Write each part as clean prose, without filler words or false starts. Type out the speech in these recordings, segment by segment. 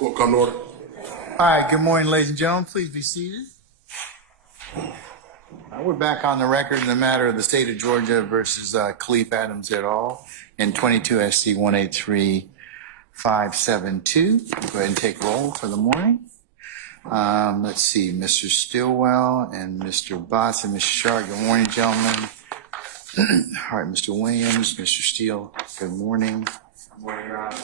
Court come to order. All right, good morning, ladies and gentlemen. Please be seated. We're back on the record in the matter of the state of Georgia versus Khalif Adams et al. In 22 SC 183572. Go ahead and take roll for the morning. Let's see, Mr. Stillwell and Mr. Botts and Mr. Sharp. Good morning, gentlemen. All right, Mr. Williams, Mr. Steele. Good morning. Good morning, Your Honor.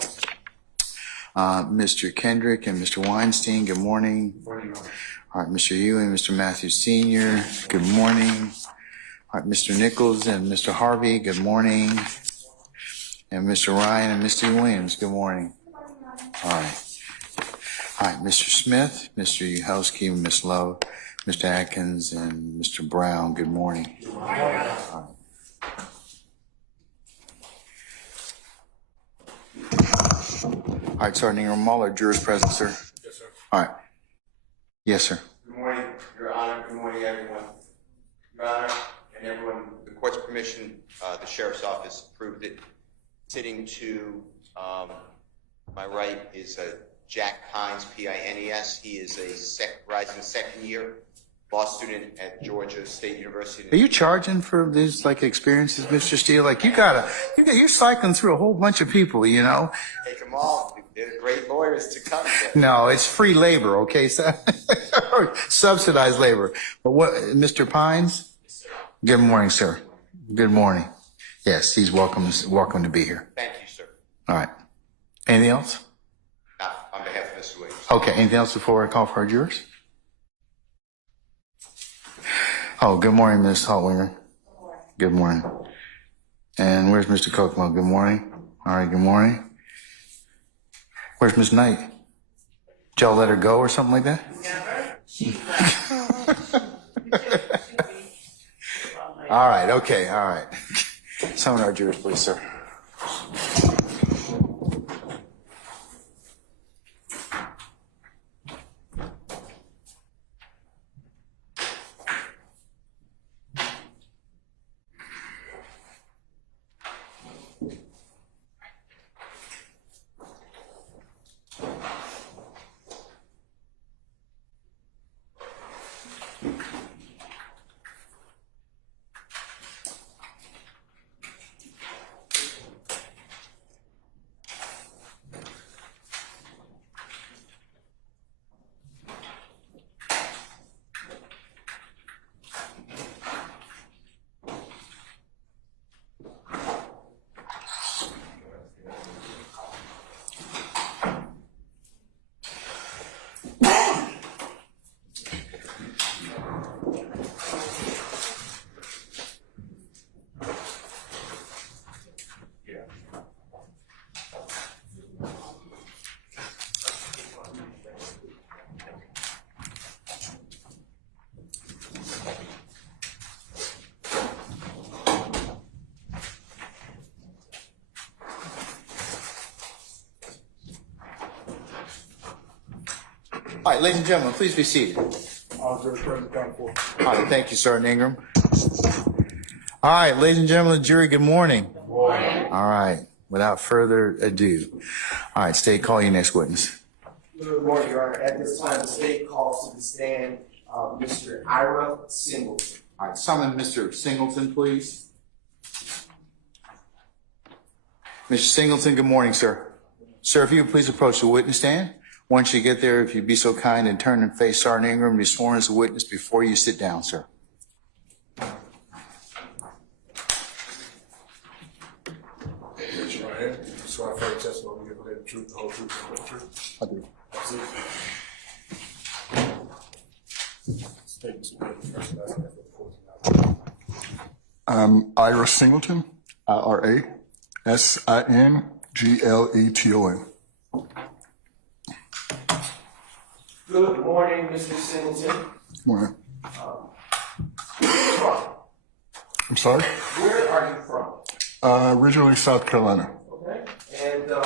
Mr. Kendrick and Mr. Weinstein, good morning. Good morning, Your Honor. All right, Mr. Ewing, Mr. Matthews Sr., good morning. All right, Mr. Nichols and Mr. Harvey, good morning. And Mr. Ryan and Mr. Williams, good morning. All right. All right, Mr. Smith, Mr. Uhowski, Ms. Love, Mr. Atkins, and Mr. Brown, good morning. Good morning. All right. All right, Sergeant Ingram, all our jurors present, sir. Yes, sir. All right. Yes, sir. Good morning, Your Honor. Good morning, everyone. Your Honor and everyone, the court's permission, the sheriff's office approved it. Sitting to my right is Jack Pines, P-I-N-E-S. He is a rising second-year law student at Georgia State University. Are you charging for these experiences, Mr. Steele? You're cycling through a whole bunch of people, you know. Take them all. They're great lawyers to come to. No, it's free labor, okay, so subsidized labor. But what, Mr. Pines? Yes, sir. Good morning, sir. Good morning. Yes, he's welcome to be here. Thank you, sir. All right. Anything else? On behalf of Mr. Williams. Okay. Anything else before I call for our jurors? Oh, good morning, Ms. Haltwinger. Good morning. And where's Mr. Kokomo? Good morning. All right, good morning. Where's Ms. Knight? Did y'all let her go or something like that? Never. All right, okay, all right. Summon our jurors, please, sir. All right, ladies and gentlemen, please be seated. All jurors present, count for. All right, thank you, Sergeant Ingram. All right, ladies and gentlemen of the jury, good morning. Good morning. All right, without further ado. All right, State, call your next witness. Good morning, Your Honor. At this time, the state calls to the stand Mr. Ira Singleton. All right, summon Mr. Singleton, please. Mr. Singleton, good morning, sir. Sir, if you would please approach the witness stand. Once you get there, if you'd be so kind and turn and face Sergeant Ingram, be sworn as a witness before you sit down, sir. Raise your right hand. Swear to affirm testimony you give the truth, the whole truth, and nothing but the truth. I do. That's it. State this first and last name for the court. I'm Ira Singleton, IRASINGLETON. Good morning, Mr. Singleton. Morning. Where are you from? I'm sorry? Where are you from? Originally South Carolina. Okay. And do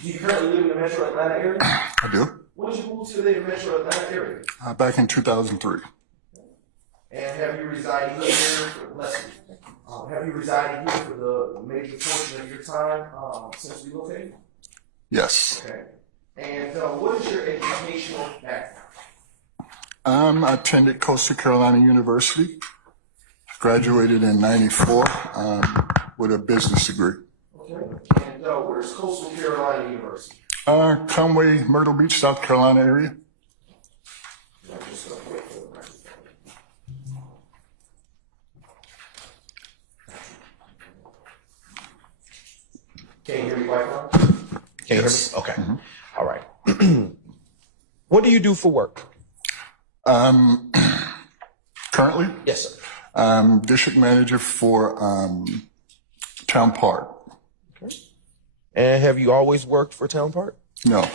you currently live in the metro Atlanta area? I do. When did you move to the metro Atlanta area? Back in 2003. And have you resided here for have you resided here for the major portion of your time since relocating? Yes. Okay. And what is your educational background? I attended Coastal Carolina University, graduated in '94 with a business degree. Okay. And where's Coastal Carolina University? Conway, Myrtle Beach, South Carolina area. Can you hear me quite well? Can you hear me? Okay. All right. What do you do for work? Currently, Yes, sir. district manager for Town Park. And have you always worked for Town Park? No,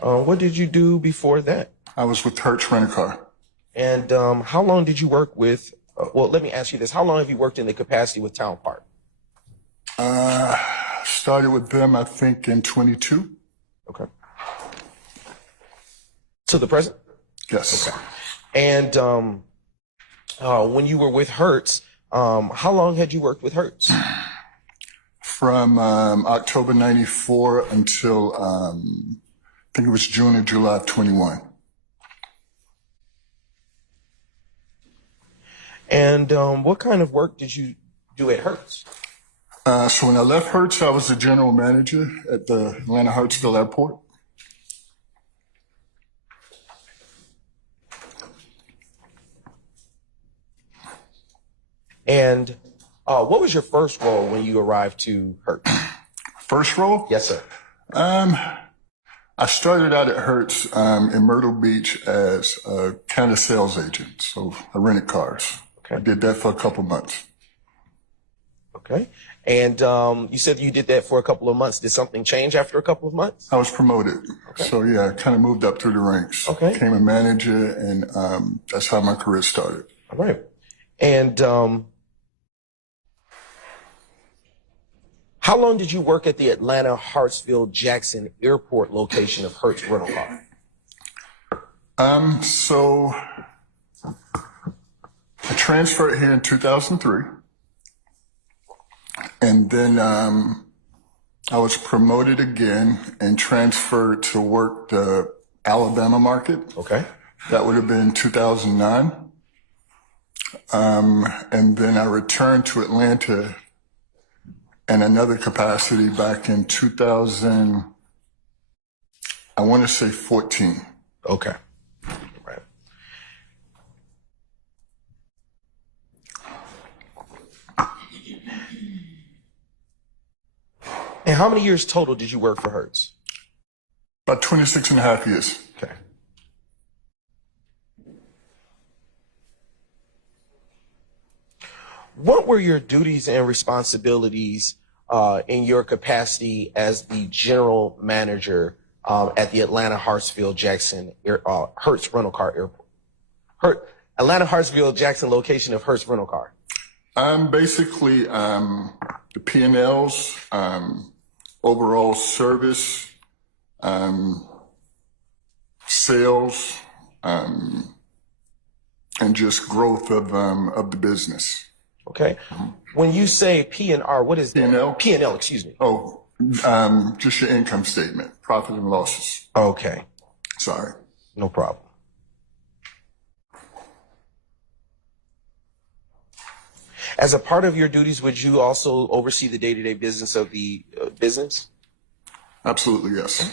What did you do before that? I was with Hertz Rent-A-Car. And how long did you work with, well, let me ask you this. How long have you worked in the capacity with Town Park? Started with them, I think, in '22. Okay. To the present? Yes. Okay. And when you were with Hertz, how long had you worked with Hertz? From October '94 until I think it was June or July of '21. And what kind of work did you do at Hertz? So when I left Hertz, I was the general manager at the Atlanta Hartsville Airport. And what was your first role when you arrived to Hertz? First role? Yes, sir. I started out at Hertz in Myrtle Beach as a counter sales agent. So I rented cars. Okay. I did that for a couple months. Okay. And you said you did that for a couple of months. Did something change after a couple of months? I was promoted. Okay. So yeah, I kind of moved up through the ranks. Okay. Became a manager, and that's how my career started. All right. And how long did you work at the Atlanta Hartsville-Jackson Airport location of Hertz Rental Car? So I transferred here in 2003. And then I was promoted again and transferred to work the Alabama market. Okay. That would have been 2009. And then I returned to Atlanta in another capacity back in 2000, I want to say 14. Okay. Right. And how many years total did you work for Hertz? About 26 and a half years. Okay. What were your duties and responsibilities in your capacity as the general manager at the Atlanta Hartsville-Jackson Hertz Rental Car Airport? Atlanta Hartsville-Jackson location of Hertz Rental Car. Basically, the P&Ls, overall service, sales, and just growth of the business. Okay. When you say P&R, what is that? P&L? P&L, excuse me. Oh, just your income statement, profit and losses. Okay. Sorry. No problem. As a part of your duties, would you also oversee the day-to-day business of the business? Absolutely, yes.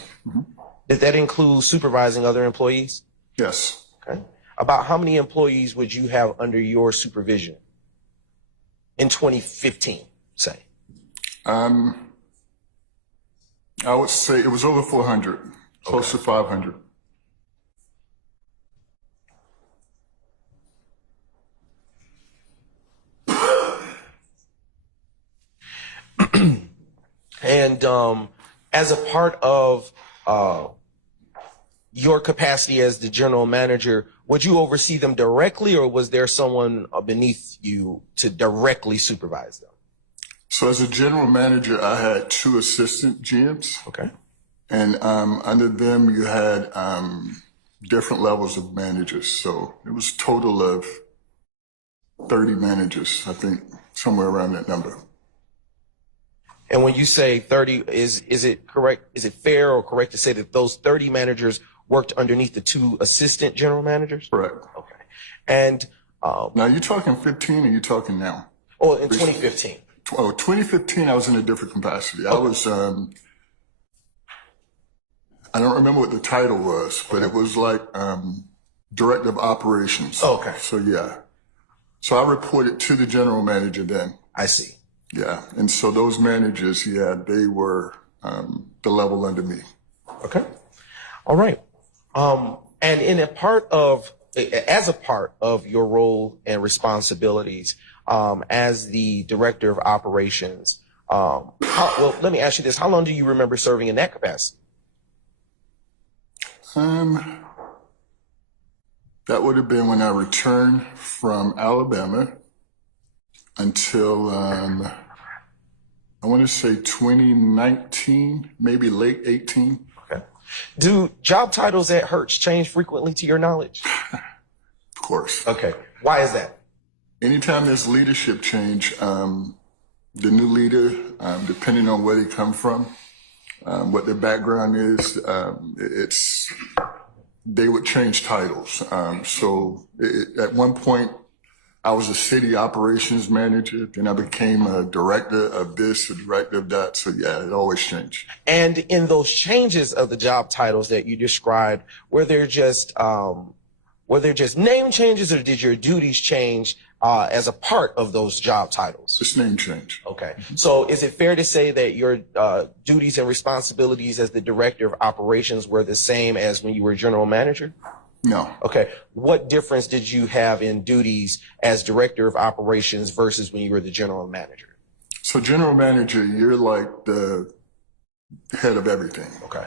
Did that include supervising other employees? Yes. Okay. About how many employees would you have under your supervision in 2015, say? I would say it was over 400, close to 500. And as a part of your capacity as the general manager, would you oversee them directly, or was there someone beneath you to directly supervise them? So as a general manager, I had 2 assistant GMs. Okay. And under them, you had different levels of managers. So it was a total of 30 managers, I think, somewhere around that number. And when you say 30, is it correct? Is it fair or correct to say that those 30 managers worked underneath the 2 assistant general managers? Correct. Okay. And Now, you talking 15 or you talking now? oh, in 2015. 2015, I was in a different capacity. I was, I don't remember what the title was, but it was like Director of Operations. Oh, okay. So, yeah. So I reported to the general manager then. I see. Yeah. And so those managers, yeah, they were the level under me. Okay. All right. And in a part of, as a part of your role and responsibilities as the Director of Operations, well, let me ask you this. How long do you remember serving in that capacity? That would have been when I returned from Alabama until, I want to say 2019, maybe late 18. Okay. Do job titles at Hertz change frequently to your knowledge? Of course. Okay. Why is that? Anytime there's leadership change, the new leader, depending on where they come from, what their background is, they would change titles. At one point, I was a city operations manager, then I became a director of this, a director of that. So yeah, it always changed. And in those changes of the job titles that you described, were there just name changes, or did your duties change as a part of those job titles? It's name change. Okay. So is it fair to say that your duties and responsibilities as the Director of Operations were the same as when you were General Manager? No. Okay. What difference did you have in duties as Director of Operations versus when you were the General Manager? So general manager, you're like the head of everything. Okay.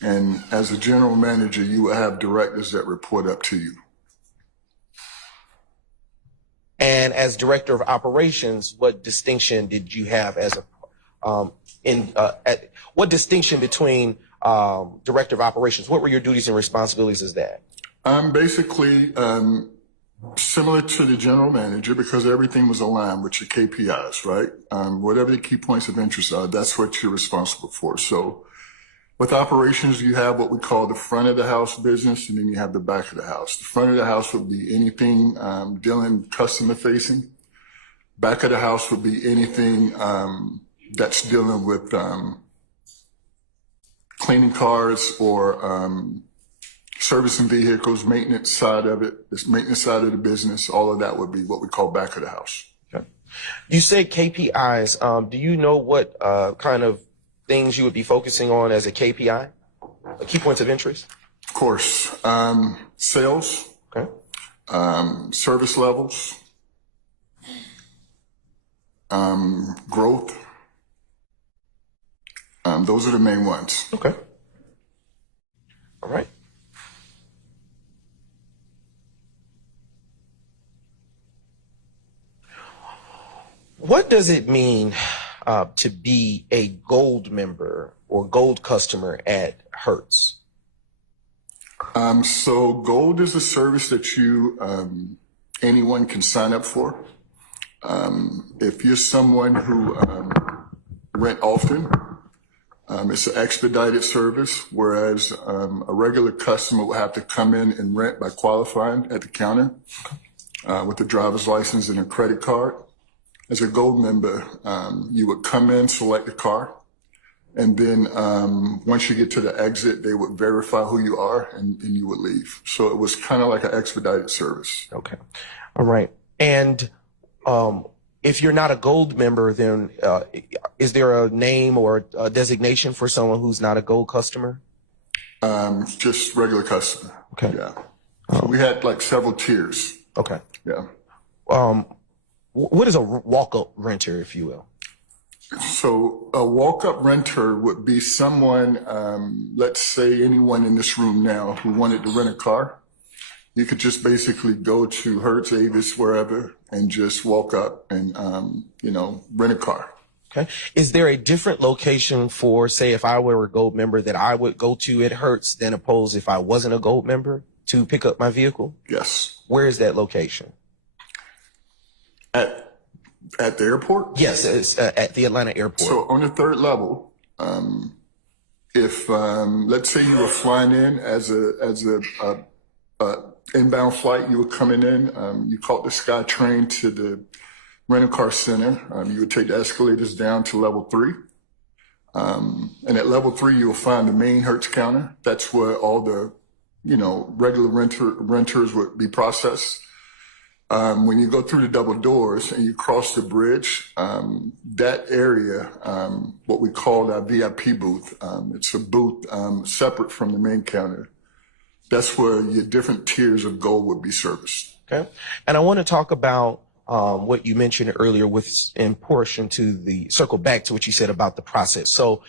And as a general manager, you will have directors that report up to you. And as Director of Operations, what distinction did you have as what distinction between Director of Operations? What were your duties and responsibilities as that? Basically, similar to the general manager, because everything was aligned with your KPIs, right? Whatever the key points of interest are, that's what you're responsible for. So with operations, you have what we call the front of the house business, and then you have the back of the house. The front of the house would be anything dealing customer facing. Back of the house would be anything that's dealing with cleaning cars or servicing vehicles, maintenance side of it, this maintenance side of the business. All of that would be what we call back of the house. Okay. You say KPIs. Do you know what kind of things you would be focusing on as a KPI, key points of interest? Of course, sales, Okay. service levels, growth. Those are the main ones. Okay. All right. What does it mean to be a gold member or gold customer at Hertz? So gold is a service that anyone can sign up for. If you're someone who rent often, it's an expedited service, whereas a regular customer will have to come in and rent by qualifying at the counter with a driver's license and a credit card. As a gold member, you would come in, select the car, and then once you get to the exit, they would verify who you are, and you would leave. So it was kind of like an expedited service. Okay. All right. And if you're not a gold member, then is there a name or a designation for someone who's not a gold customer? Just regular customer. Okay. Yeah. So we had like several tiers. Okay. Yeah. What is a walk-up renter, if you will? So a walk-up renter would be someone, let's say anyone in this room now who wanted to rent a car. You could just basically go to Hertz, Avis, wherever, and just walk up and, rent a car. Okay. Is there a different location for, say, if I were a gold member that I would go to at Hertz than opposed if I wasn't a gold member to pick up my vehicle? Yes. Where is that location? At At the airport? Yes, it's at the Atlanta airport. So on the third level, if let's say you were flying in as a inbound flight, you were coming in, you caught the Sky Train to the rental car center, you would take the escalators down to level 3. And at level 3, you'll find the main Hertz counter. That's where all the, regular renters would be processed. When you go through the double doors and you cross the bridge, that area, what we call our VIP booth, it's a booth separate from the main counter. That's where your different tiers of gold would be serviced. Okay. And I want to talk about what you mentioned earlier in portion to the circle back to what you said about the process. So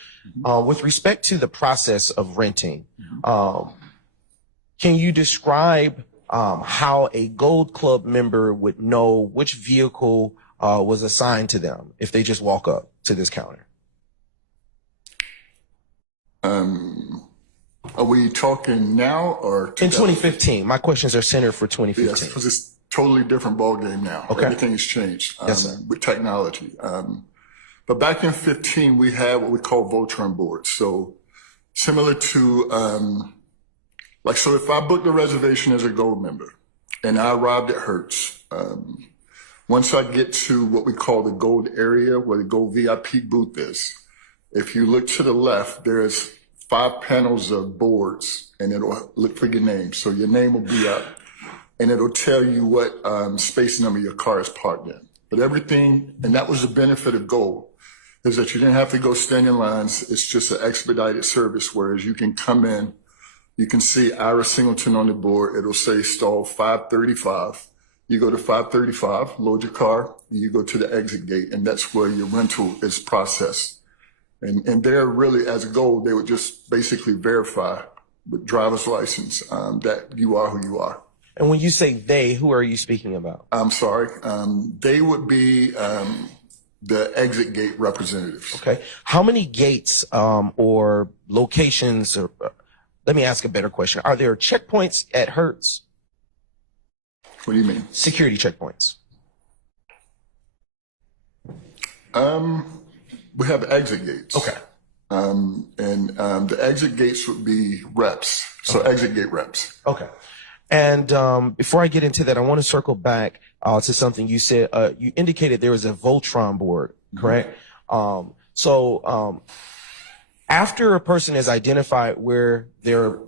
with respect to the process of renting, can you describe how a Gold Club member would know which vehicle was assigned to them if they just walk up to this counter? Are we talking now or in 2015? My questions are centered for 2015. Yes, because it's totally different ballgame now. Okay. Everything has changed Yes, sir. with technology. But back in 15, we had what we call Voltron boards. So similar to, so if I booked a reservation as a Gold member and I arrived at Hertz, once I get to what we call the Gold area where the Gold VIP booth is, if you look to the left, there's 5 panels of boards and it'll look for your name. So your name will be up and it'll tell you what space number your car is parked in. But everything, and that was the benefit of Gold, is that you didn't have to go stand in lines. It's just an expedited service, whereas you can come in, you can see Ira Singleton on the board. It'll say stall 535. You go to 535, load your car, and you go to the exit gate, and that's where your rental is processed. And there really, as a Gold, they would just basically verify with driver's license that you are who you are. And when you say they, who are you speaking about? I'm sorry. They would be the exit gate representatives. Okay. How many gates or locations, or let me ask a better question. Are there checkpoints at Hertz? What do you mean? Security checkpoints. We have exit gates. Okay. The exit gates would be reps. So exit gate reps. Okay. And before I get into that, I want to circle back to something you said. You indicated there was a Voltron board, correct? After a person has identified where their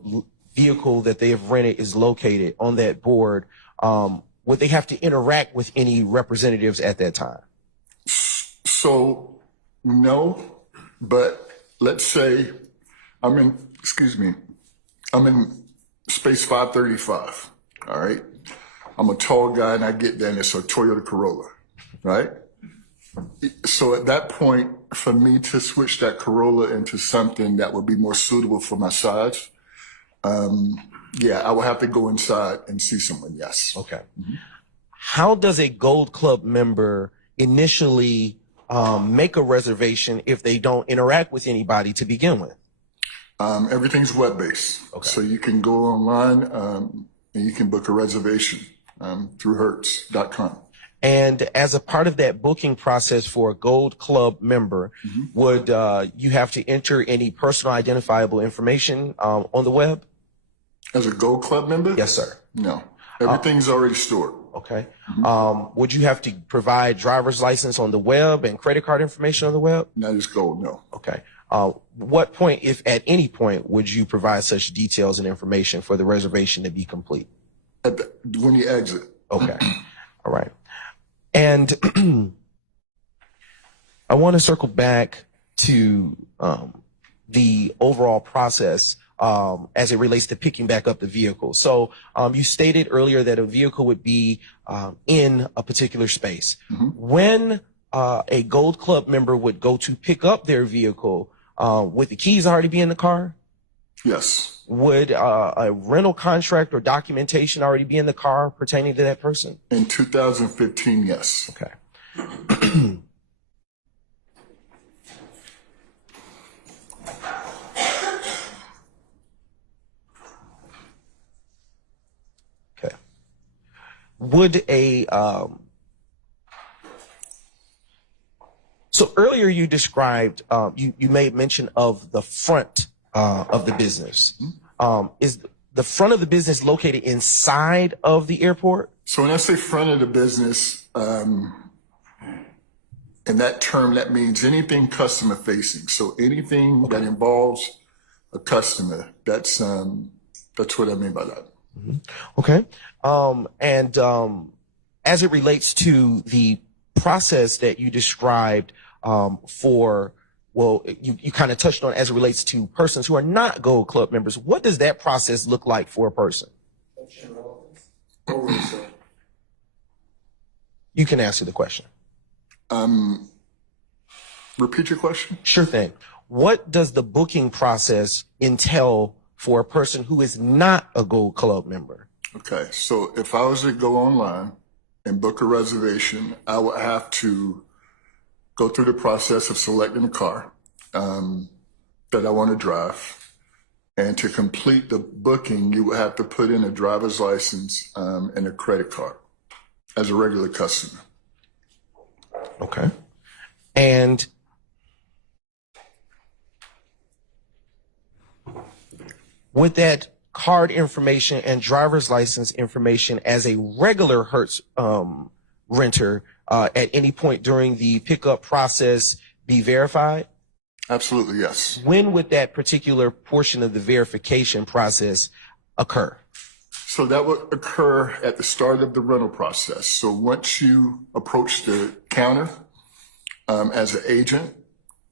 vehicle that they have rented is located on that board, would they have to interact with any representatives at that time? So, no, but let's say I'm in space 535, all right? I'm a tall guy and I get there and it's a Toyota Corolla, right? So at that point, for me to switch that Corolla into something that would be more suitable for my size, I would have to go inside and see someone, yes. Okay. How does a Gold Club member initially make a reservation if they don't interact with anybody to begin with? Everything's web-based. Okay. So you can go online and you can book a reservation through Hertz.com. And as a part of that booking process for a Gold Club member, would you have to enter any personal identifiable information on the web? As a Gold Club member? Yes, sir. No. Everything's already stored. Okay. Would you have to provide driver's license on the web and credit card information on the web? Not as Gold, no. Okay. What point, if at any point, would you provide such details and information for the reservation to be complete? When you exit. Okay. All right. And I want to circle back to the overall process as it relates to picking back up the vehicle. So you stated earlier that a vehicle would be in a particular space. When a Gold Club member would go to pick up their vehicle, would the keys already be in the car? Yes. Would a rental contract or documentation already be in the car pertaining to that person? In 2015, yes. Okay. Okay. Would a So earlier you described, you made mention of the front of the business. Is the front of the business located inside of the airport? So when I say front of the business, in that term, that means anything customer facing. So anything that involves a customer, that's what I mean by that. Okay. As it relates to the process that you described you kind of touched on as it relates to persons who are not Gold Club members, what does that process look like for a person? You can answer the question. Repeat your question? Sure thing. What does the booking process entail for a person who is not a Gold Club member? Okay, so if I was to go online and book a reservation, I would have to go through the process of selecting a car that I want to drive. And to complete the booking, you would have to put in a driver's license and a credit card as a regular customer. Okay. And with that card information and driver's license information as a regular Hertz renter, at any point during the pickup process be verified? Absolutely, yes. When would that particular portion of the verification process occur? So that would occur at the start of the rental process. So once you approach the counter as an agent,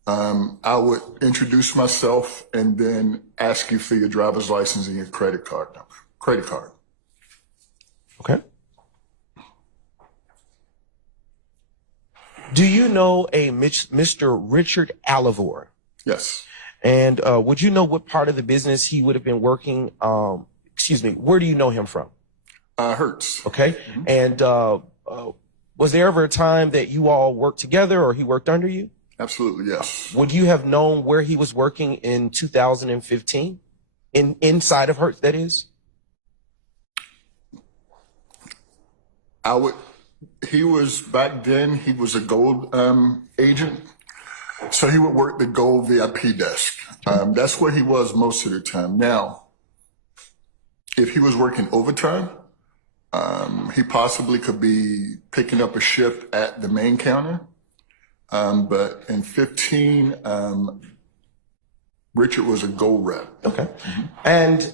I would introduce myself and then ask you for your driver's license and your credit card number. Okay. Do you know a Mr. Richard Alivor? Yes. And would you know what part of the business he would have been working? Where do you know him from? Hertz. Okay. Mm-hmm. And was there ever a time that you all worked together or he worked under you? Absolutely, yes. Would you have known where he was working in 2015? Inside of Hertz, that is? He was, back then, he was a gold agent. So he would work the gold VIP desk. That's where he was most of the time. Now, if he was working overtime, he possibly could be picking up a shift at the main counter. But in 15, Richard was a gold rep. Okay. Mm-hmm. And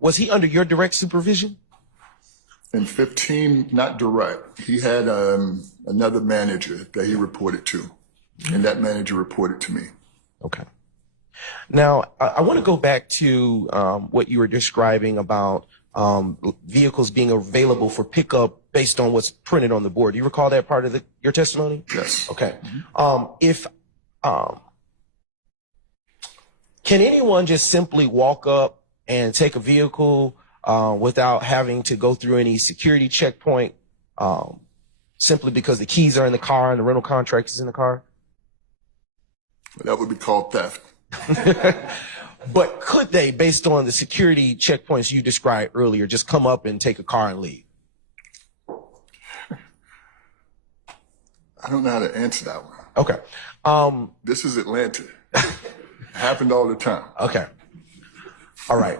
was he under your direct supervision? In 15, not direct. He had another manager that he reported to, and that manager reported to me. Okay. Now, I want to go back to what you were describing about vehicles being available for pickup based on what's printed on the board. Do you recall that part of your testimony? Yes. Okay. Can anyone just simply walk up and take a vehicle without having to go through any security checkpoint, simply because the keys are in the car and the rental contract is in the car? That would be called theft. But could they, based on the security checkpoints you described earlier, just come up and take a car and leave? I don't know how to answer that one. Okay. This is Atlanta. It happened all the time. Okay. All right.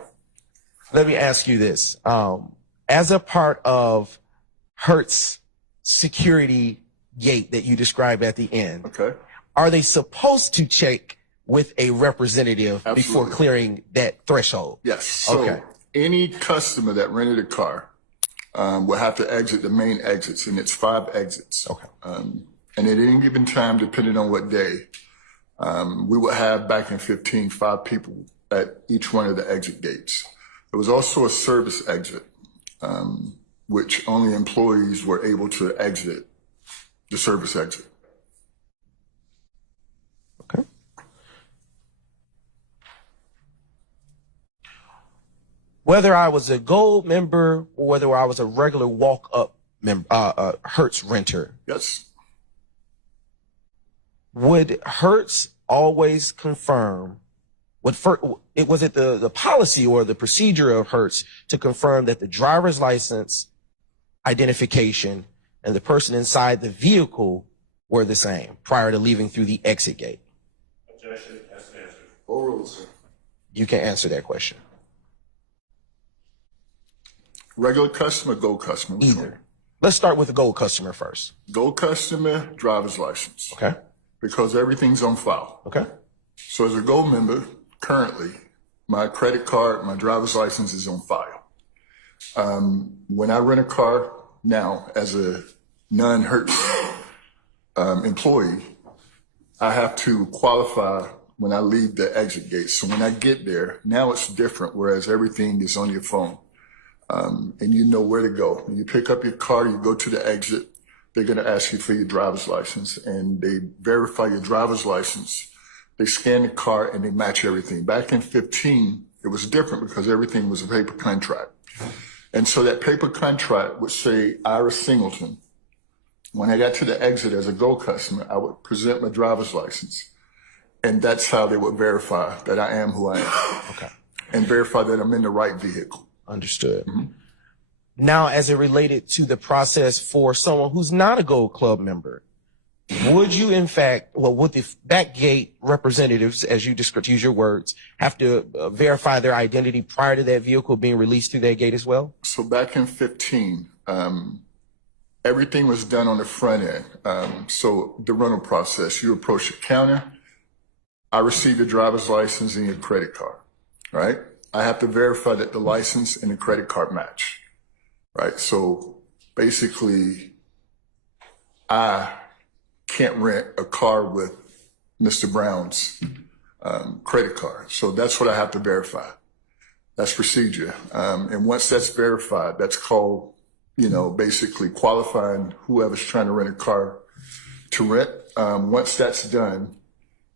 Let me ask you this. As a part of Hertz security gate that you described at the end, okay, are they supposed to check with a representative Absolutely. Before clearing that threshold? Yes. So okay. Any customer that rented a car will have to exit the main exits, and it's 5 exits. Okay. And at any given time, depending on what day, we would have, back in 15, 5 people at each one of the exit gates. There was also a service exit, which only employees were able to exit the service exit. Okay. Whether I was a gold member or whether I was a regular walk-up member, Hertz renter, Yes. would Hertz always confirm? Was it the policy or the procedure of Hertz to confirm that the driver's license identification and the person inside the vehicle were the same prior to leaving through the exit gate? Objection, that's an answer. Overruled, sir. You can answer that question. Regular customer, gold customer? Which one? Either. Let's start with the gold customer first. Gold customer, driver's license. Okay. Because everything's on file. Okay. So as a gold member, currently, my credit card, my driver's license is on file. When I rent a car now as a non-Hertz employee, I have to qualify when I leave the exit gate. So when I get there, now it's different, whereas everything is on your phone. And you know where to go. When you pick up your car, you go to the exit, they're going to ask you for your driver's license, and they verify your driver's license. They scan the car and they match everything. Back in 15, it was different because everything was a paper contract. And so that paper contract would say Ira Singleton. When I got to the exit as a gold customer, I would present my driver's license. And that's how they would verify that I am who I am. Okay. And verify that I'm in the right vehicle. Understood. Now, as it related to the process for someone who's not a Gold Club member, would you, in fact, would the back gate representatives, as you described, use your words, have to verify their identity prior to that vehicle being released through that gate as well? So back in 15, everything was done on the front end. So the rental process, you approach the counter, I receive your driver's license and your credit card, right? I have to verify that the license and the credit card match, right? So basically, I can't rent a car with Mr. Brown's credit card. So that's what I have to verify. That's procedure. And once that's verified, that's called, basically qualifying whoever's trying to rent a car to rent. Once that's done,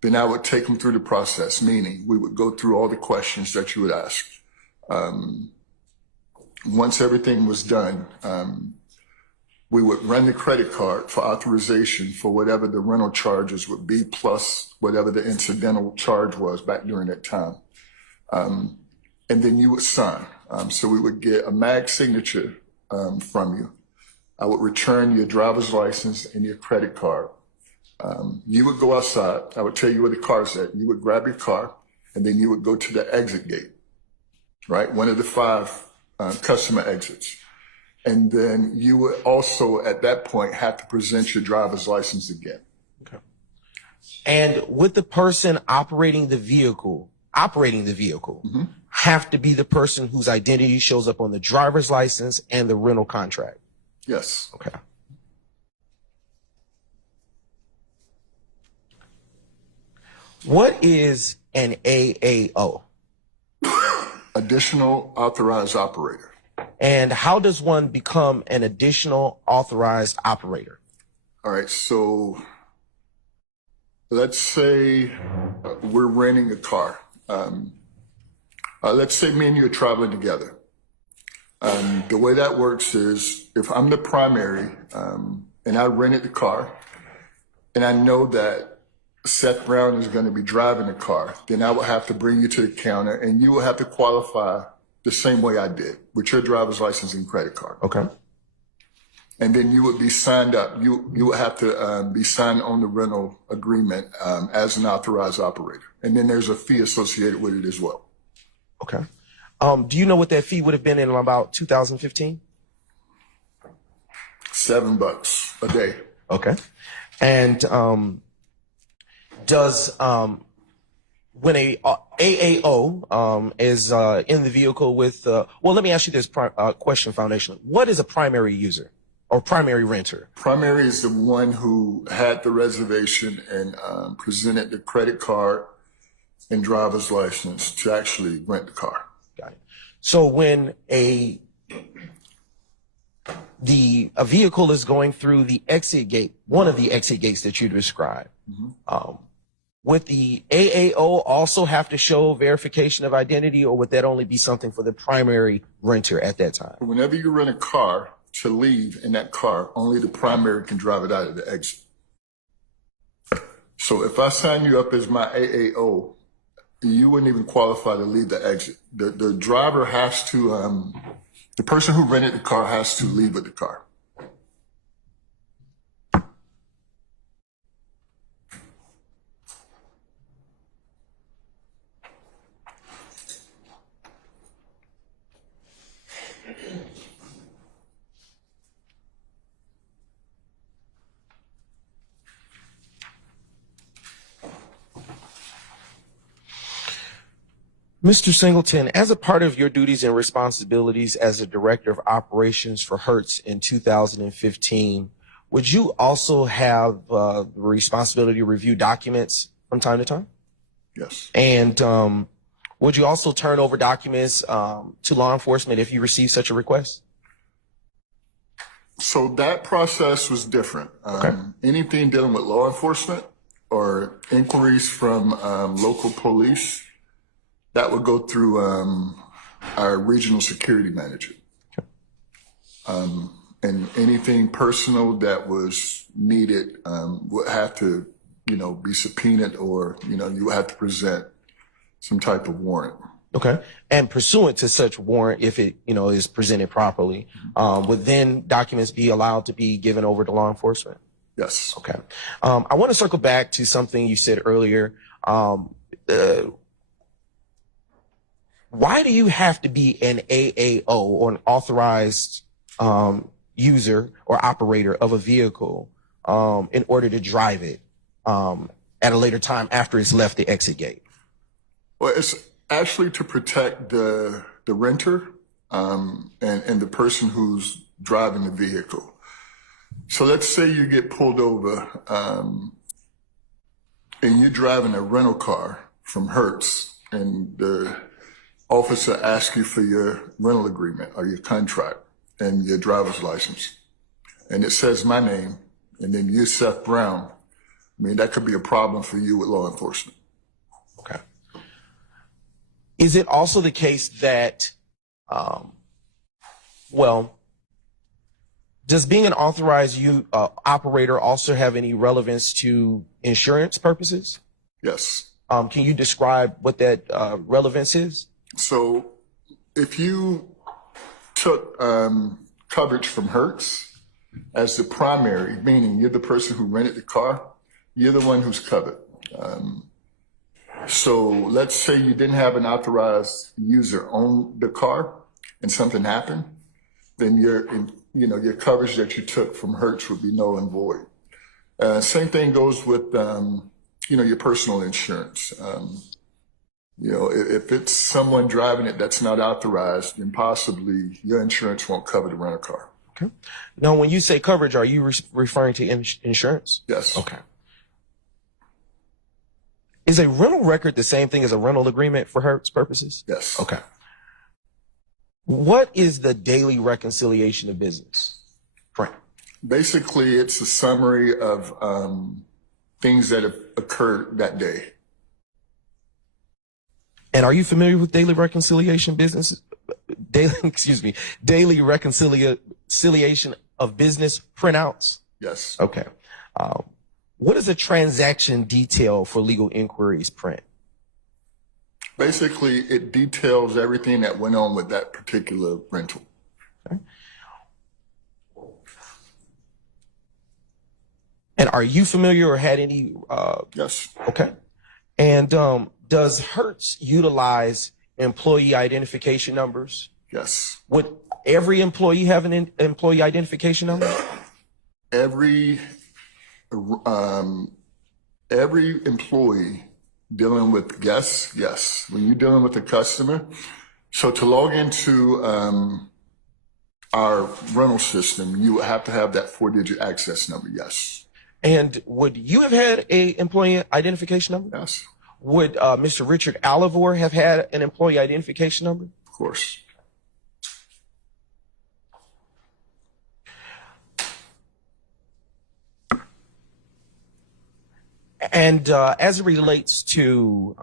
then I would take them through the process, meaning we would go through all the questions that you would ask. Once everything was done, we would run the credit card for authorization for whatever the rental charges would be, plus whatever the incidental charge was back during that time. And then you would sign. So we would get a mag signature from you. I would return your driver's license and your credit card. You would go outside. I would tell you where the car's at. You would grab your car, and then you would go to the exit gate, right? One of the 5 customer exits. And then you would also, at that point, have to present your driver's license again. Okay. And would the person operating the vehicle have to be the person whose identity shows up on the driver's license and the rental contract? Yes. Okay. What is an AAO? Additional Authorized Operator. And how does one become an additional authorized operator? All right, so let's say we're renting a car. Let's say me and you are traveling together. The way that works is if I'm the primary and I rented the car and I know that Seth Brown is going to be driving the car, then I will have to bring you to the counter and you will have to qualify the same way I did with your driver's license and credit card. Okay. And then you would be signed up. You would have to be signed on the rental agreement as an authorized operator. And then there's a fee associated with it as well. Okay. Do you know what that fee would have been in about 2015? $7 a day. Okay. And does when a AAO is in the vehicle with well, let me ask you this question foundationally. What is a primary user or primary renter? Primary is the one who had the reservation and presented the credit card and driver's license to actually rent the car. Got it. So when a vehicle is going through the exit gate, one of the exit gates that you described, would the AAO also have to show verification of identity, or would that only be something for the primary renter at that time? Whenever you rent a car to leave in that car, only the primary can drive it out of the exit. So if I sign you up as my AAO, you wouldn't even qualify to leave the exit. The driver has to, the person who rented the car has to leave with the car. Mr. Singleton, as a part of your duties and responsibilities as a director of operations for Hertz in 2015, would you also have the responsibility to review documents from time to time? Yes. And would you also turn over documents to law enforcement if you receive such a request? So that process was different. Anything dealing with law enforcement or inquiries from local police, that would go through our regional security manager. And anything personal that was needed would have to, be subpoenaed, or, you would have to present some type of warrant. Okay. And pursuant to such warrant, if it, is presented properly, would then documents be allowed to be given over to law enforcement? Yes. Okay. I want to circle back to something you said earlier. Why do you have to be an AAO, or an authorized user or operator of a vehicle in order to drive it at a later time after it's left the exit gate? Well, it's actually to protect the renter and the person who's driving the vehicle. So let's say you get pulled over and you're driving a rental car from Hertz, and the officer asks you for your rental agreement or your contract and your driver's license, and it says my name, and then you're Seth Brown. I mean, that could be a problem for you with law enforcement. Okay. Is it also the case that, does being an authorized operator also have any relevance to insurance purposes? Yes. Can you describe what that relevance is? So if you took coverage from Hertz as the primary, meaning you're the person who rented the car, you're the one who's covered. So let's say you didn't have an authorized user on the car and something happened, then your coverage that you took from Hertz would be null and void. Same thing goes with, your personal insurance. If it's someone driving it that's not authorized, then possibly your insurance won't cover the rental car. Okay. Now, when you say coverage, are you referring to insurance? Yes. Okay. Is a rental record the same thing as a rental agreement for Hertz purposes? Yes. Okay. What is the daily reconciliation of business? Frank. Basically, it's a summary of things that have occurred that day. And are you familiar with daily reconciliation business? Daily reconciliation of business printouts? Yes. Okay. What is a transaction detail for legal inquiries print? Basically, it details everything that went on with that particular rental. Okay. And are you familiar or had any? Yes. Okay. And does Hertz utilize employee identification numbers? Yes. Would every employee have an employee identification number? Every employee dealing with guests, yes. When you're dealing with a customer, so to log into our rental system, you would have to have that 4-digit access number, yes. And would you have had a employee identification number? Yes. Would Mr. Richard Alivor have had an employee identification number? Of course. And as it relates to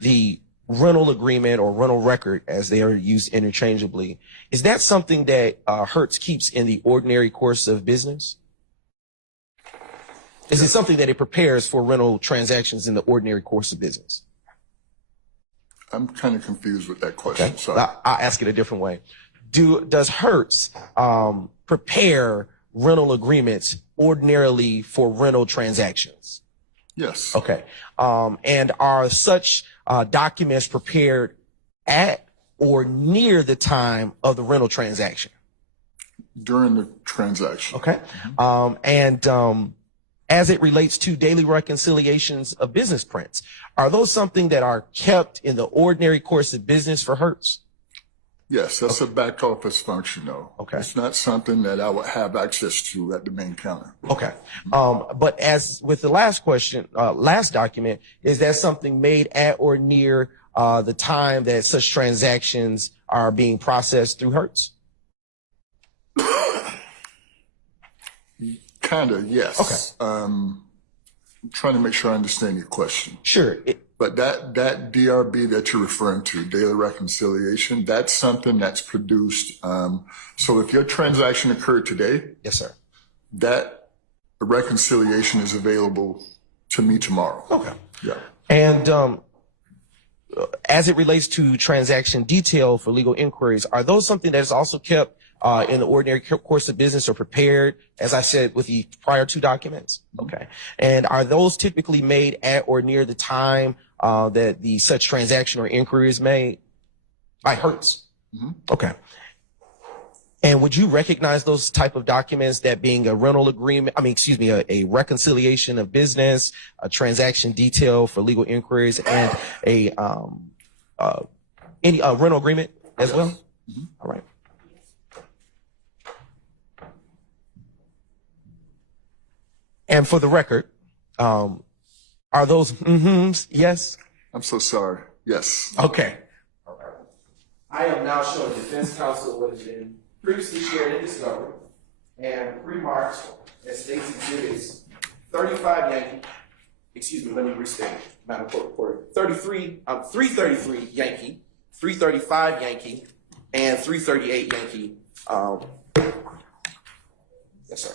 the rental agreement or rental record, as they are used interchangeably, is that something that Hertz keeps in the ordinary course of business? Is it something that it prepares for rental transactions in the ordinary course of business? I'm kind of confused with that question. Okay. Sorry. I'll ask it a different way. Does Hertz prepare rental agreements ordinarily for rental transactions? Yes. Okay. And are such documents prepared at or near the time of the rental transaction? During the transaction. Okay. as it relates to daily reconciliations of business prints, are those something that are kept in the ordinary course of business for Hertz? Yes, that's a back office function, though. Okay. It's not something that I would have access to at the main counter. Okay. But as with the last question, last document, is that something made at or near the time that such transactions are being processed through Hertz? Kind of, yes. Okay. I'm trying to make sure I understand your question. Sure. But that DRB that you're referring to, daily reconciliation, that's something that's produced. So if your transaction occurred today, Yes, sir. that reconciliation is available to me tomorrow. Okay. Yeah. And as it relates to transaction detail for legal inquiries, are those something that is also kept in the ordinary course of business or prepared, as I said, with the prior two documents? Okay. And are those typically made at or near the time that the such transaction or inquiry is made by Hertz? Mm-hmm. Okay. And would you recognize those type of documents that being a rental agreement, a reconciliation of business, a transaction detail for legal inquiries, and a rental agreement as well? Mm-hmm. All right. And for the record, are those yes? I'm so sorry. Yes. Okay. I am now showing defense counsel what has been previously shared in discovery and remarked as states exhibits 35 Yankee, let me restate, Madam Court Reporter, 333 Yankee, 335 Yankee, and 338 Yankee. Yes, sir.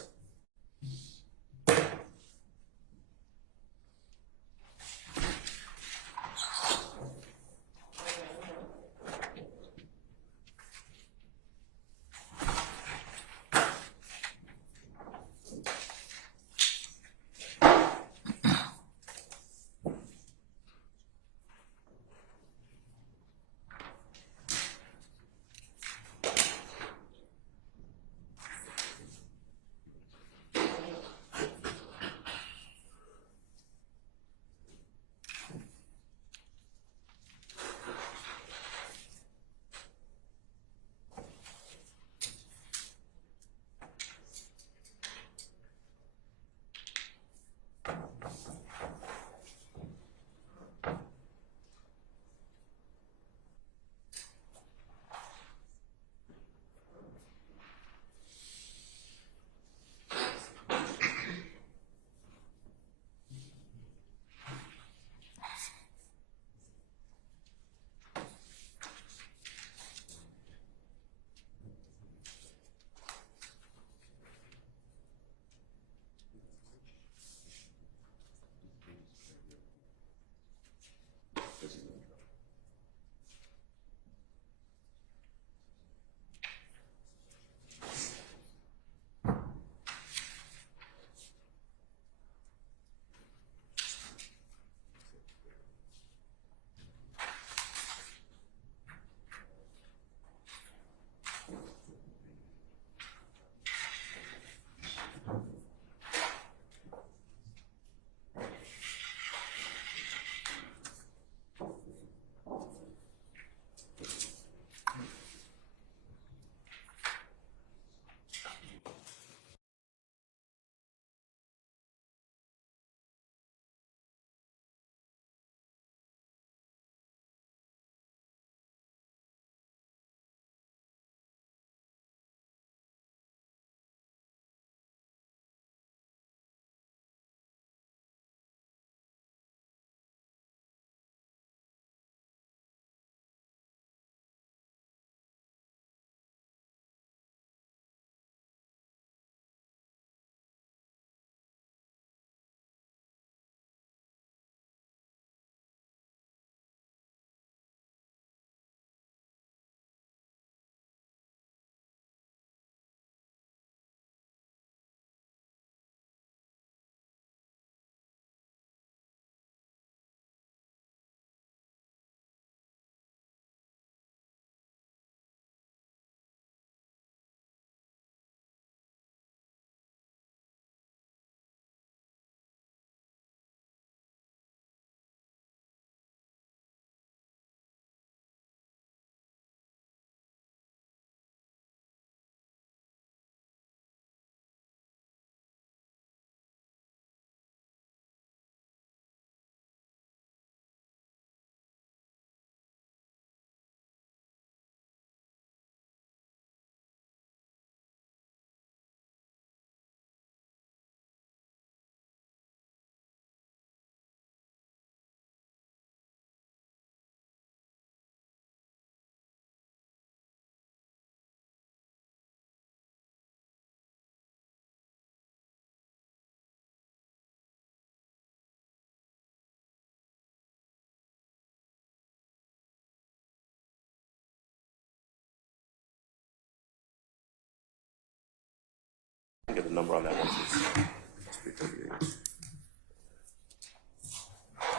I'll get the number on that one, please. It's 338.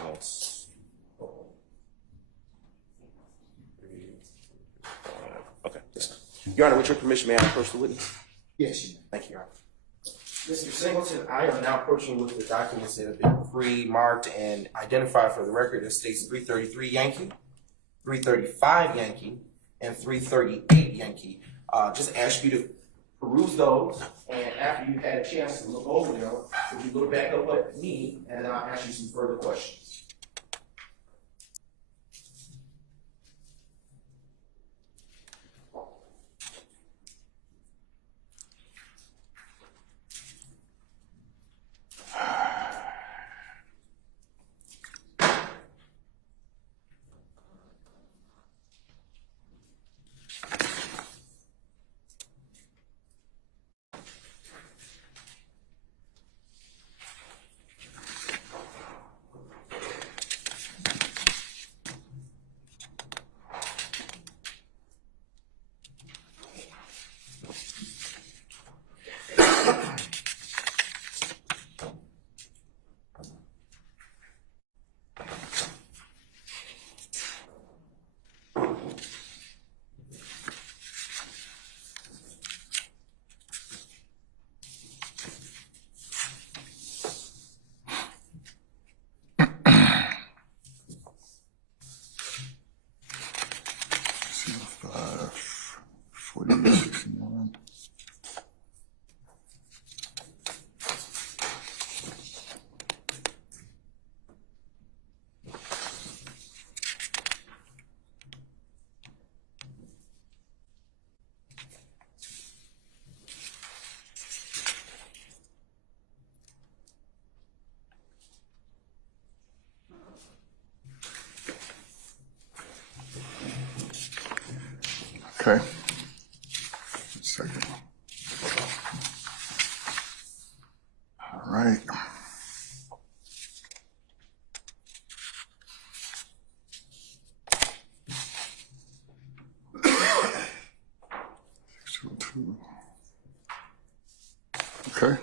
That's okay. Yes. Your Honor, with your permission, may I approach the witness? Yes, you may. Thank you, Your Honor. Mr. Singleton, I am now approaching with the documents that have been pre-marked and identified for the record as states 333 Yankee, 335 Yankee, and 338 Yankee. Just ask you to peruse those, and after you've had a chance to look over them, would you look back up at me, and then I'll ask you some further questions. Okay. Just a second. All right. Okay.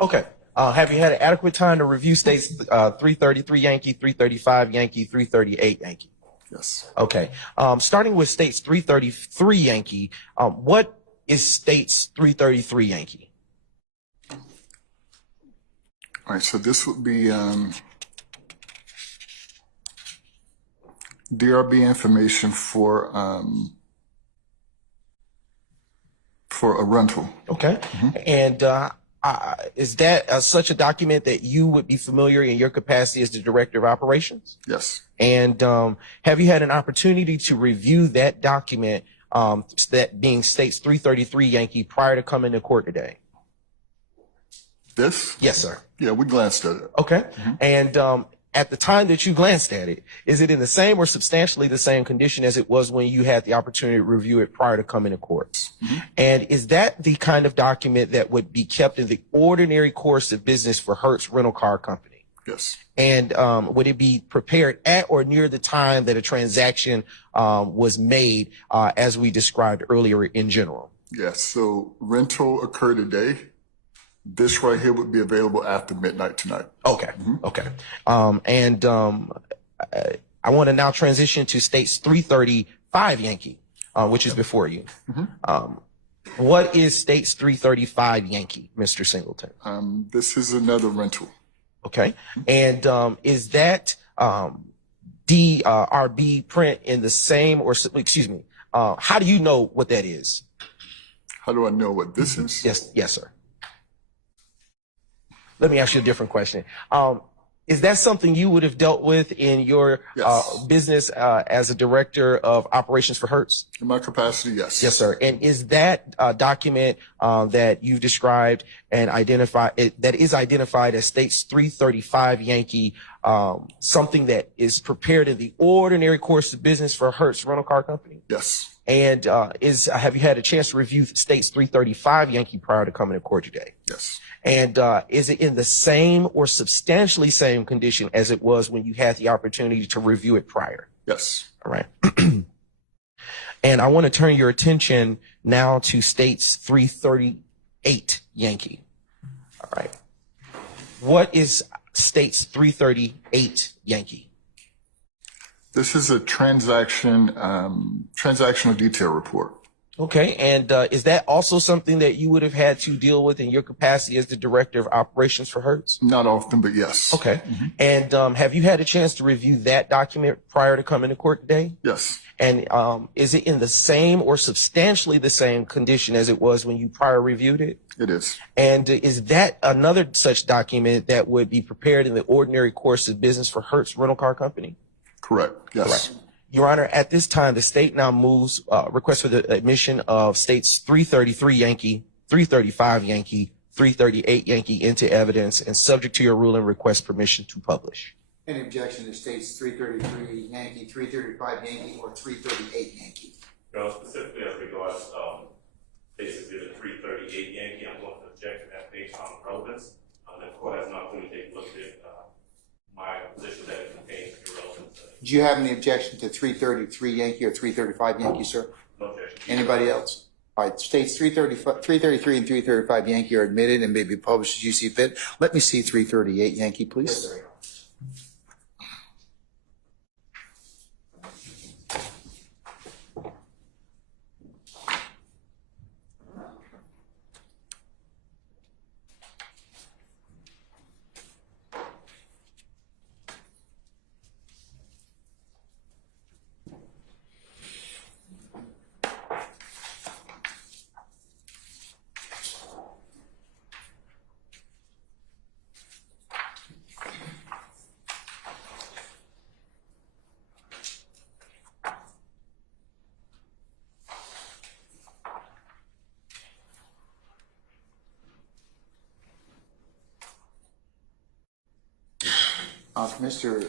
Okay. Have you had adequate time to review states 333 Yankee, 335 Yankee, 338 Yankee? Yes. Okay. Starting with states 333 Yankee, what is states 333 Yankee? All right, so this would be DRB information for a rental. Okay. And is that such a document that you would be familiar in your capacity as the Director of Operations? Yes. And have you had an opportunity to review that document, that being states 333 Yankee, prior to coming to court today? This? Yes, sir. Yeah, we glanced at it. Okay. And at the time that you glanced at it, is it in the same or substantially the same condition as it was when you had the opportunity to review it prior to coming to court? And is that the kind of document that would be kept in the ordinary course of business for Hertz Rental Car Company? Yes. And would it be prepared at or near the time that a transaction was made, as we described earlier in general? Yes. So rental occurred today. This right here would be available after midnight tonight. Okay. Okay. And I want to now transition to states 335 Yankee, which is before you. What is states 335 Yankee, Mr. Singleton? This is another rental. Okay. And is that DRB print in the same, or excuse me, how do you know what that is? How do I know what this is? Yes, sir. Let me ask you a different question. Is that something you would have dealt with in your business as a Director of Operations for Hertz? In my capacity, yes. Yes, sir. And is that document that you've described and that is identified as States 335 Yankee, something that is prepared in the ordinary course of business for Hertz Rental Car Company? Yes. And have you had a chance to review States 335 Yankee prior to coming to court today? Yes. And is it in the same or substantially same condition as it was when you had the opportunity to review it prior? Yes. All right. And I want to turn your attention now to States 338 Yankee. All right. What is States 338 Yankee? This is a transactional detail report. Okay. And is that also something that you would have had to deal with in your capacity as the director of operations for Hertz? Not often, but yes. Okay. And have you had a chance to review that document prior to coming to court today? Yes. And is it in the same or substantially the same condition as it was when you prior reviewed it? It is. And is that another such document that would be prepared in the ordinary course of business for Hertz Rental Car Company? Correct. Yes. Correct. Your Honor, at this time, the state now moves request for the admission of States 333 Yankee, 335 Yankee, 338 Yankee into evidence, and subject to your ruling, request permission to publish. Any objection to States 333 Yankee, 335 Yankee, or 338 Yankee? No, specifically as regards basically the 338 Yankee, I'm going to object to that based on relevance. The court has not going to take a look at my position that it contains irrelevance. Do you have any objection to 333 Yankee or 335 Yankee, sir? No objection. Anybody else? All right, States 333 and 335 Yankee are admitted and may be published as you see fit. Let me see 338 Yankee, please. Mr.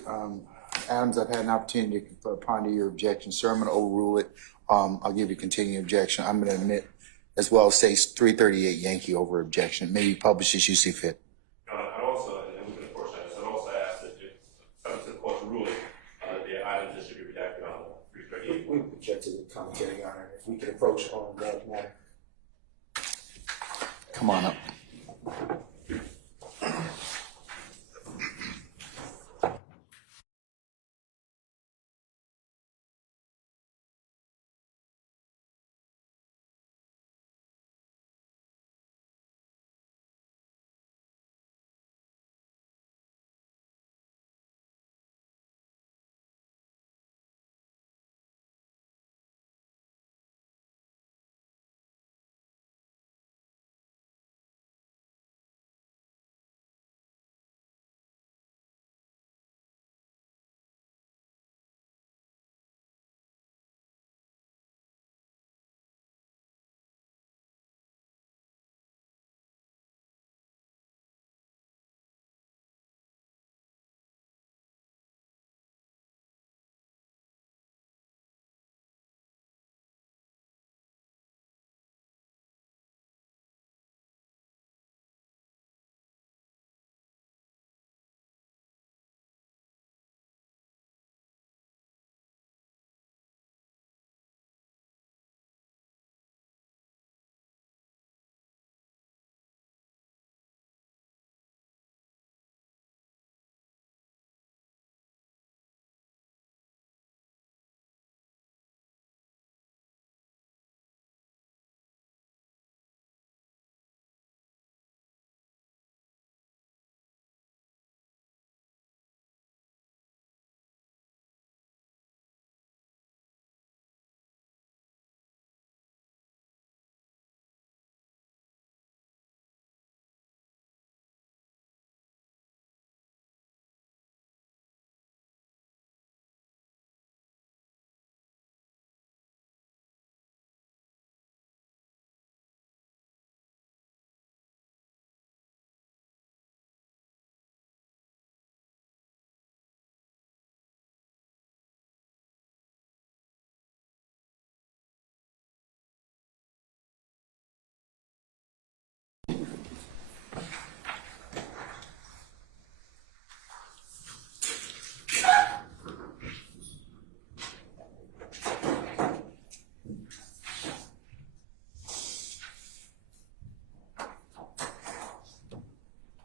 Adams, I've had an opportunity to ponder your objection, sir. I'm going to overrule it. I'll give you continuing objection. I'm going to admit as well as States 338 Yankee over objection. It may be published as you see fit. I also, and we can of course, I also ask that if comes to the court's ruling, that the items that should be redacted on 338. We object to the commentary, Your Honor. If we could approach on that matter. Come on up.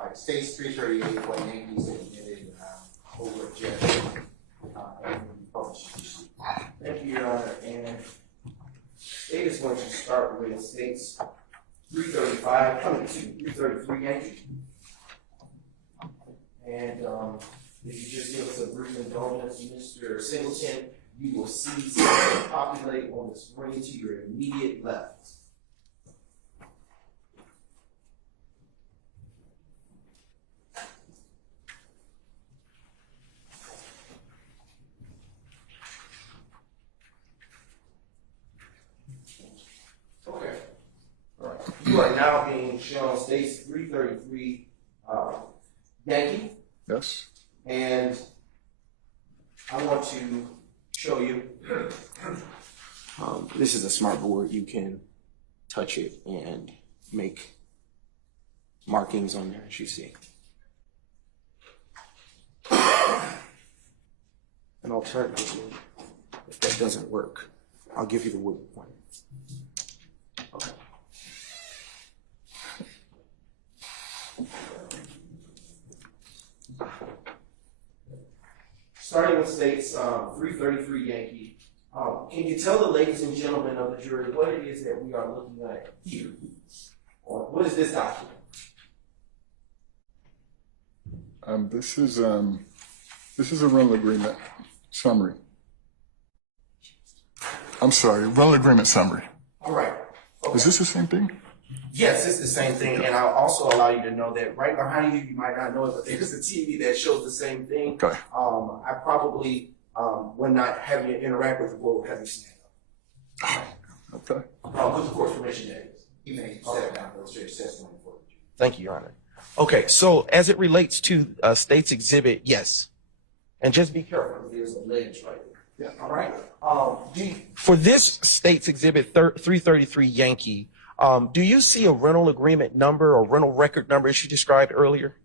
right, States 338, what Yankees admitted over at Jeff. And published. Thank you, Your Honor. And state is going to start with states 335, coming to 333 Yankee. And if you just give us a brief indulgence, Mr. Singleton, you will see something populate on the screen to your immediate left. Okay. All right. You are now being shown states 333 Yankee, Yes. and I want to show you. This is a smart board. You can touch it and make markings on there, as you see. And alternatively, if that doesn't work, I'll give you the wooden one. Okay. Starting with states 333 Yankee, can you tell the ladies and gentlemen of the jury what it is that we are looking at here? Or what is this document? This is a rental agreement summary. I'm sorry, rental agreement summary. All right. Okay. Is this the same thing? Yes, it's the same thing, and I'll also allow you to know that right behind you, you might not know it, but there's a TV that shows the same thing. Okay. I probably, when not having you interact with the board, will have you stand up. Okay. With the court's permission, that is. He may step down for straight testimony for you. Thank you, Your Honor. Okay, so as it relates to State's Exhibit, yes. And just be careful. There's a ledge right there. Yeah. All right. For this State's Exhibit 333 Yankee, do you see a rental agreement number or rental record number as you described earlier?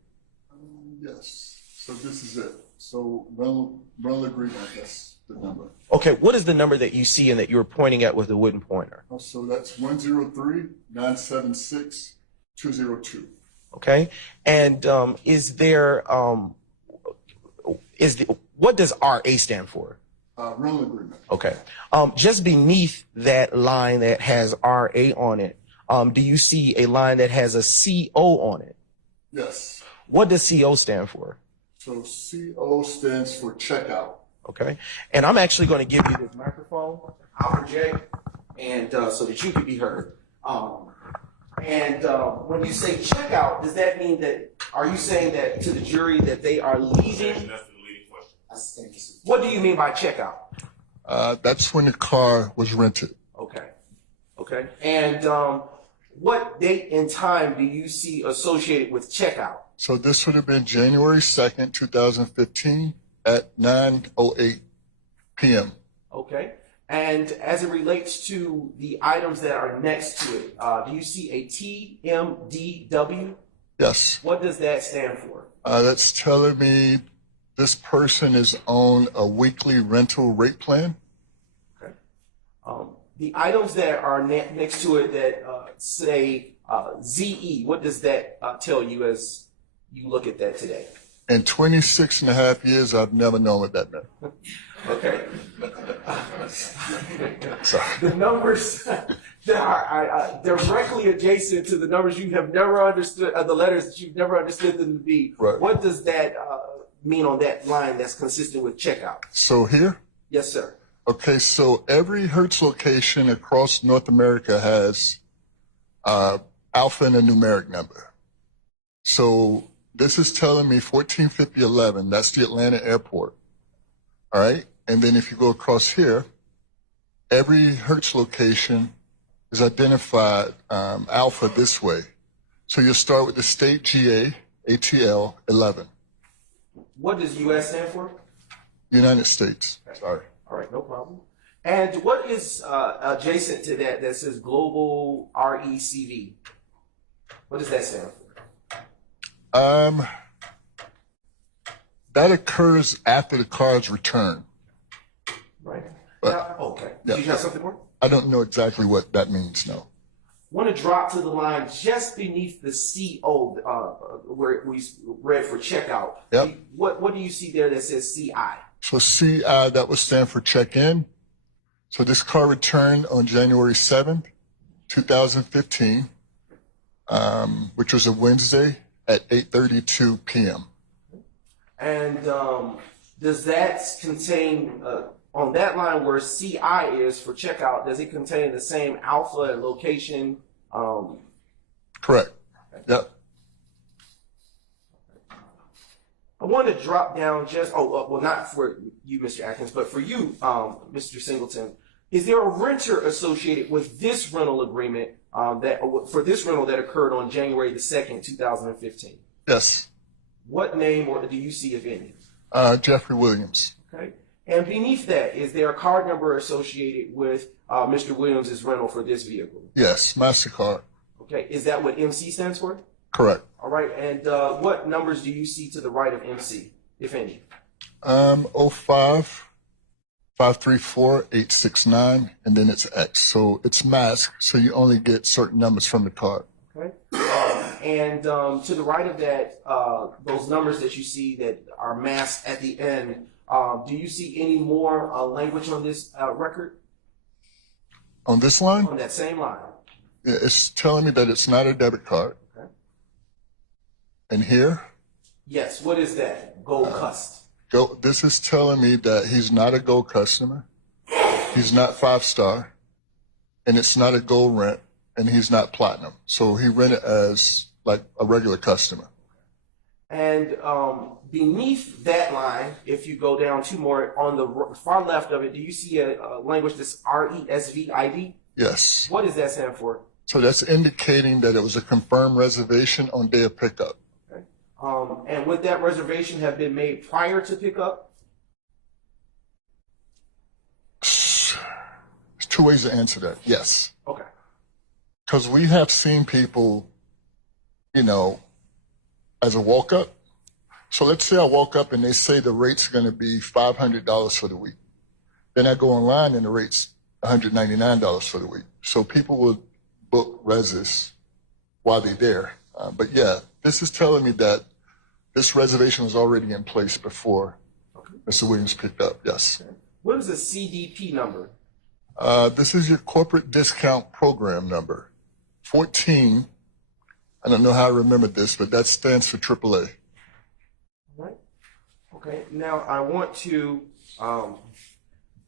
Yes. So this is it. So rental agreement, that's the number. Okay, what is the number that you see and that you were pointing at with the wooden pointer? Oh, so that's 103-976-202. Okay, and what does RA stand for? Rental agreement. Okay, just beneath that line that has RA on it, do you see a line that has a CO on it? Yes. What does CO stand for? So CO stands for checkout. Okay, and I'm actually going to give you this microphone. I'll project, and so that you can be heard. When you say checkout, does that mean that, are you saying that to the jury that they are leaving? That's the leading question. What do you mean by checkout? That's when the car was rented. Okay. Okay. And what date and time do you see associated with checkout? So this would have been January 2nd, 2015 at 9:08 p.m. Okay. And as it relates to the items that are next to it, do you see a TMDW? Yes. What does that stand for? That's telling me this person is on a weekly rental rate plan. Okay. The items that are next to it that say ZE, what does that tell you as you look at that today? In 26 and a half years, I've never known what that meant. Okay. Sorry. The numbers that are directly adjacent to the numbers you have never understood, the letters that you've never understood them to be. Right. What does that mean on that line that's consistent with checkout? So here? Yes, sir. Okay, so every Hertz location across North America has alpha and a numeric number. So this is telling me 145011, that's the Atlanta airport. All right, and then if you go across here, every Hertz location is identified alpha this way. So you'll start with the state GA, ATL 11. What does US stand for? United States. Sorry. All right, no problem. And what is adjacent to that that says global RECV? What does that stand for? That occurs after the car's return. Right. But- Now, okay. Yeah. Do you have something more? I don't know exactly what that means, no. want to drop to the line just beneath the CO, where we read for checkout. Yep. What do you see there that says CI? So CI, that would stand for check-in. So this car returned on January 7th, 2015, which was a Wednesday at 8:32 p.m. And does that contain, on that line where CI is for checkout, does it contain the same alpha and location? Correct. Yep. I want to drop down just, well, not for you, Mr. Atkins, but for you, Mr. Singleton. Is there a renter associated with this rental agreement for this rental that occurred on January the 2nd, 2015? Yes. What name or do you see, if any? Jeffrey Williams. Okay. And beneath that, is there a card number associated with Mr. Williams' rental for this vehicle? Yes, MasterCard. Okay. Is that what MC stands for? Correct. All right. And what numbers do you see to the right of MC, if any? 05 534 869, and then it's X. So it's masked, so you only get certain numbers from the card. Okay. And to the right of that, those numbers that you see that are masked at the end, do you see any more language on this record? On this line? On that same line? Yeah, it's telling me that it's not a debit card. Okay. And here? Yes. What is that? Gold Cust. This is telling me that he's not a gold customer. He's not 5-star. And it's not a gold rent. And he's not platinum. So he rented as like a regular customer. And beneath that line, if you go down two more, on the far left of it, do you see a language that's RESVID? Yes. What does that stand for? So that's indicating that it was a confirmed reservation on day of pickup. Okay. And would that reservation have been made prior to pickup? There's two ways to answer that. Yes. Okay. Because we have seen people, as a walk-up. So let's say I walk up and they say the rate's going to be $500 for the week. Then I go online and the rate's $199 for the week. So people will book reses while they're there. But yeah, this is telling me that this reservation was already in place before Mr. Williams picked up. Yes. Okay. What is the CDP number? This is your corporate discount program number. 14. I don't know how I remember this, but that stands for AAA. All right. Okay. Now I want to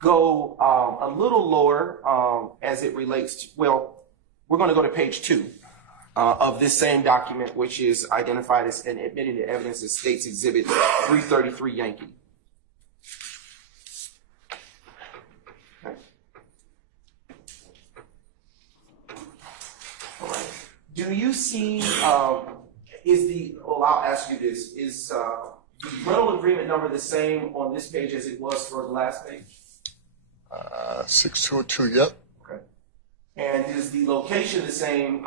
go a little lower as it relates to, we're going to go to page 2 of this same document, which is identified as and admitted to evidence as States Exhibit 333 Yankee. Okay. All right. Do you see, I'll ask you this, is the rental agreement number the same on this page as it was for the last page? 6202, yep. Okay. And is the location the same,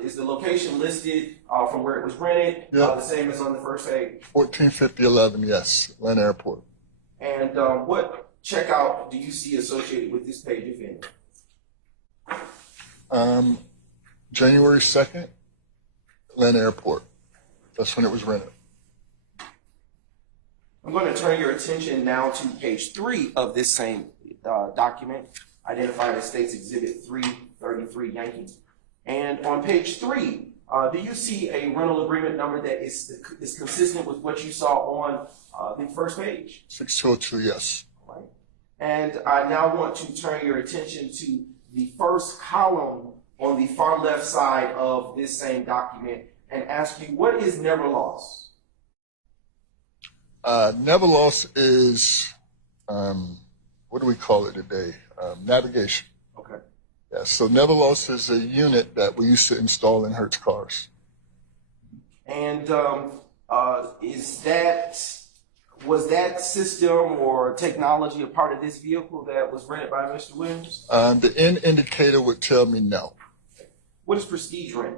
is the location listed from where it was rented the same as on the first page? 145011, yes, Atlanta Airport. And what checkout do you see associated with this page, if any? January 2nd, Atlanta Airport. That's when it was rented. I'm going to turn your attention now to page 3 of this same document, identified as States Exhibit 333 Yankee. And on page 3, do you see a rental agreement number that is consistent with what you saw on the first page? 6202, yes. All right. And I now want to turn your attention to the first column on the far left side of this same document and ask you, what is never lost? Never lost is, what do we call it today? Navigation. Okay. Yeah, so never lost is a unit that we used to install in Hertz cars. And was that system or technology a part of this vehicle that was rented by Mr. Williams? The end indicator would tell me no. What is Prestige rent?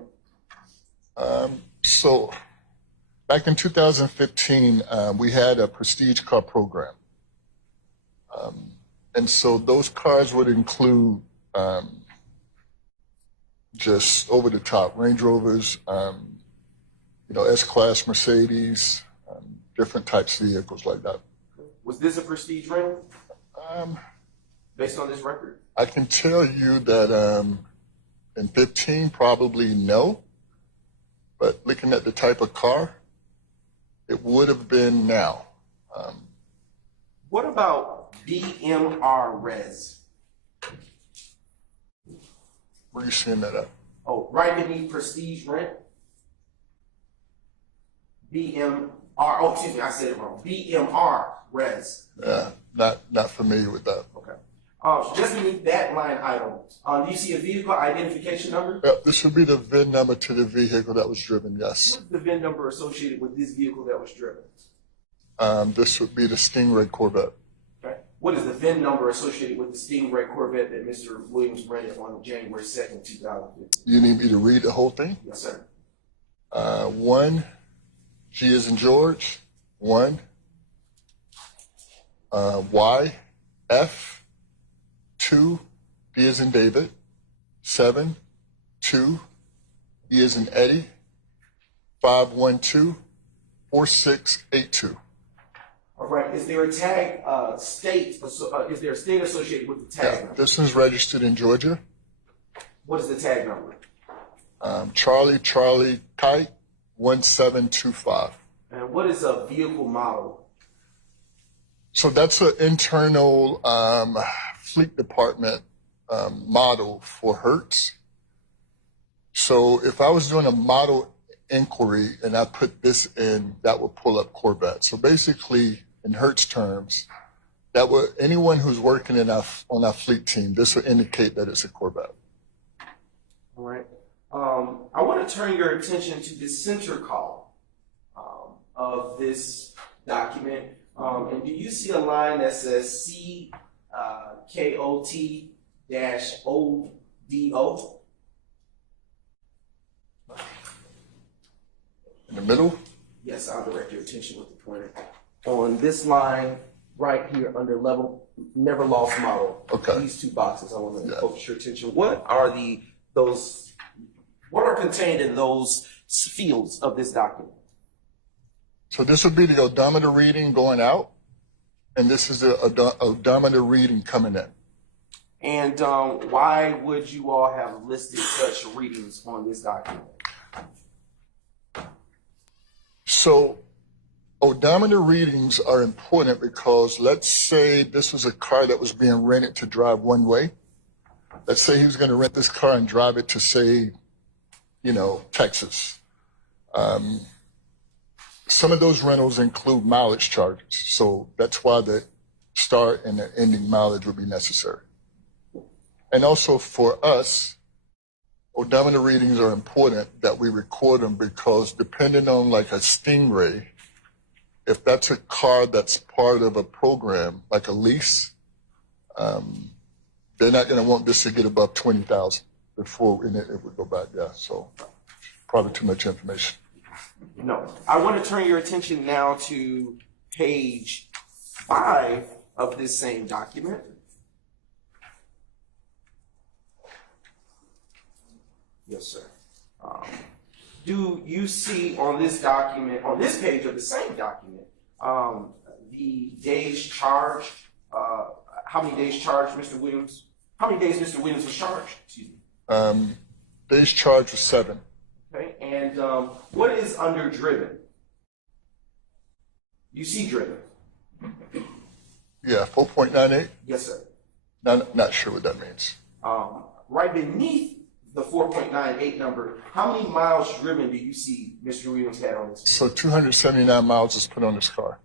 So back in 2015, we had a Prestige car program. And so those cars would include just over the top. Range Rovers, S-Class Mercedes, different types of vehicles like that. Was this a prestige rental? Based on this record? I can tell you that in 15, probably no. But looking at the type of car, it would have been now. What about BMR Res? Where are you seeing that at? Oh, right beneath prestige rent. BMR, oh, excuse me, I said it wrong. BMR Res. Not familiar with that. Okay. Just beneath that line item, do you see a vehicle identification number? This would be the VIN number to the vehicle that was driven, yes. What's the VIN number associated with this vehicle that was driven? This would be the Stingray Corvette. Okay. What is the VIN number associated with the Stingray Corvette that Mr. Williams rented on January 2nd, 2015? You need me to read the whole thing? Yes, sir. 1, G as in George, 1, Y, F, 2, D as in David, 7, 2, E as in Eddie, 512, 4682. All right. Is there a tag state? Is there a state associated with the tag number? This one's registered in Georgia. What is the tag number? Charlie Kite 1725. And what is a vehicle model? So that's an internal fleet department model for Hertz. So if I was doing a model inquiry and I put this in, that would pull up Corvette. So basically, in Hertz terms, that would anyone who's working on our fleet team, this would indicate that it's a Corvette. All right. I want to turn your attention to the center column of this document. And do you see a line that says CKOT-ODO? In the middle? Yes, I'll direct your attention with the pointer. On this line right here under level never lost model. Okay. These two boxes, I want to focus your attention. What are what are contained in those fields of this document? So this would be the odometer reading going out, and this is the odometer reading coming in. And why would you all have listed such readings on this document? So odometer readings are important because let's say this was a car that was being rented to drive one way. Let's say he was going to rent this car and drive it to, say, Texas. Some of those rentals include mileage charges. So that's why the start and the ending mileage would be necessary. And also for us, odometer readings are important that we record them because depending on like a Stingray, if that's a car that's part of a program, like a lease, they're not going to want this to get above 20,000 before it would go back. Yeah, so probably too much information. No. I want to turn your attention now to page 5 of this same document. Yes, sir. Do you see on this document, on this page of the same document, the days charged? How many days charged, Mr. Williams? How many days Mr. Williams was charged? Excuse me. Days charged was 7. Okay, and what is under driven? You see driven? Yeah, 4.98. Yes, sir. Not sure what that means. Right beneath the 4.98 number, how many miles driven do you see Mr. Williams had on this? So 279 miles is put on this car.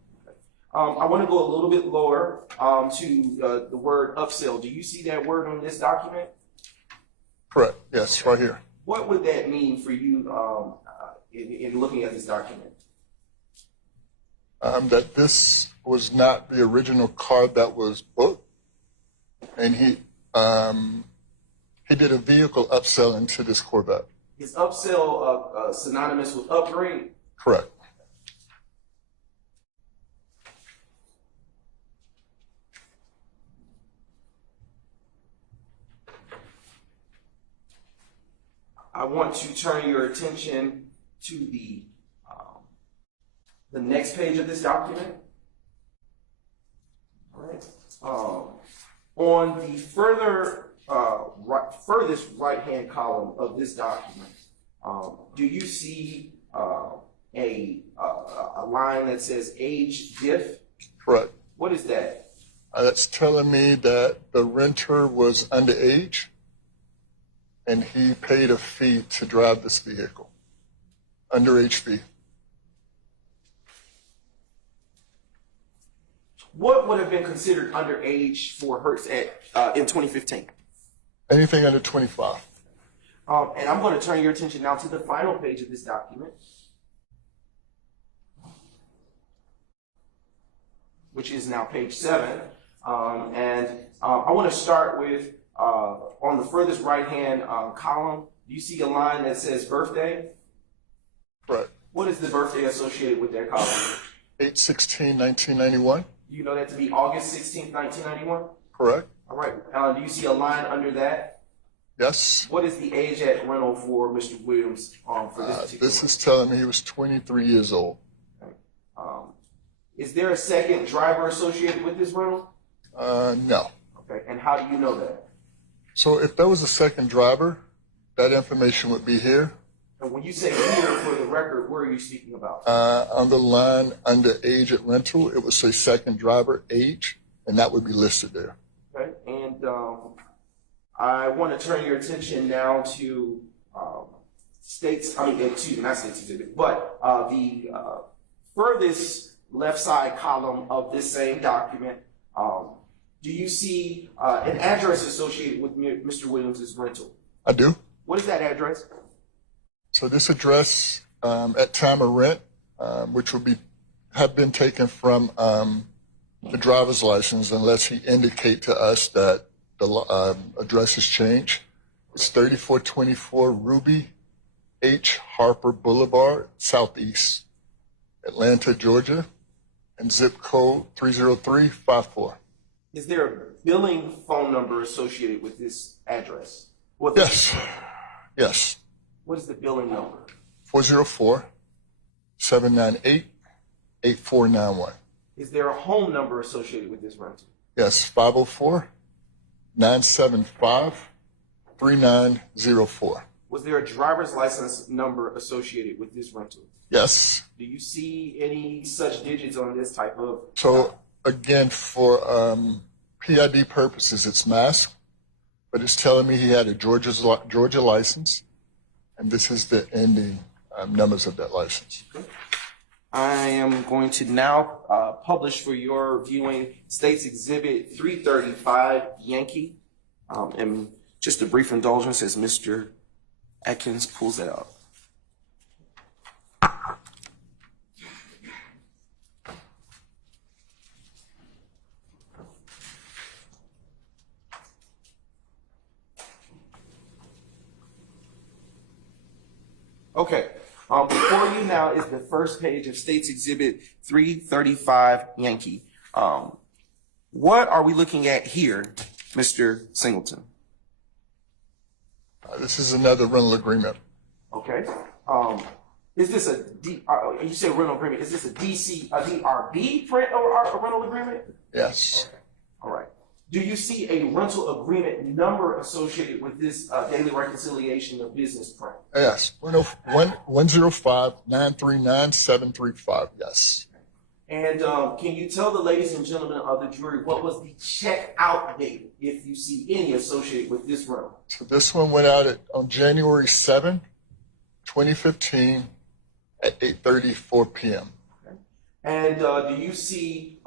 I want to go a little bit lower to the word upsell. Do you see that word on this document? Correct. Yes, right here. What would that mean for you in looking at this document? That this was not the original car that was booked, and he did a vehicle upsell into this Corvette. Is upsell synonymous with upgrade? Correct. want to turn your attention to the next page of this document. All right. On the furthest right-hand column of this document, do you see a line that says age diff? Correct. What is that? That's telling me that the renter was underage and he paid a fee to drive this vehicle. Underage fee. What would have been considered underage for Hertz in 2015? Anything under 25. And I'm going to turn your attention now to the final page of this document, which is now page 7. And I want to start with, on the furthest right-hand column, do you see a line that says birthday? Correct. What is the birthday associated with that column? 8/16/1991. Do you know that to be August 16th, 1991? Correct. All right. Do you see a line under that? Yes. What is the age at rental for Mr. Williams for this particular This is telling me he was 23 years old. Okay. Is there a second driver associated with this rental? No. Okay. And how do you know that? So if there was a second driver, that information would be here. And when you say here for the record, where are you speaking about? On the line under age at rental, it would say second driver age, and that would be listed there. Okay. And I want to turn your attention now to not States Exhibit, but the furthest left side column of this same document. Do you see an address associated with Mr. Williams' rental? I do. What is that address? So this address at time of rent, which would have been taken from the driver's license unless he indicate to us that the address has changed. It's 3424 Ruby H. Harper Boulevard, Southeast, Atlanta, Georgia, and zip code 30354. Is there a billing phone number associated with this address? Yes. Yes. What is the billing number? 404-798-8491. Is there a home number associated with this rental? Yes, 504-975-3904. Was there a driver's license number associated with this rental? Yes. Do you see any such digits on this type of? So again, for PID purposes, it's masked, but it's telling me he had a Georgia license, and this is the ending numbers of that license. I am going to now publish for your viewing States Exhibit 335 Yankee. And just a brief indulgence as Mr. Atkins pulls that out. Okay. Before you now is the first page of States Exhibit 335 Yankee. What are we looking at here, Mr. Singleton? This is another rental agreement. Okay. Is this you say rental agreement, is this a DRB print or a rental agreement? Yes. Okay. All right. Do you see a rental agreement number associated with this daily reconciliation of business print? Yes. 105-939-735. Yes. And can you tell the ladies and gentlemen of the jury what was the check-out date, if you see any associated with this rental? So this one went out on January 7, 2015 at 8:34 p.m. And do you see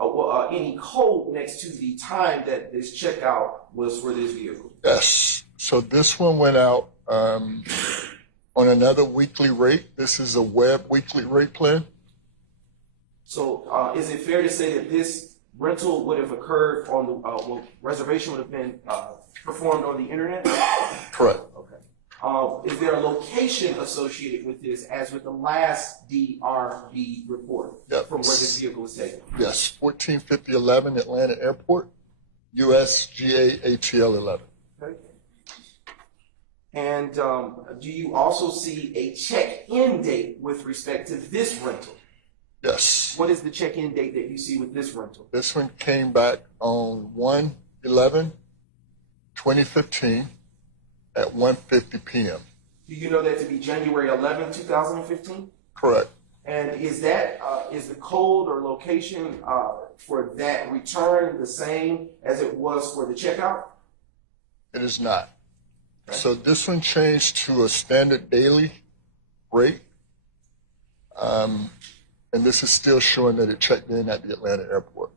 any code next to the time that this checkout was for this vehicle? Yes. So this one went out on another weekly rate. This is a web weekly rate plan. So is it fair to say that this rental would have occurred on the reservation would have been performed on the internet? Correct. Okay. Is there a location associated with this, as with the last DRB report from where this vehicle was taken? Yes, 145011 Atlanta Airport, USGA ATL 11. Okay. And do you also see a check-in date with respect to this rental? Yes. What is the check-in date that you see with this rental? This one came back on 1/11/2015 at 1:50 p.m. Do you know that to be January 11, 2015? Correct. And is that is the code or location for that return the same as it was for the checkout? It is not. So this one changed to a standard daily rate. And this is still showing that it checked in at the Atlanta airport.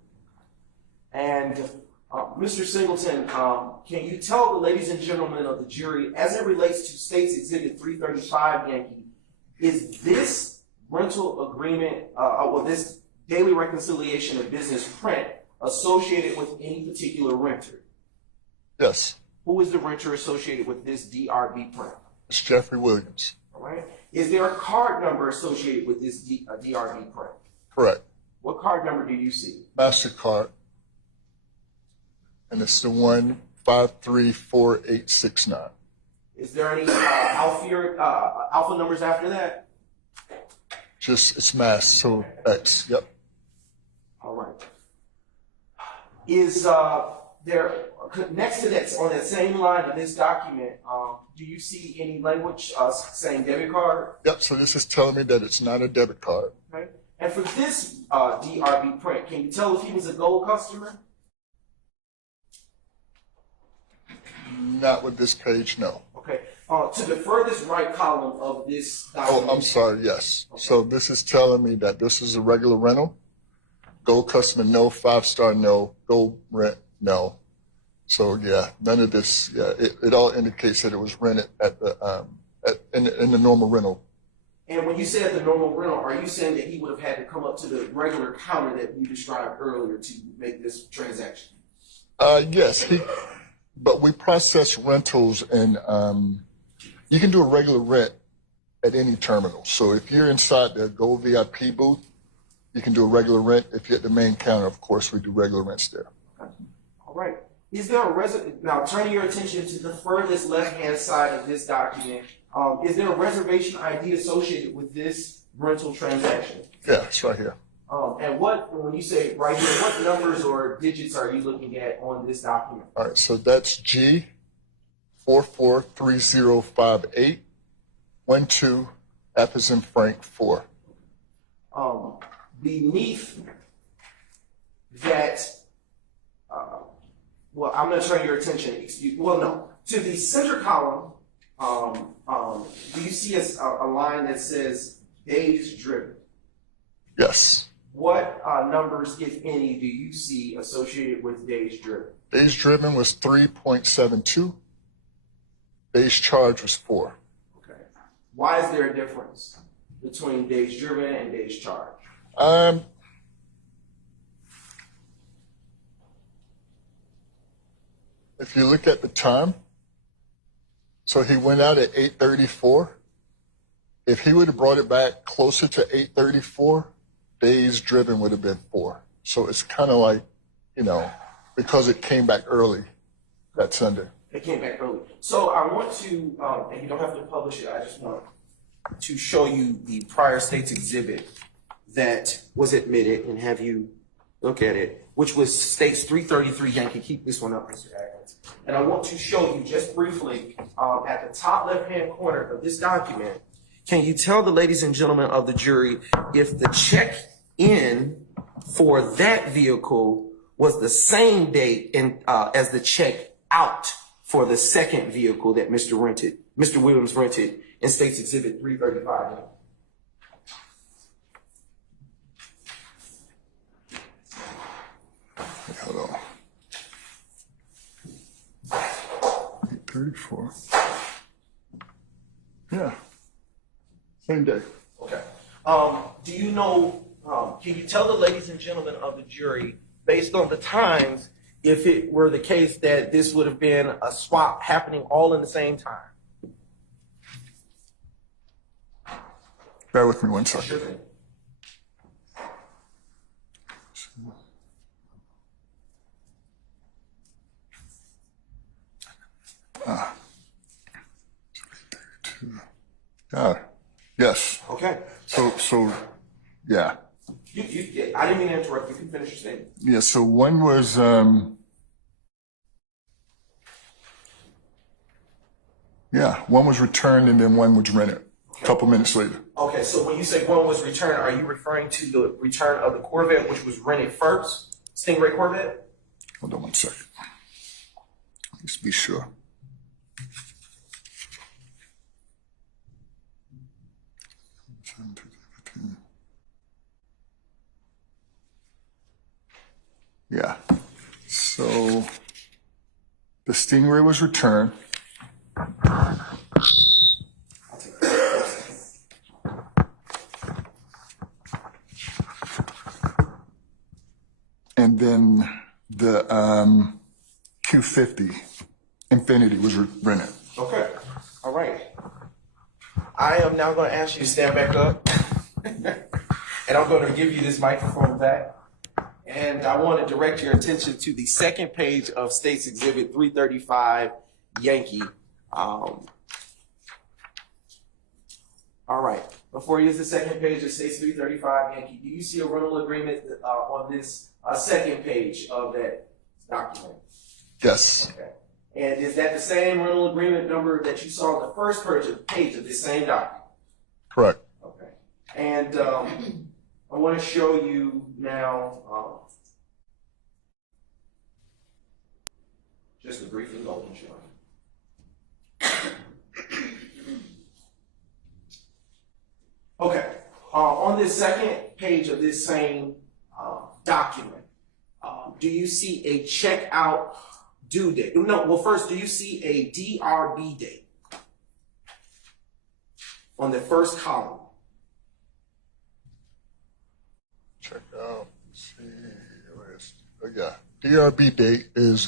And Mr. Singleton, can you tell the ladies and gentlemen of the jury, as it relates to State's Exhibit 335, Yankee, is this rental agreement, this daily reconciliation of business print associated with any particular renter? Yes, Who is the renter associated with this DRB print? it's Jeffrey Williams. All right. Is there a card number associated with this DRB print? Correct. What card number do you see? MasterCard. And it's the 1534869. Is there any alpha numbers after that? Just, it's mass, so X, yep. All right. Is there, next to that, on that same line of this document, do you see any language saying debit card? Yep, so this is telling me that it's not a debit card. Okay. And for this DRB print, can you tell if he was a gold customer? Not with this page, no. Okay. To the furthest right column of this document. Oh, I'm sorry, yes. So this is telling me that this is a regular rental. Gold customer, no. 5-star, no. Gold rent, no. So yeah, none of this. Yeah, it all indicates that it was rented at the in the normal rental. And when you say at the normal rental, are you saying that he would have had to come up to the regular counter that you described earlier to make this transaction? Yes, but we process rentals, and you can do a regular rent at any terminal. So if you're inside the Gold VIP booth, you can do a regular rent. If you're at the main counter, of course, we do regular rents there. All right. Is there a now turning your attention to the furthest left-hand side of this document, is there a reservation ID associated with this rental transaction? Yeah, it's right here. And when you say right here, what numbers or digits are you looking at on this document? All right, so that's G 443058 12 F as in Frank 4. Beneath that, well, I'm going to turn your attention, to the center column, do you see a line that says days driven? Yes. What numbers, if any, do you see associated with days driven? Days driven was 3.72. Days charge was 4. Okay. Why is there a difference between days driven and days charged? If you look at the time, so he went out at 8:34. If he would have brought it back closer to 8:34, days driven would have been 4. So it's kind of like, because it came back early that Sunday. It came back early. So I want to, and you don't have to publish it, I just want to show you the prior state's exhibit that was admitted and have you look at it, which was states 333 Yankee. Keep this one up, Mr. Atkins. And I want to show you just briefly at the top left-hand corner of this document, can you tell the ladies and gentlemen of the jury if the check-in for that vehicle was the same date as the check-out for the second vehicle that Mr. Williams rented in State's Exhibit 335? Hold on. 8:34. Yeah. Same day. Okay. Do you know, can you tell the ladies and gentlemen of the jury, based on the times, if it were the case that this would have been a swap happening all in the same time? Bear with me one second. Sure thing. Yes. Okay. So, yeah. I didn't mean to interrupt. You can finish your statement. Yeah, so one was, one was returned and then one was rented a couple minutes later. Okay, so when you say one was returned, are you referring to the return of the Corvette, which was rented first? Stingray Corvette? Hold on one second. Let's be sure. Yeah. So the Stingray was returned. And then the Q50 Infinity was rented. Okay, all right. I am now going to ask you to stand back up. And I'm going to give you this microphone back. And I want to direct your attention to the second page of State's Exhibit 335 Yankee. All right. Before you use the second page of State's 335 Yankee, do you see a rental agreement on this second page of that document? Yes. Okay. And is that the same rental agreement number that you saw on the first page of this same document? Correct. Okay. And I want to show you now just a brief indulgence. Okay. On this second page of this same document, do you see a checkout due date? No, well, first, do you see a DRB date on the first column? Check out. Let's see. Oh, yeah. DRB date is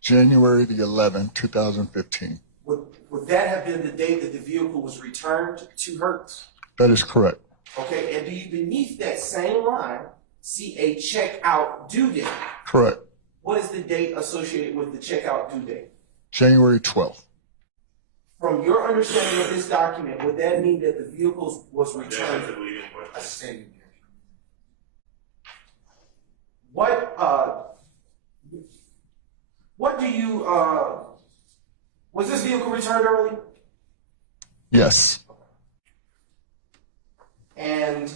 January the 11th, 2015. Would that have been the date that the vehicle was returned to Hertz? That is correct. Okay, and do you beneath that same line see a checkout due date? Correct. What is the date associated with the checkout due date? January 12th. From your understanding of this document, would that mean that the vehicle was returned? What do you, was this vehicle returned early? Yes. And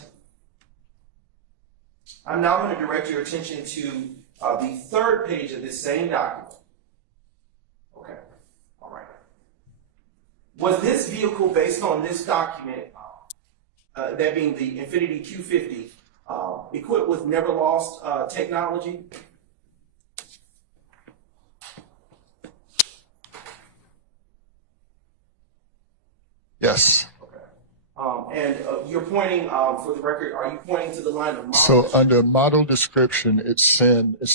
I'm now going to direct your attention to the third page of this same document. Okay, all right. Was this vehicle, based on this document, that being the Infiniti Q50, equipped with never lost technology? Yes. And you're pointing, for the record, are you pointing to the line of model? So under model description, it's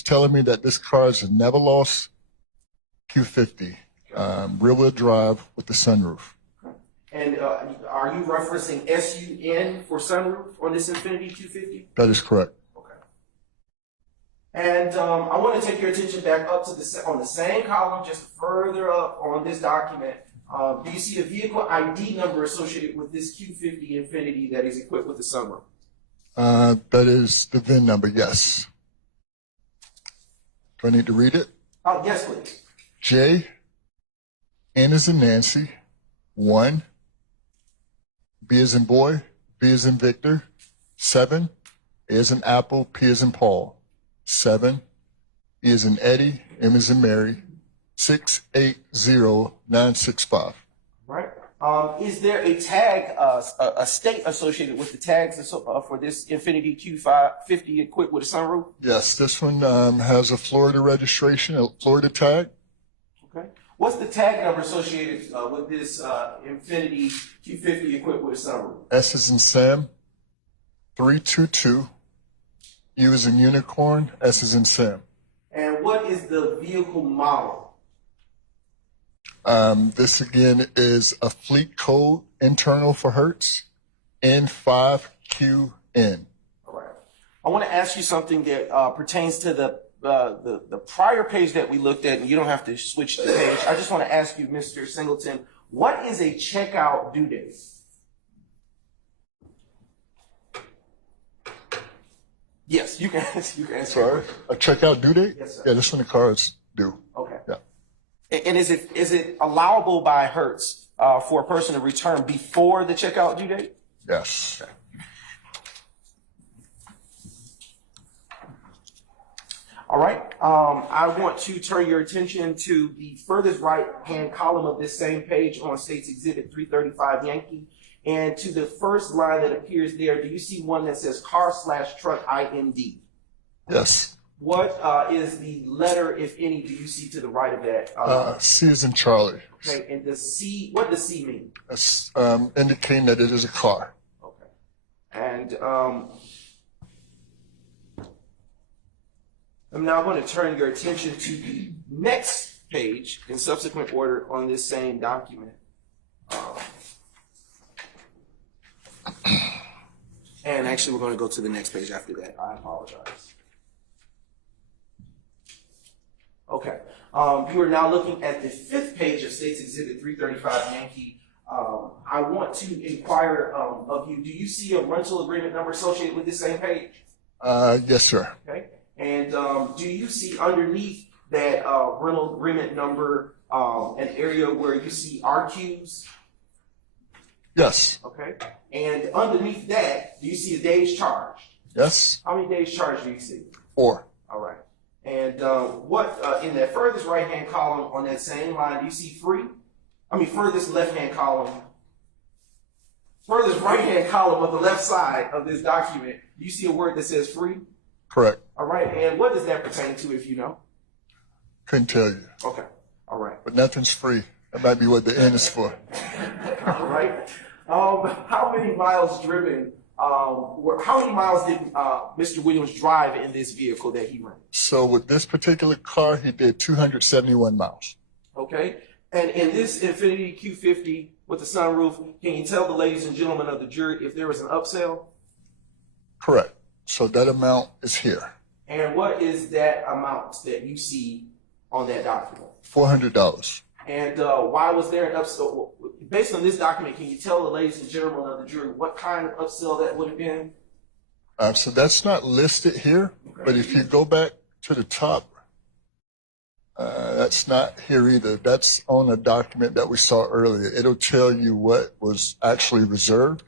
telling me that this car is a never lost Q50, rear wheel drive with the sunroof. And are you referencing SUN for sunroof on this Infiniti Q50? That is correct. Okay. And I want to take your attention back up to on the same column, just further up on this document. Do you see a vehicle ID number associated with this Q50 Infiniti that is equipped with the sunroof? That is the VIN number, yes. Do I need to read it? Yes, please. J, N as in Nancy, 1, B as in boy, V as in Victor, 7, A as in Apple, P as in Paul, 7, E as in Eddie, M as in Mary, 680965. Right. Is there a tag, a state associated with the tags for this Infiniti Q50 equipped with a sunroof? Yes, this one has a Florida registration, a Florida tag. Okay. What's the tag number associated with this Infiniti Q50 equipped with a sunroof? S as in Sam, 322. U as in unicorn, S as in Sam. And what is the vehicle model? This again is a fleet code internal for Hertz, N5QN. All right. I want to ask you something that pertains to the prior page that we looked at, and you don't have to switch the page. I just want to ask you, Mr. Singleton, What is a checkout due date? Yes, you can answer. Sorry, a checkout due date? Yes, sir. Yeah, this when the car is due. Okay. Yeah. And is it allowable by Hertz for a person to return before the checkout due date? Yes. All right. I want to turn your attention to the furthest right-hand column of this same page on States Exhibit 335 Yankee. And to the first line that appears there, do you see one that says car/truck IND? Yes. What is the letter, if any, do you see to the right of that? C is in Charlie. Okay, and the C, what does C mean? That's indicating that it is a car. Okay. And I'm now going to turn your attention to the next page in subsequent order on this same document. And actually, we're going to go to the next page after that. I apologize. Okay. You are now looking at the fifth page of States Exhibit 335 Yankee. I want to inquire of you, do you see a rental agreement number associated with this same page? Yes, sir. Okay. And do you see underneath that rental agreement number an area where you see RQs? Yes. Okay. And underneath that, do you see a days charged? Yes. How many days charged do you see? 4. All right. And what in that furthest right-hand column on that same line, do you see free? I mean, furthest left-hand column. Furthest right-hand column of the left side of this document, do you see a word that says free? Correct. All right. And what does that pertain to, if you know? Couldn't tell you. Okay. All right. But nothing's free. That might be what the N is for. All right. How many miles driven? How many miles did Mr. Williams drive in this vehicle that he rented? So with this particular car, he did 271 miles. Okay. And in this Infiniti Q50 with the sunroof, can you tell the ladies and gentlemen of the jury if there was an upsell? Correct. So that amount is here. And what is that amount that you see on that document? $400. And why was there an upsell? Based on this document, can you tell the ladies and gentlemen of the jury what kind of upsell that would have been? So that's not listed here, but if you go back to the top, that's not here either. That's on a document that we saw earlier. It'll tell you what was actually reserved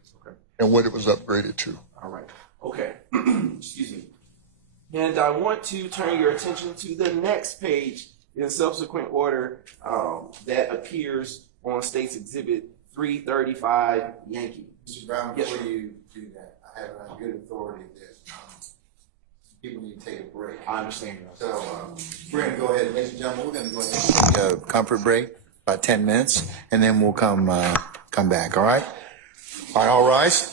and what it was upgraded to. All right. Okay. Excuse me. And I want to turn your attention to the next page in subsequent order that appears on States Exhibit 335 Yankee. Mr. Brown, Yes, before sir. you do that, I have a good authority that people need to take a break. I understand. So we're going to go ahead, ladies and gentlemen, we're going to go ahead and take a comfort break, about 10 minutes, and then we'll come back, all right? All right, all rise.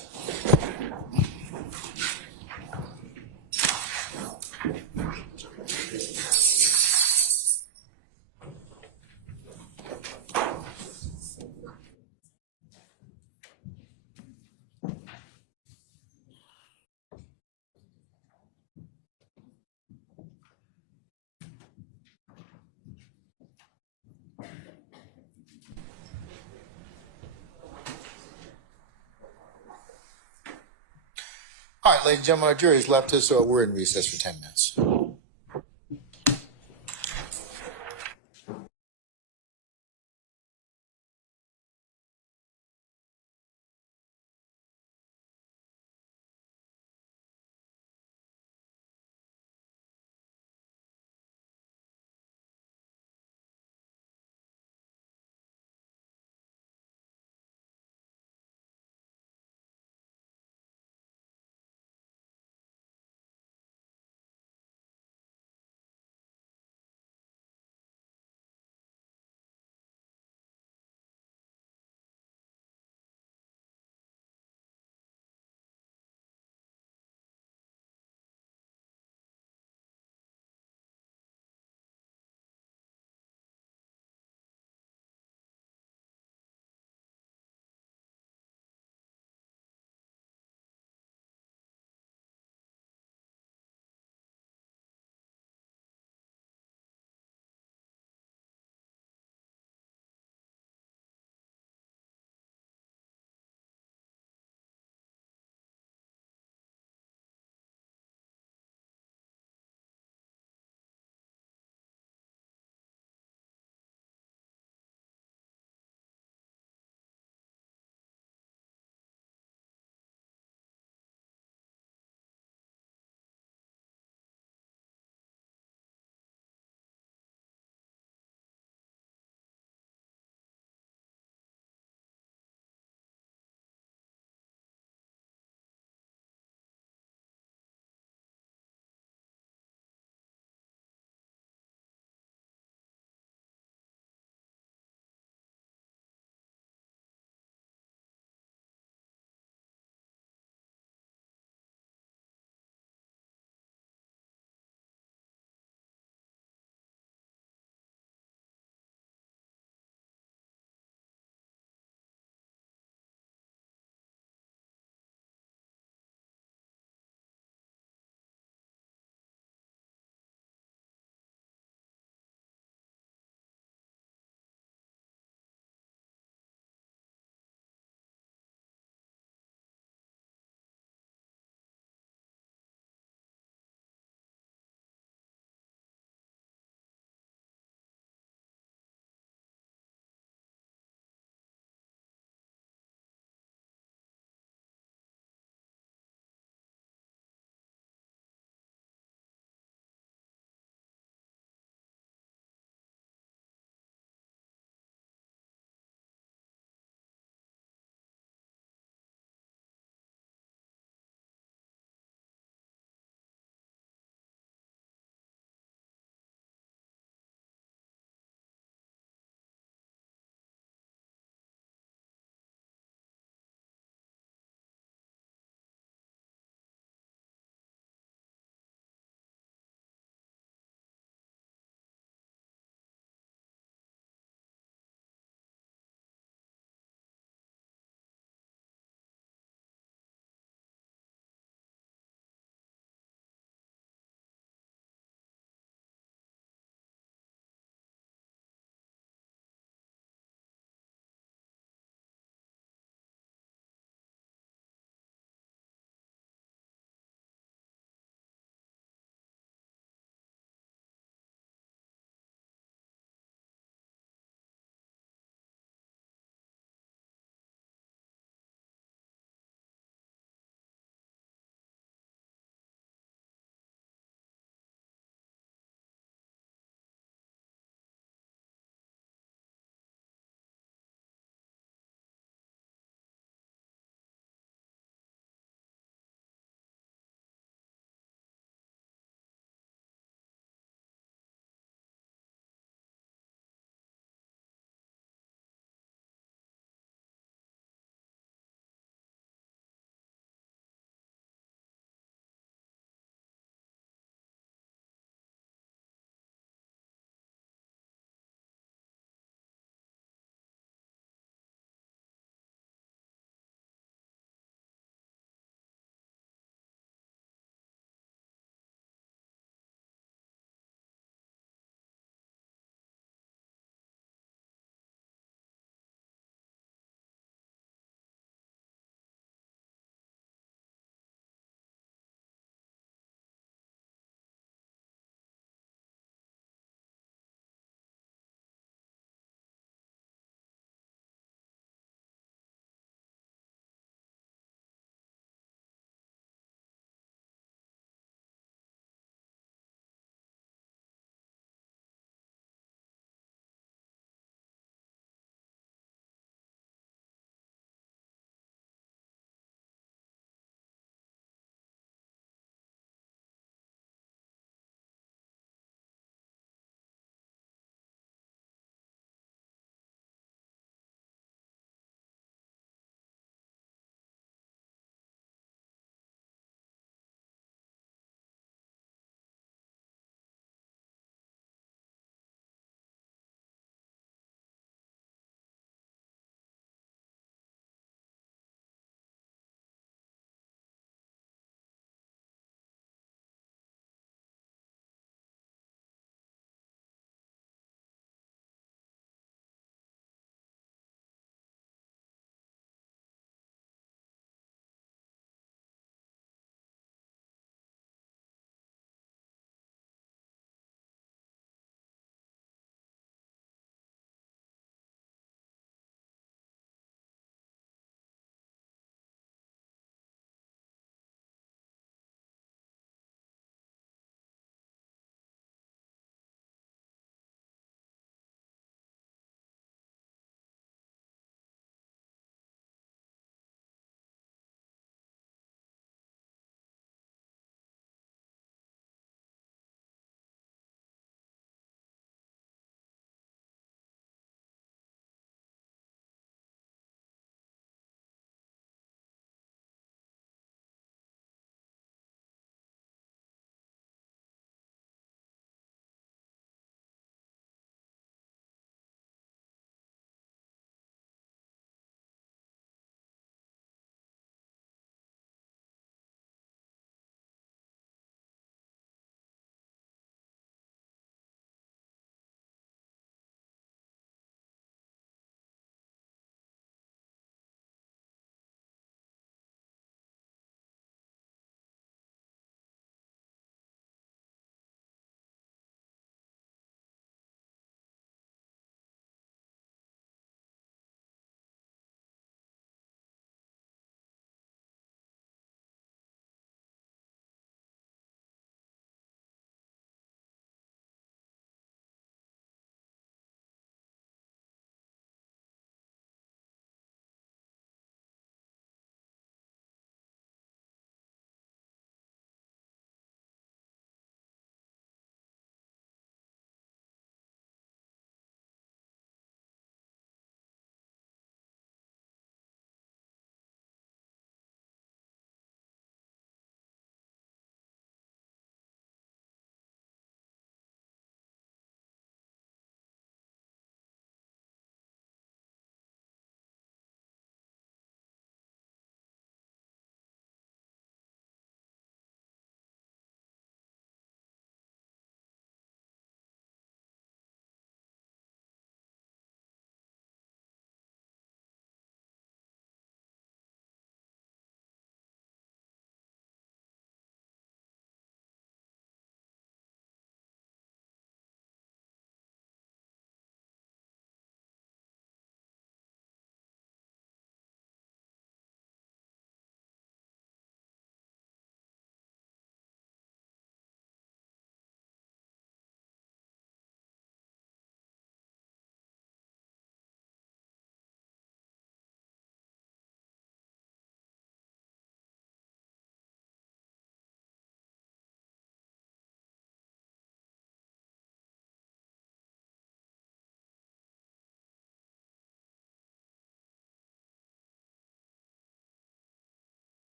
All right, ladies and gentlemen, our jury has left us, so we're in recess for 10 minutes.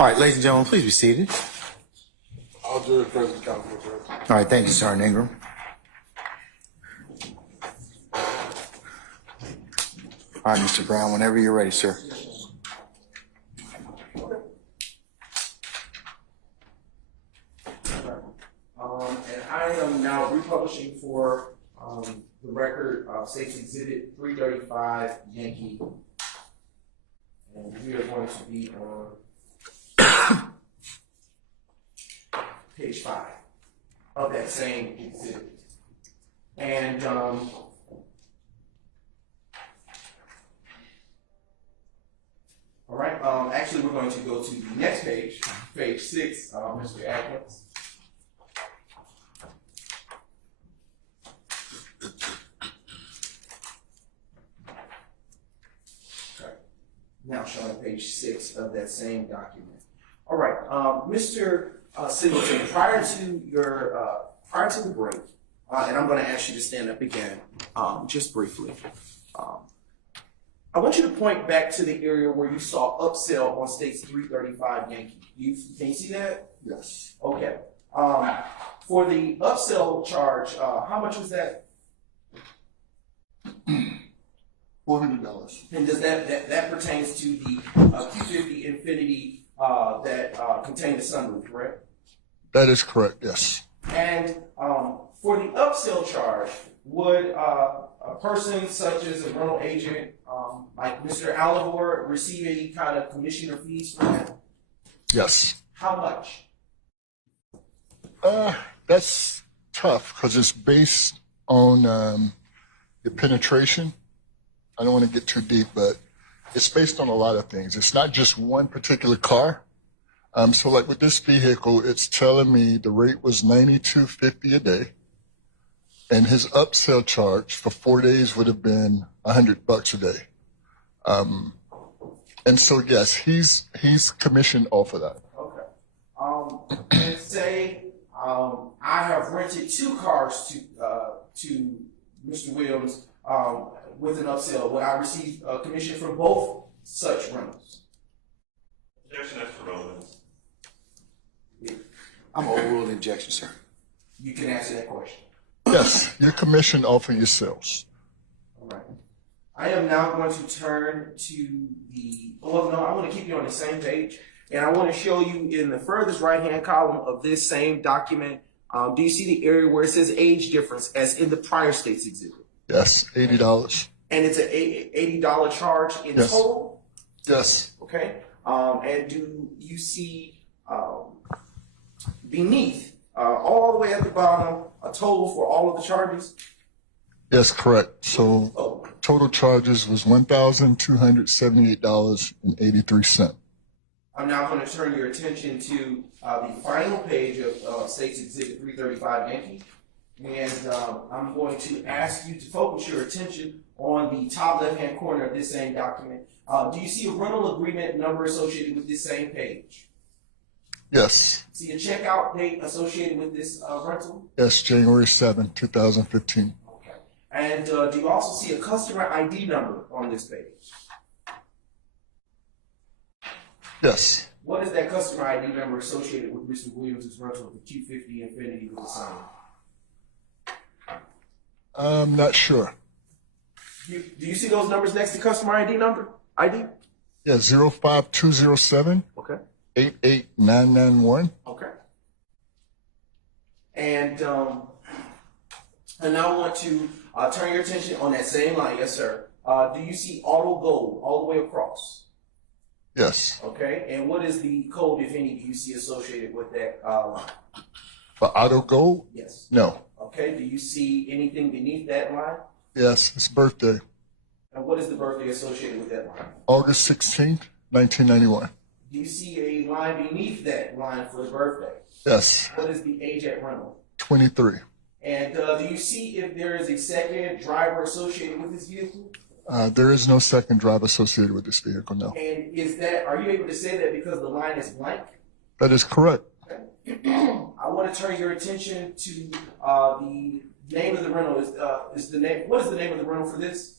All right, ladies and gentlemen, please be seated. I'll do it, President Counsel. All right, thank you, Sergeant Ingram. All right, Mr. Brown, whenever you're ready, sir. And I am now republishing for the record State's Exhibit 335 Yankee. And we are going to be on page 5 of that same exhibit. And all right, actually we're going to go to the next page, page 6, Mr. Atkins. Okay. Now showing page 6 of that same document. All right, Mr. Singleton, prior to the break, and I'm going to ask you to stand up again, just briefly. I want you to point back to the area where you saw upsell on State's 335 Yankee. Can you see that? Yes. Okay. For the upsell charge, how much was that? $400. And does that pertains to the Q50 Infinity that contained the sunroof, correct? That is correct, yes. And for the upsell charge, would a person such as a rental agent like Mr. Alivor receive any kind of commission or fees for that? Yes. How much? That's tough because it's based on the penetration. I don't want to get too deep, but it's based on a lot of things. It's not just one particular car. So like with this vehicle, it's telling me the rate was $92.50 a day, and his upsell charge for 4 days would have been $100 a day. And so yes, he's commissioned off of that. Okay. And say I have rented 2 cars to Mr. Williams with an upsell. Would I receive a commission from both such rentals? Objection as to relevance. I'm overruling the objection, sir. You can answer that question. Yes, you're commissioned off of your sales. All right. I am now going to turn to the, well, no, I want to keep you on the same page. And I want to show you in the furthest right-hand column of this same document, do you see the area where it says age difference as in the prior State's exhibit? Yes, $80. And it's an $80 charge in Yes. total? Yes. Okay. And do you see beneath, all the way at the bottom, a total for all of the charges? Yes, correct. So total charges was $1,278.83. I'm now going to turn your attention to the final page of State's Exhibit 335 Yankee. And I'm going to ask you to focus your attention on the top left-hand corner of this same document. Do you see a rental agreement number associated with this same page? Yes. See a checkout date associated with this rental? Yes, January 7, 2015. Okay. And do you also see a customer ID number on this page? Yes. What is that customer ID number associated with Mr. Williams' rental of the Q50 Infinity with the Sunroof? I'm not sure. Do you see those numbers next to customer ID number? ID? Yeah, 05207 Okay. 88991. Okay. And now I want to turn your attention on that same line. Yes, sir. Do you see auto gold all the way across? Yes. Okay. And what is the code, if any, do you see associated with that line? For auto gold? Yes. No. Okay. Do you see anything beneath that line? Yes, it's birthday. And what is the birthday associated with that line? August 16th, 1991. Do you see a line beneath that line for the birthday? Yes. What is the age at rental? 23. And do you see if there is a second driver associated with this vehicle? There is no second driver associated with this vehicle, no. And are you able to say that because the line is blank? That is correct. I want to turn your attention to the name of the rental. What is the name of the rental for this?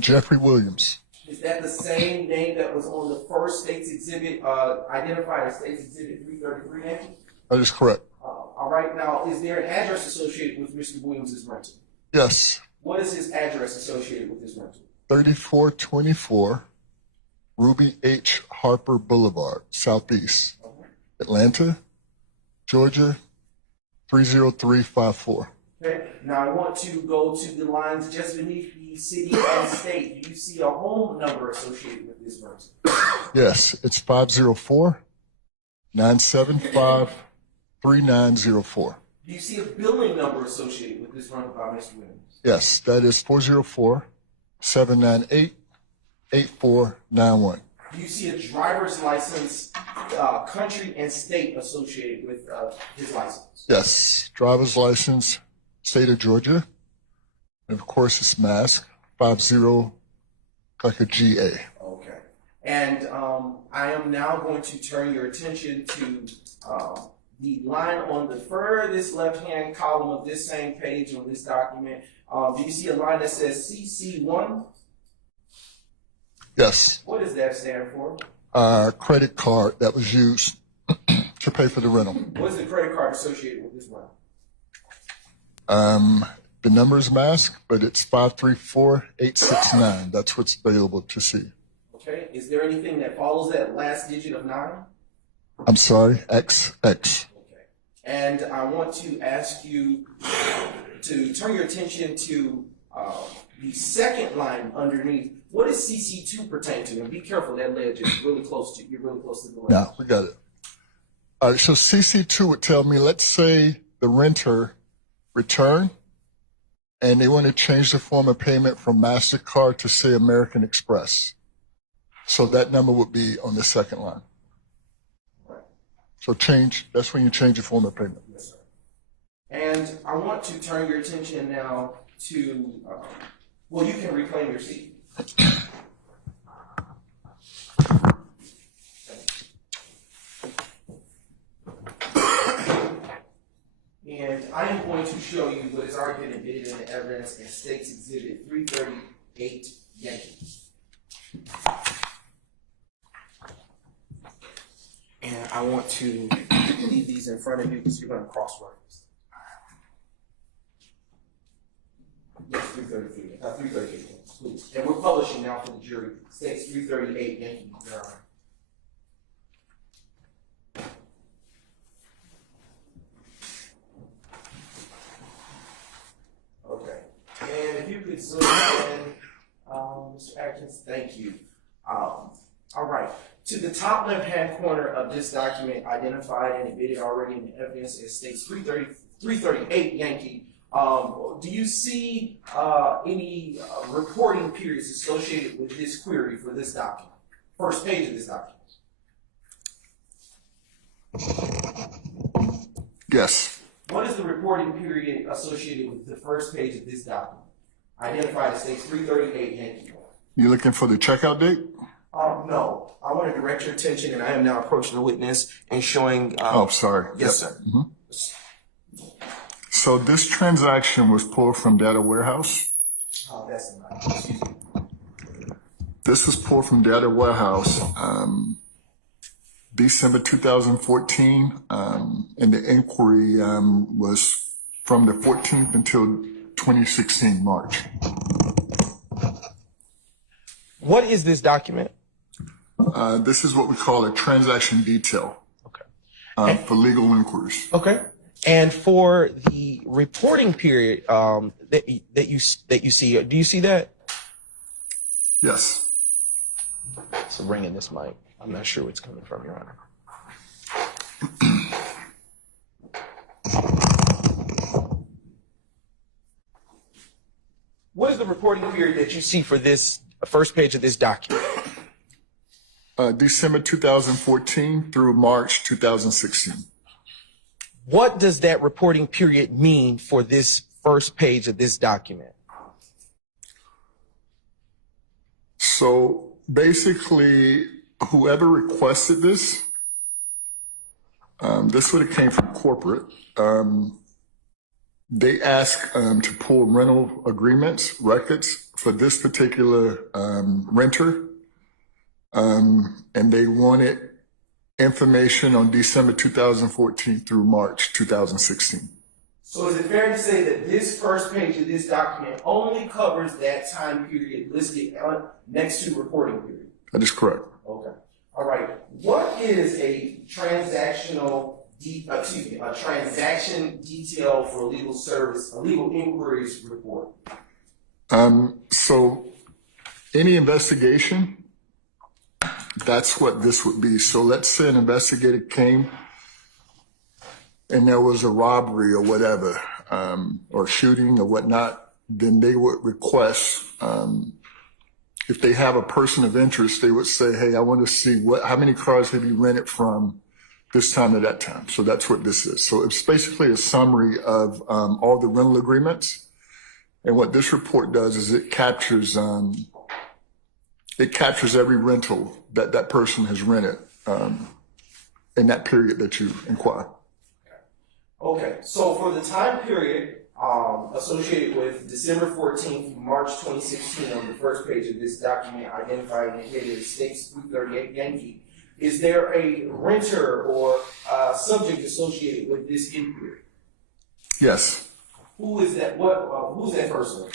Jeffrey Williams. Is that the same name that was on the first state's exhibit, identified as state's exhibit 333 Yankee? That is correct. All right, now, is there an address associated with Mr. Williams' rental? Yes. What is his address associated with this rental? 3424 Ruby H. Harper Boulevard, Southeast, Atlanta, Georgia, 30354. Okay, now I want to go to the lines just beneath the city and state. Do you see a home number associated with this rental? Yes, it's 504-975-3904. Do you see a billing number associated with this rental by Mr. Williams? Yes, that is 404-798-8491. Do you see a driver's license, country and state associated with his license? Yes, driver's license, state of Georgia, and of course it's mask, 50 like a GA. Okay. And I am now going to turn your attention to the line on the furthest left-hand column of this same page on this document. Do you see a line that says CC1? Yes. What does that stand for? Credit card that was used to pay for the rental. What is the credit card associated with this rental? The number is masked, but it's 534869. That's what's available to see. Okay. Is there anything that follows that last digit of 9? I'm sorry, XX. Okay. And I want to ask you to turn your attention to the second line underneath. What does CC2 pertain to? And be careful, that ledge is really close to, you're really close to the ledge. Now, we got it. All right, so CC2 would tell me, let's say the renter returned and they want to change the form of payment from MasterCard to, say, American Express. So that number would be on the second line. Right. So that's when you change the form of payment. Yes, sir. And I want to turn your attention now to, well, you can reclaim your seat. And I am going to show you what has already been admitted in the evidence in State's Exhibit 338 Yankee. And I want to leave these in front of you because you're going to cross-reference. Yes, 338, please. And we're publishing now for the jury. States 338 Yankee, Your Honor. Okay. And if you could zoom in, Mr. Atkins, thank you. All right. To the top left-hand corner of this document, identified and admitted already in the evidence, it states 338 Yankee. Do you see any reporting periods associated with this query for this document? First page of this document. Yes. What is the reporting period associated with the first page of this document? Identified as states 338 Yankee. You looking for the checkout date? No. I want to direct your attention, and I am now approaching the witness and showing. Sorry. Yes, sir. Mm-hmm. So this transaction was pulled from Data Warehouse. Oh, that's not. Excuse me. This was pulled from Data Warehouse December 2014, and the inquiry was from the 14th until 2016 March. What is this document? This is what we call a transaction detail. Okay. For legal inquiries. Okay. And for the reporting period that you see, do you see that? Yes. So bring in this mic. I'm not sure where it's coming from, Your Honor. What is the reporting period that you see for this first page of this document? December 2014 through March 2016. What does that reporting period mean for this first page of this document? So basically, whoever requested this This would have came from corporate. They asked to pull rental agreements, records for this particular renter, and they wanted information on December 2014 through March 2016. So is it fair to say that this first page of this document only covers that time period listed next to reporting period? That is correct. Okay. All right. What is a a transaction detail for legal service, a legal inquiries report? So any investigation, that's what this would be. So let's say an investigator came and there was a robbery or whatever, or shooting or whatnot, then they would request, if they have a person of interest, they would say, hey, I want to see how many cars have you rented from this time to that time. So that's what this is. So it's basically a summary of all the rental agreements. And what this report does is it captures every rental that that person has rented in that period that you inquire. Okay, so for the time period associated with December 14th, March 2016, on the first page of this document, identifying the head of States 338 Yankee, is there a renter or subject associated with this inquiry? Yes. Who is that? Who's that person?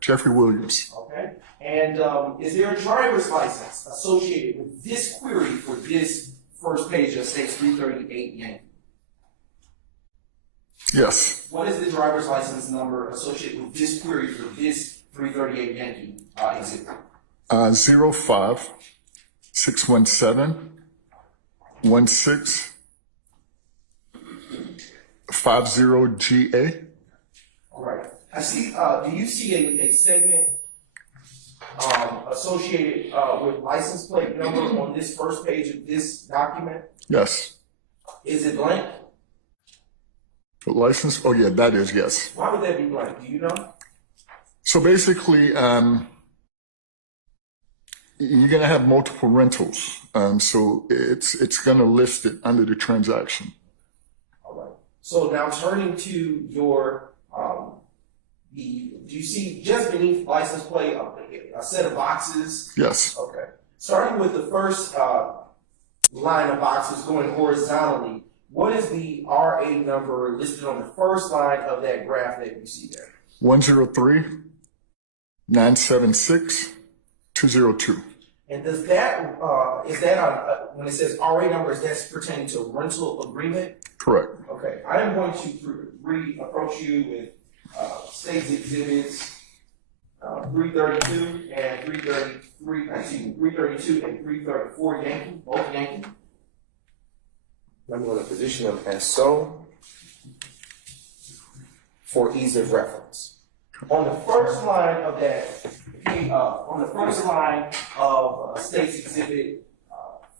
Jeffrey Williams. Okay, and is there a driver's license associated with this query for this first page of States 338 Yankee? Yes. What is the driver's license number associated with this query for this 338 Yankee exhibit? 05 617 16 50 GA. All right. I see. Do you see a segment associated with license plate number on this first page of this document? Yes. Is it blank? The license? Oh, yeah, that is, yes. Why would that be blank? Do you know? So basically, you're going to have multiple rentals. So it's going to list it under the transaction. All right. So now turning to your, do you see just beneath license plate a set of boxes? Yes. Okay. Starting with the first line of boxes going horizontally, what is the RA number listed on the first line of that graph that you see there? 103 976 202. And does that, is that when it says RA number, is that pertaining to rental agreement? Correct. Okay, I am going to approach you with states exhibits 332 and 332 and 334 Yankee, both Yankee. I'm going to position them as so for ease of reference. On the first line of that, on the first line of States Exhibit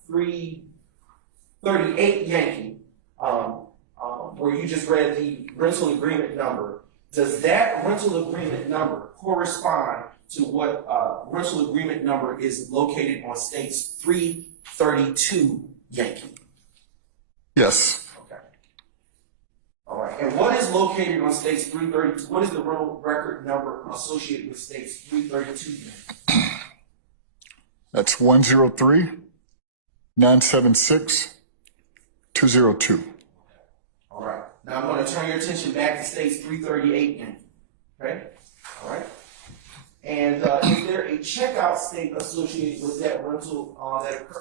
338 Yankee, where you just read the rental agreement number, does that rental agreement number correspond to what rental agreement number is located on States 332 Yankee? Yes. Okay. All right. And what is located on States 332? What is the rental record number associated with States 332 Yankee? That's 103 976 202. All right. Now I'm going to turn your attention back to States 338 Yankee. Okay? All right. And is there a checkout state associated with that rental?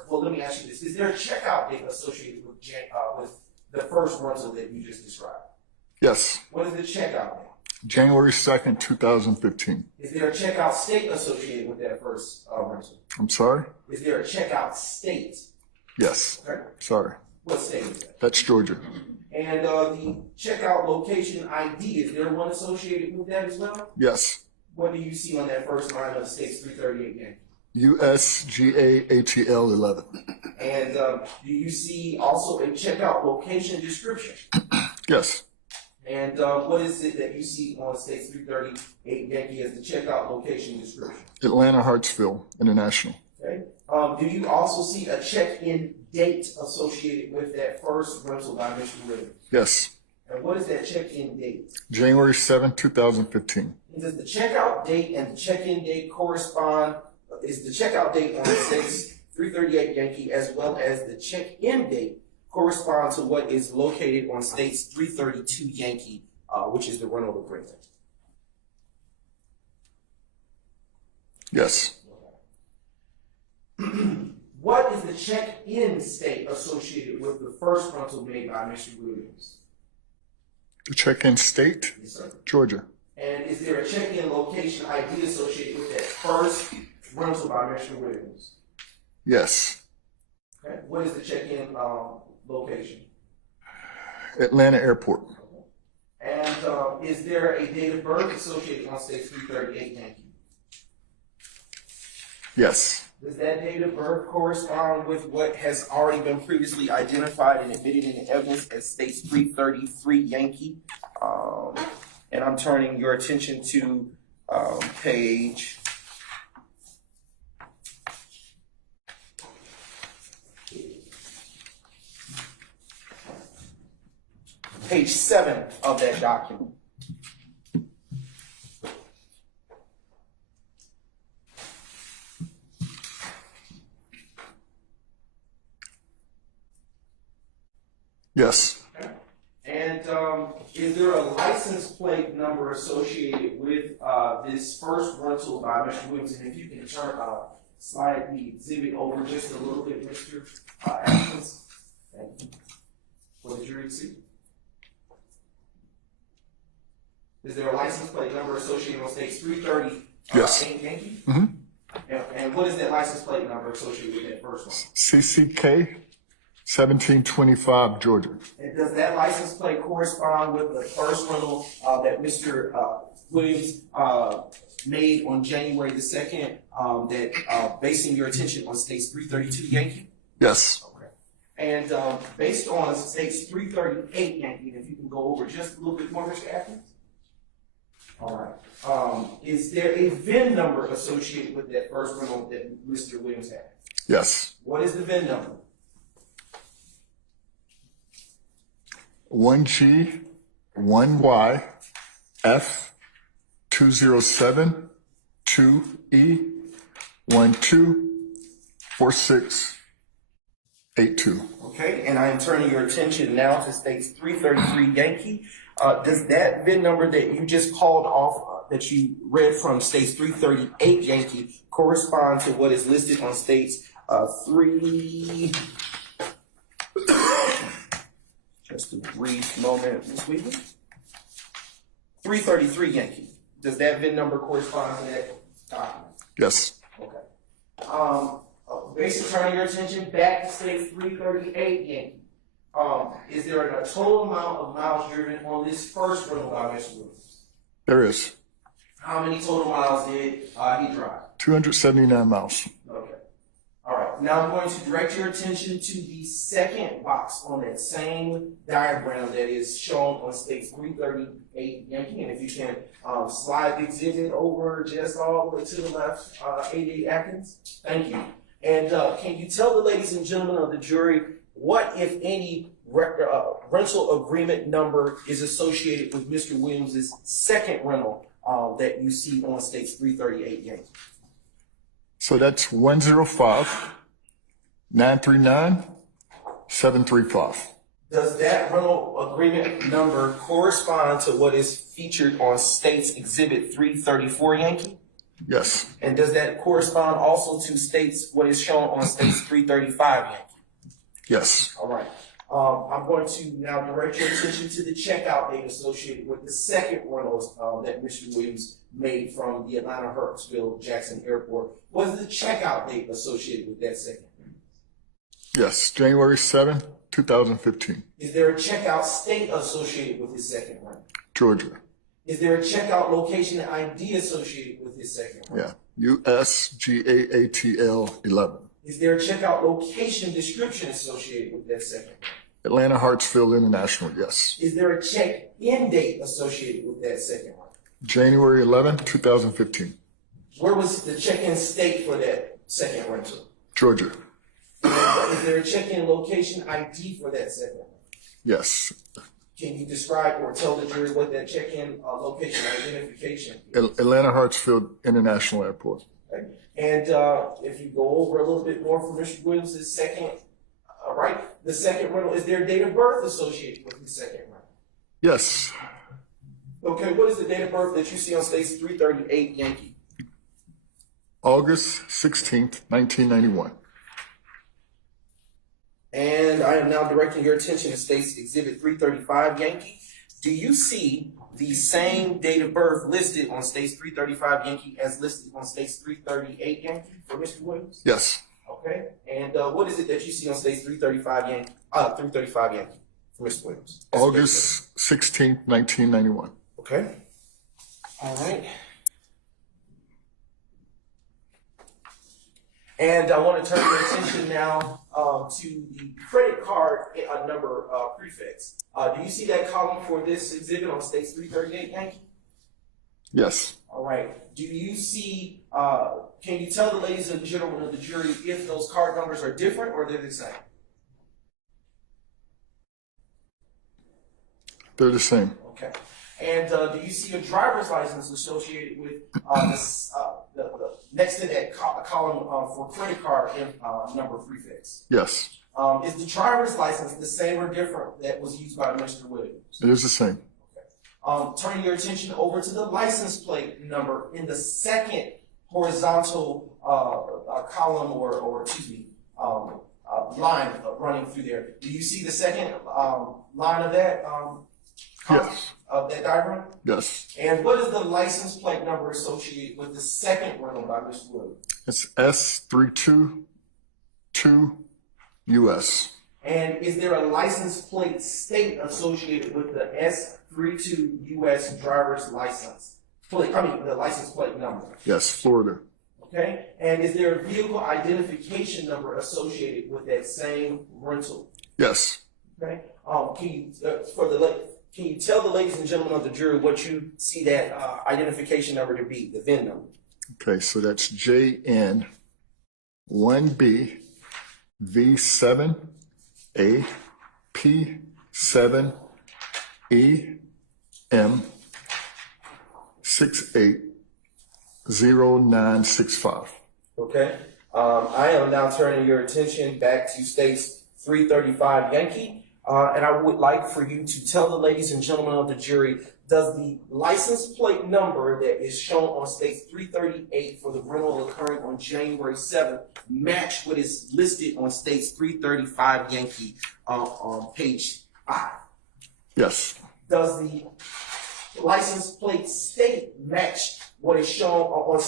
Well, let me ask you this: is there a checkout date associated with the first rental that you just described? Yes. What is the checkout date? January 2nd, 2015. Is there a checkout state associated with that first rental? I'm sorry? Is there a checkout state? Yes. Okay. Sorry. What state is that? That's Georgia. And the checkout location ID, is there one associated with that as well? Yes. What do you see on that first line of States 338 Yankee? USGAHEL 11. And do you see also a checkout location description? Yes. And what is it that you see on States 338 Yankee as the checkout location description? Atlanta Hartsville International. Okay. Do you also see a check-in date associated with that first rental by Mr. Williams? Yes. And what is that check-in date? January 7, 2015. And does the checkout date and the check-in date correspond? Is the checkout date on states 338 Yankee as well as the check-in date correspond to what is located on states 332 Yankee, which is the rental agreement? Yes. What is the check-in state associated with the first rental made by Mr. Williams? The check-in state? Yes, sir. Georgia. And is there a check-in location ID associated with that first rental by Mr. Williams? Yes. Okay. What is the check-in location? Atlanta Airport. And is there a date of birth associated on states 338 Yankee? Yes. Does that date of birth correspond with what has already been previously identified and admitted in the evidence as states 333 Yankee? And I'm turning your attention to page 7 of that document. Yes. And is there a license plate number associated with this first rental by Mr. Williams? And if you can slide the exhibit over just a little bit, Mr. Atkins. Thank you. For the jury to see. Is there a license plate number associated with states 330 Yes. Yankee? Mm-hmm. And what is that license plate number associated with that first one? CCK 1725, Georgia. And does that license plate correspond with the first rental that Mr. Williams made on January the 2nd, that basing your attention on states 332 Yankee? Yes. Okay. And based on states 338 Yankee, if you can go over just a little bit more, Mr. Atkins? All right. Is there a VIN number associated with that first rental that Mr. Williams had? Yes. What is the VIN number? 1G 1Y F 207 2E 124682. Okay, and I am turning your attention now to states 333 Yankee. Does that VIN number that you just called off, that you read from states 338 Yankee, correspond to what is listed on states 3? Just a brief moment, Ms. Weaver. 333 Yankee. Does that VIN number correspond to that document? Yes. Okay. Basically turning your attention back to state 338 Yankee. Is there a total amount of miles driven on this first rental by Mr. Williams? There is. How many total miles did he drive? 279 miles. Okay. All right. Now I'm going to direct your attention to the second box on that same diagram that is shown on states 338 Yankee. And if you can slide the exhibit over just all the way to the left, A.D. Atkins. Thank you. And can you tell the ladies and gentlemen of the jury what, if any, rental agreement number is associated with Mr. Williams' second rental that you see on states 338 Yankee? So that's 105 939 735. Does that rental agreement number correspond to what is featured on states exhibit 334 Yankee? Yes. And does that correspond also to states, what is shown on states 335 Yankee? Yes. All right. I'm going to now direct your attention to the checkout date associated with the second rentals that Mr. Williams made from the Atlanta Hertzville Jackson Airport. What is the checkout date associated with that second? Yes. January 7, 2015. Is there a checkout state associated with his second rental? Georgia. Is there a checkout location ID associated with his second rental? Yeah. USGAATL 11. Is there a checkout location description associated with that second rental? Atlanta Hartsfield International. Yes. Is there a check-in date associated with that second rental? January 11, 2015. Where was the check-in state for that second rental? Georgia. Is there a check-in location ID for that segment? Yes. Can you describe or tell the jury what that check-in location identification is? Atlanta Hartsfield International Airport. Okay. And if you go over a little bit more for Mr. Williams' second, the second rental, is there a date of birth associated with the second rental? Yes. Okay, what is the date of birth that you see on States 338 Yankee? August 16th, 1991. And I am now directing your attention to States Exhibit 335 Yankee. Do you see the same date of birth listed on States 335 Yankee as listed on States 338 Yankee for Mr. Williams? Yes. Okay. And what is it that you see on States 335 Yankee? 335 Yankee for Mr. Williams. August 16th, 1991. Okay. All right. And I want to turn your attention now to the credit card number prefix. Do you see that column for this exhibit on States 338 Yankee? Yes. All right. Do you see, can you tell the ladies and gentlemen of the jury if those card numbers are different or they're the same? They're the same. Okay. And do you see a driver's license associated with the next to that column for credit card number prefix? Yes. Is the driver's license the same or different that was used by Mr. Williams? It is the same. Turning your attention over to the license plate number in the second horizontal column or excuse me, line running through there. Do you see the second line of that? Yes. Of that diagram? Yes. And what is the license plate number associated with the second rental by Mr. Williams? It's S322US. And is there a license plate state associated with the S32 US driver's license plate? I mean, the license plate number. Yes, Florida. Okay. And is there a vehicle identification number associated with that same rental? Yes. Okay. Can you tell the ladies and gentlemen of the jury what you see that identification number to be, the VIN number? Okay, so that's JN1B V7A P7EM 680965. Okay. I am now turning your attention back to States 335 Yankee. And I would like for you to tell the ladies and gentlemen of the jury, does the license plate number that is shown on States 338 for the rental occurring on January 7th match what is listed on States 335 Yankee on page 5? Yes. Does the license plate state match what is shown on,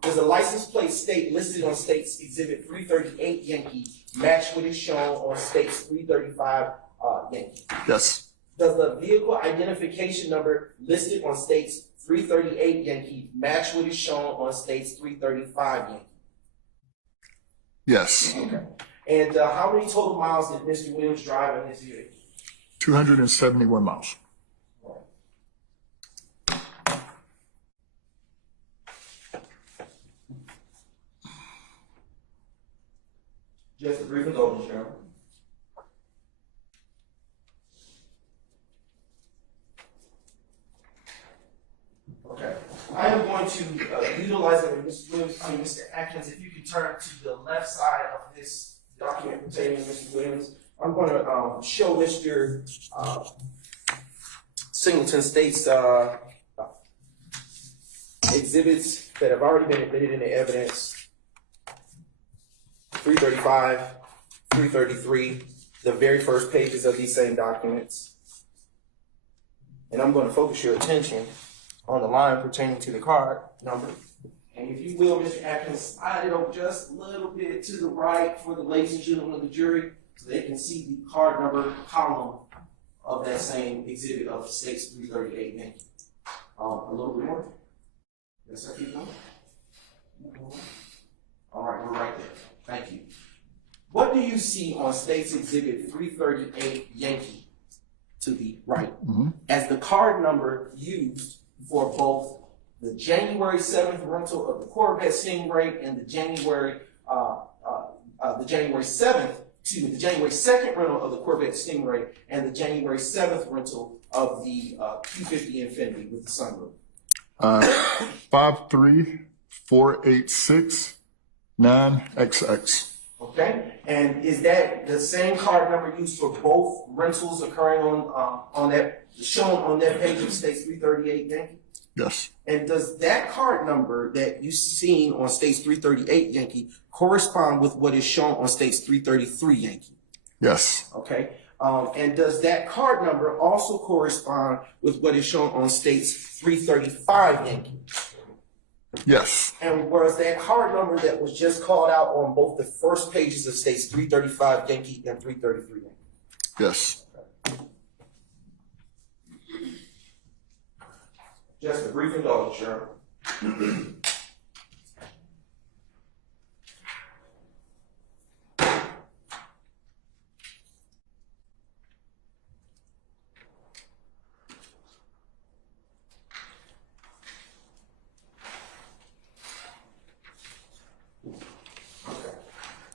does the license plate state listed on States Exhibit 338 Yankee match what is shown on States 335 Yankee? Yes. Does the vehicle identification number listed on States 338 Yankee match what is shown on States 335 Yankee? Yes. Okay. And how many total miles did Mr. Williams drive in this vehicle? 271 miles. Just a brief indulgence, Chairman. Okay. I am going to utilize it with Mr. Williams, Mr. Atkins. If you could turn to the left side of this document pertaining to Mr. Williams, I'm going to show Mr. Singleton State's exhibits that have already been admitted into evidence. 335, 333, the very first pages of these same documents. And I'm going to focus your attention on the line pertaining to the card number. And if you will, Mr. Atkins, slide it over just a little bit to the right for the ladies and gentlemen of the jury so they can see the card number column of that same exhibit of States 338 Yankee. A little bit more. Yes, sir, keep going. All right, we're right there. Thank you. What do you see on States Exhibit 338 Yankee to the right as the card number used for both the January 7th rental of the Corvette Stingray and the January the January 2nd rental of the Corvette Stingray and the January 7th rental of the Q50 Infinity with the sunroof? 53486-9XX. Okay, and is that the same card number used for both rentals occurring on that, shown on that page of States 338 Yankee? Yes. And does that card number that you've seen on States 338 Yankee correspond with what is shown on States 333 Yankee? Yes. Okay, and does that card number also correspond with what is shown on States 335 Yankee? Yes. And was that card number that was just called out on both the first pages of States 335 Yankee and 333 Yankee? Yes. Just a brief indulgence, sure.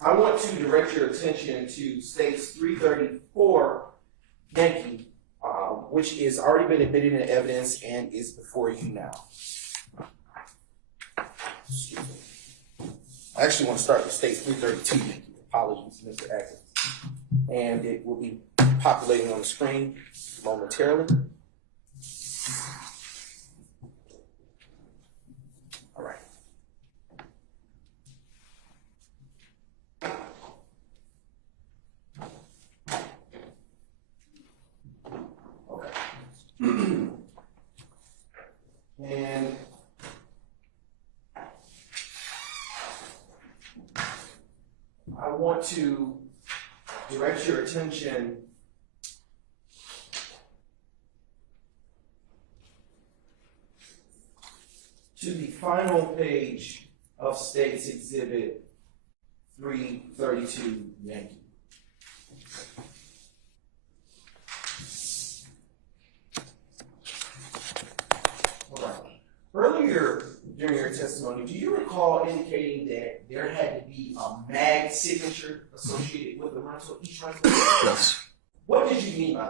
I want to direct your attention to States 334 Yankee, which is already been admitted into evidence and is before you now. Excuse me. I actually want to start with States 332 Yankee. Apologies, Mr. Atkins. And it will be populating on the screen momentarily. All right. And I want to direct your attention to the final page of States Exhibit 332 Yankee. Earlier during your testimony, do you recall indicating that there had to be a MAG signature associated with the rental, each rental? Yes. What did you mean by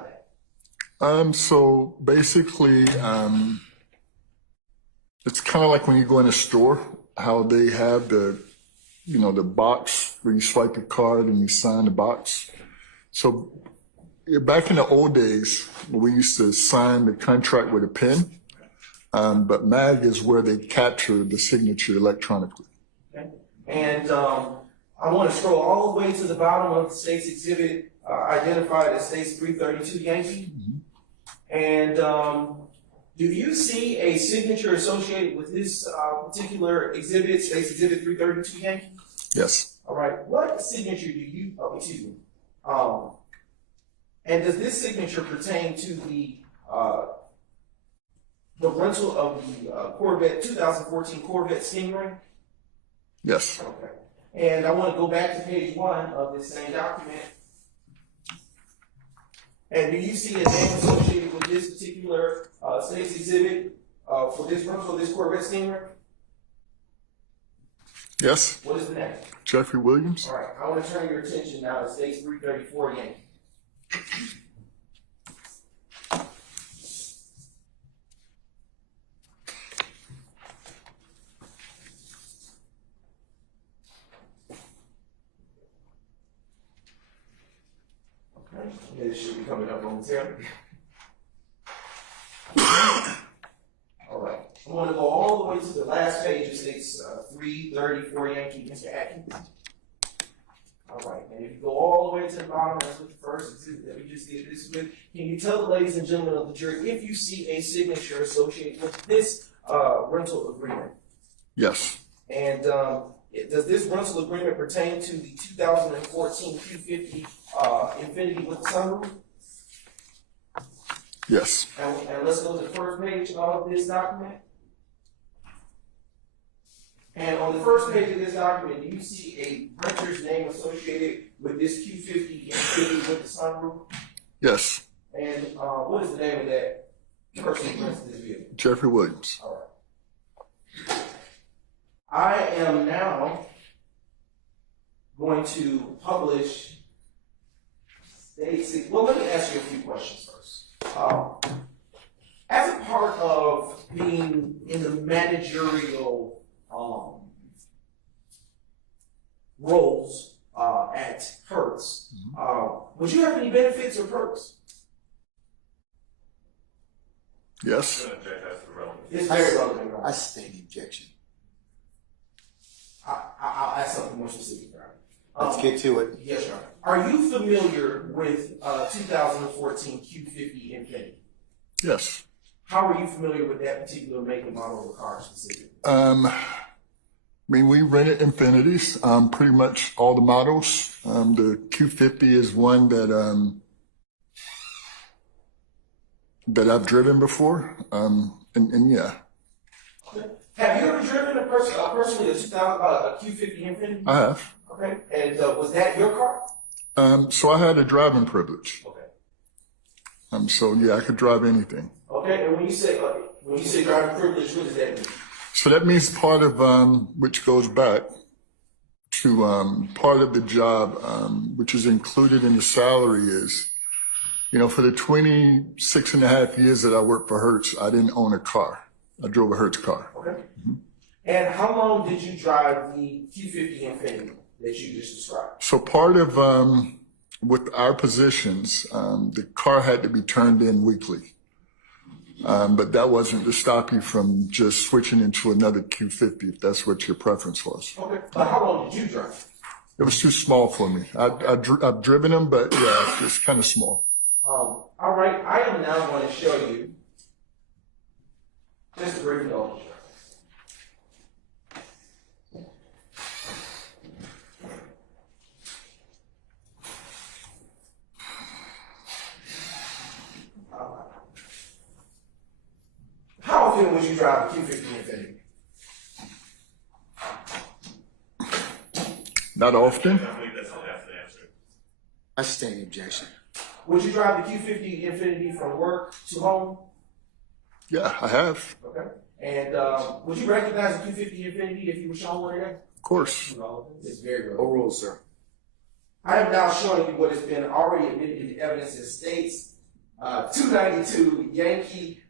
that? So basically, it's kind of like when you go in a store, how they have the box where you swipe your card and you sign the box. So back in the old days, we used to sign the contract with a pen. But MAG is where they capture the signature electronically. Okay. And I want to scroll all the way to the bottom of the State's Exhibit identified as State's 332 Yankee. Mm-hmm. And do you see a signature associated with this particular exhibit, State's Exhibit 332 Yankee? Yes. All right. What signature do you, and does this signature pertain to the rental of the Corvette, 2014 Corvette Stingray? Yes. Okay. And I want to go back to page 1 of this same document. And do you see a name associated with this particular State's Exhibit for this rental of this Corvette Stingray? Yes. What is the name? Jeffrey Williams. All right. I want to turn your attention now to State's 334 Yankee. It should be coming up momentarily. All right. I want to go all the way to the last page of States 334 Yankee, Mr. Atkins. All right. And if you go all the way to the bottom, that's what the first exhibit that we just did this with. Can you tell the ladies and gentlemen of the jury if you see a signature associated with this rental agreement? Yes. And does this rental agreement pertain to the 2014 Q50 Infinity with the sunroof? Yes. And let's go to the first page of this document. And on the first page of this document, do you see a renter's name associated with this Q50 Infinity with the sunroof? Yes. And what is the name of that person who rents this vehicle? Jeffrey Williams. All right. I am now going to publish states. Well, let me ask you a few questions first. As a part of being in the managerial roles at Hertz, would you have any benefits or perks? Yes. I'm gonna check that's the relevance. It's very relevant. I sustain the objection. I'll ask something more specific. Let's get to it. Yes, sir. Are you familiar with 2014 Q50 Infiniti? Yes. How are you familiar with that particular make and model of the car specifically? I mean, we rented Infinities, pretty much all the models. The Q50 is one that I've driven before. And yeah, Have you ever driven personally a Q50 Infiniti? I have. Okay. And was that your car? So I had a driving privilege. Okay. So yeah, I could drive anything. Okay. And when you say driving privilege, what does that mean? So that means part of, which goes back to part of the job, which is included in the salary is, for the 26 and a half years that I worked for Hertz, I didn't own a car. I drove a Hertz car. Okay. Mm-hmm. And how long did you drive the Q50 Infiniti that you just described? So part of, with our positions, the car had to be turned in weekly. But that wasn't to stop you from just switching into another Q50 if that's what your preference was. Okay. But how long did you drive? It was too small for me. I've driven them, but yeah, it's kind of small. All right. I am now going to show you just a brief overview. How often would you drive a Q50 Infiniti? Not often. I believe that's the last answer. I sustain the objection. Would you drive the Q50 Infiniti from work to home? Yeah, I have. Okay. And would you recognize the Q50 Infiniti if you were shown one today? Of course. It's very relevant. Overruled, sir. I am now showing you what has been already admitted into evidence in states 292 Yankee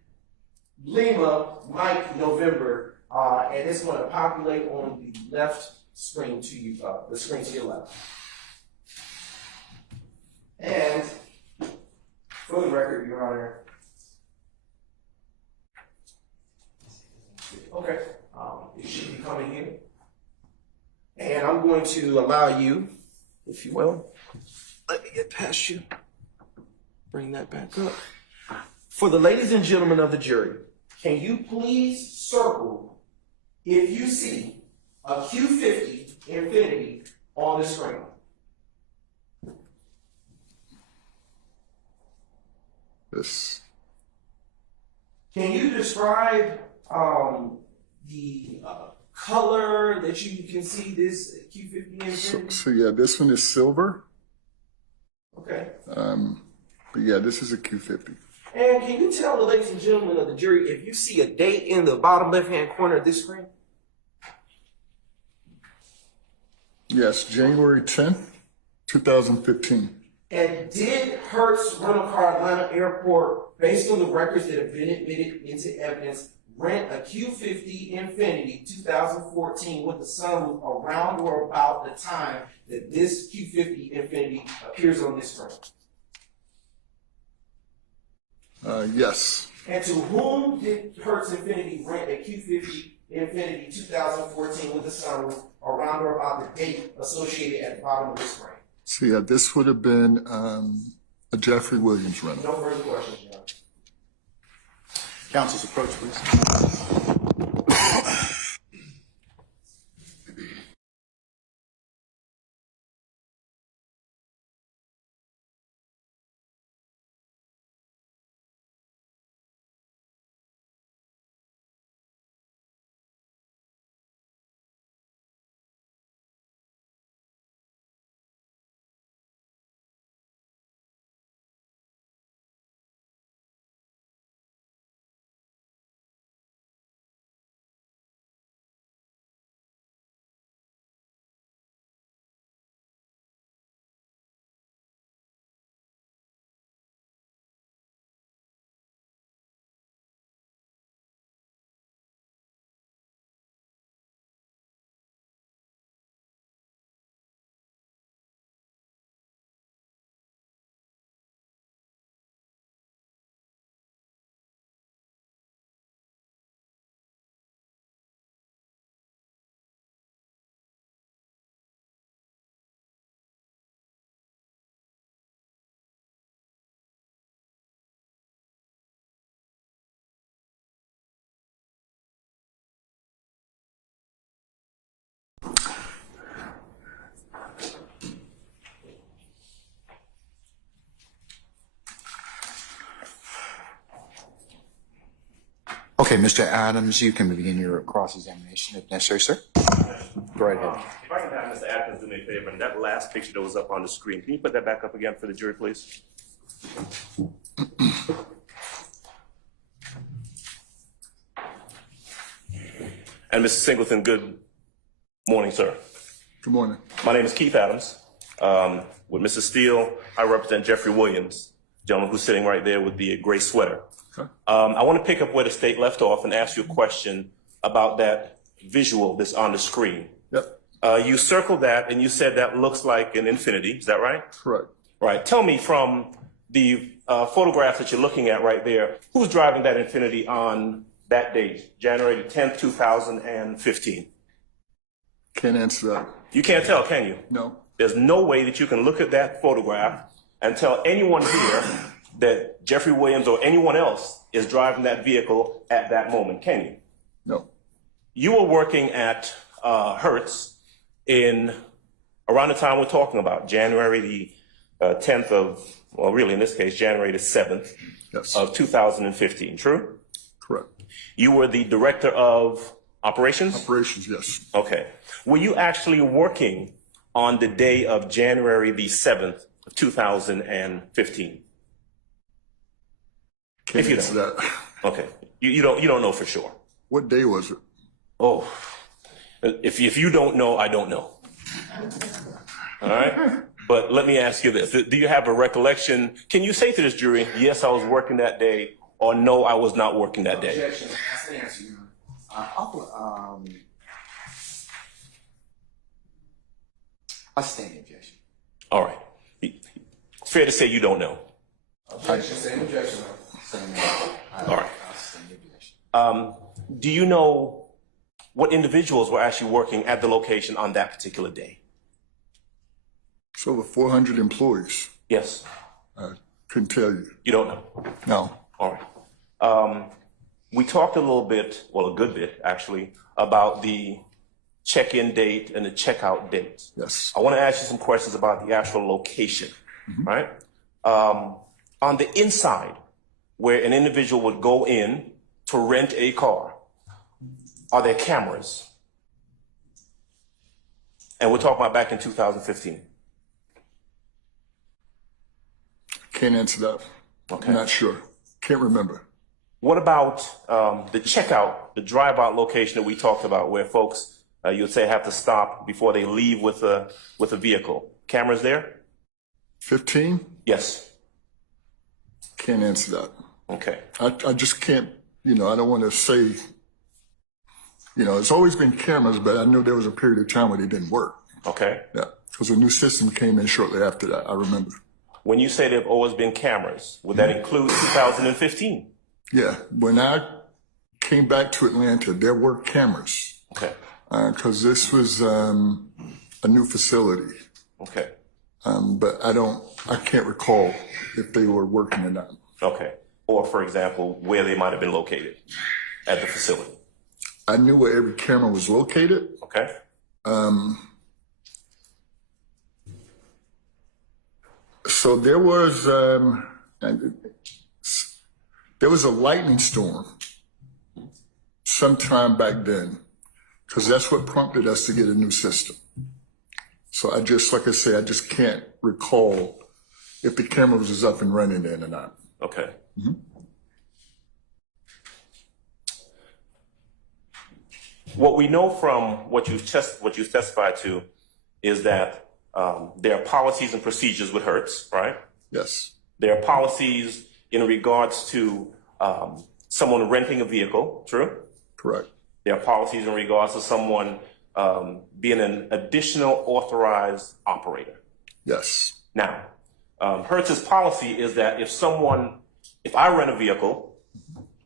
Lima Mike November, and it's going to populate on the left screen to you, the screen to your left. And for the record, Your Honor, okay, it should be coming here. And I'm going to allow you, if you will, let me get past you. Bring that back up. For the ladies and gentlemen of the jury, can you please circle if you see a Q50 Infiniti on the screen? Yes. Can you describe the color that you can see this Q50 Infiniti? So yeah, this one is silver. Okay. But yeah, this is a Q50. And can you tell the ladies and gentlemen of the jury if you see a date in the bottom left-hand corner of this screen? Yes, January 10th, 2015. And did Hertz Rental Car Atlanta Airport, based on the records that have been admitted into evidence, rent a Q50 Infiniti 2014 with the sunroof around or about the time that this Q50 Infiniti appears on this screen? Yes. And to whom did Hertz Infiniti rent a Q50 Infiniti 2014 with the sunroof around or about the date associated at the bottom of the screen? So yeah, this would have been a Jeffrey Williams rental. No further questions, John. Council's approach, please. Okay, Mr. Adams, you can begin your cross-examination if necessary, sir. Go right ahead. If I can have Mr. Atkins do me a favor, and that last picture that was up on the screen, can you put that back up again for the jury, please? And Mr. Singleton, good morning, sir. Good morning. My name is Keith Adams. With Mrs. Steele, I represent Jeffrey Williams, gentleman who's sitting right there with the gray sweater. Okay. I want to pick up where the state left off and ask you a question about that visual that's on the screen. Yep. You circled that and you said that looks like an infinity. Is that right? Correct. Right. Tell me from the photograph that you're looking at right there, who's driving that infinity on that date, January the 10th, 2015? Can't answer that. You can't tell, can you? No. There's no way that you can look at that photograph and tell anyone here that Jeffrey Williams or anyone else is driving that vehicle at that moment, can you? No. You were working at Hertz in around the time we're talking about, January the 10th of, well, really in this case, January the 7th Yes. of 2015, true? Correct. You were the director of operations? Operations, yes. Okay. Were you actually working on the day of January the 7th of 2015? Can't If you answer don't. that. Okay. You don't know for sure. What day was it? Oh, if you don't know, I don't know. All right. But let me ask you this. Do you have a recollection? Can you say to this jury, yes, I was working that day, or no, I was not working that day? Objection. That's the answer, Your Honor. I'll stand the objection. All right. It's fair to say you don't know. Objection. Same objection. All right. I'll stand the objection. Do you know what individuals were actually working at the location on that particular day? It's over 400 employees. Yes. I couldn't tell you. You don't know. No. All right. We talked a little bit, well, a good bit actually, about the check-in date and the checkout date. Yes. I want to ask you some questions about the actual location, right? On the inside, where an individual would go in to rent a car, are there cameras? And we're talking about back in 2015. Can't answer that. Okay. I'm not sure. Can't remember. What about the checkout, the drive-out location that we talked about, where folks, you would say, have to stop before they leave with a vehicle? Cameras there? 15? Yes. Can't answer that. Okay. I just can't, I don't want to say, it's always been cameras, but I know there was a period of time where they didn't work. Okay. Yeah, because a new system came in shortly after that, I remember. When you say there have always been cameras, would that include 2015? Yeah, when I came back to Atlanta, there were cameras. Okay. Because this was a new facility. Okay. But I can't recall if they were working or not. Okay. Or, for example, where they might have been located at the facility. I knew where every camera was located. Okay. So there was a lightning storm sometime back then, because that's what prompted us to get a new system. So I just can't recall if the camera was up and running then or not. Okay. What we know from what you've testified to is that there are policies and procedures with Hertz, right? Yes. There are policies in regards to someone renting a vehicle, true? Correct. There are policies in regards to someone being an additional authorized operator. Yes. Now, Hertz's policy is that if I rent a vehicle,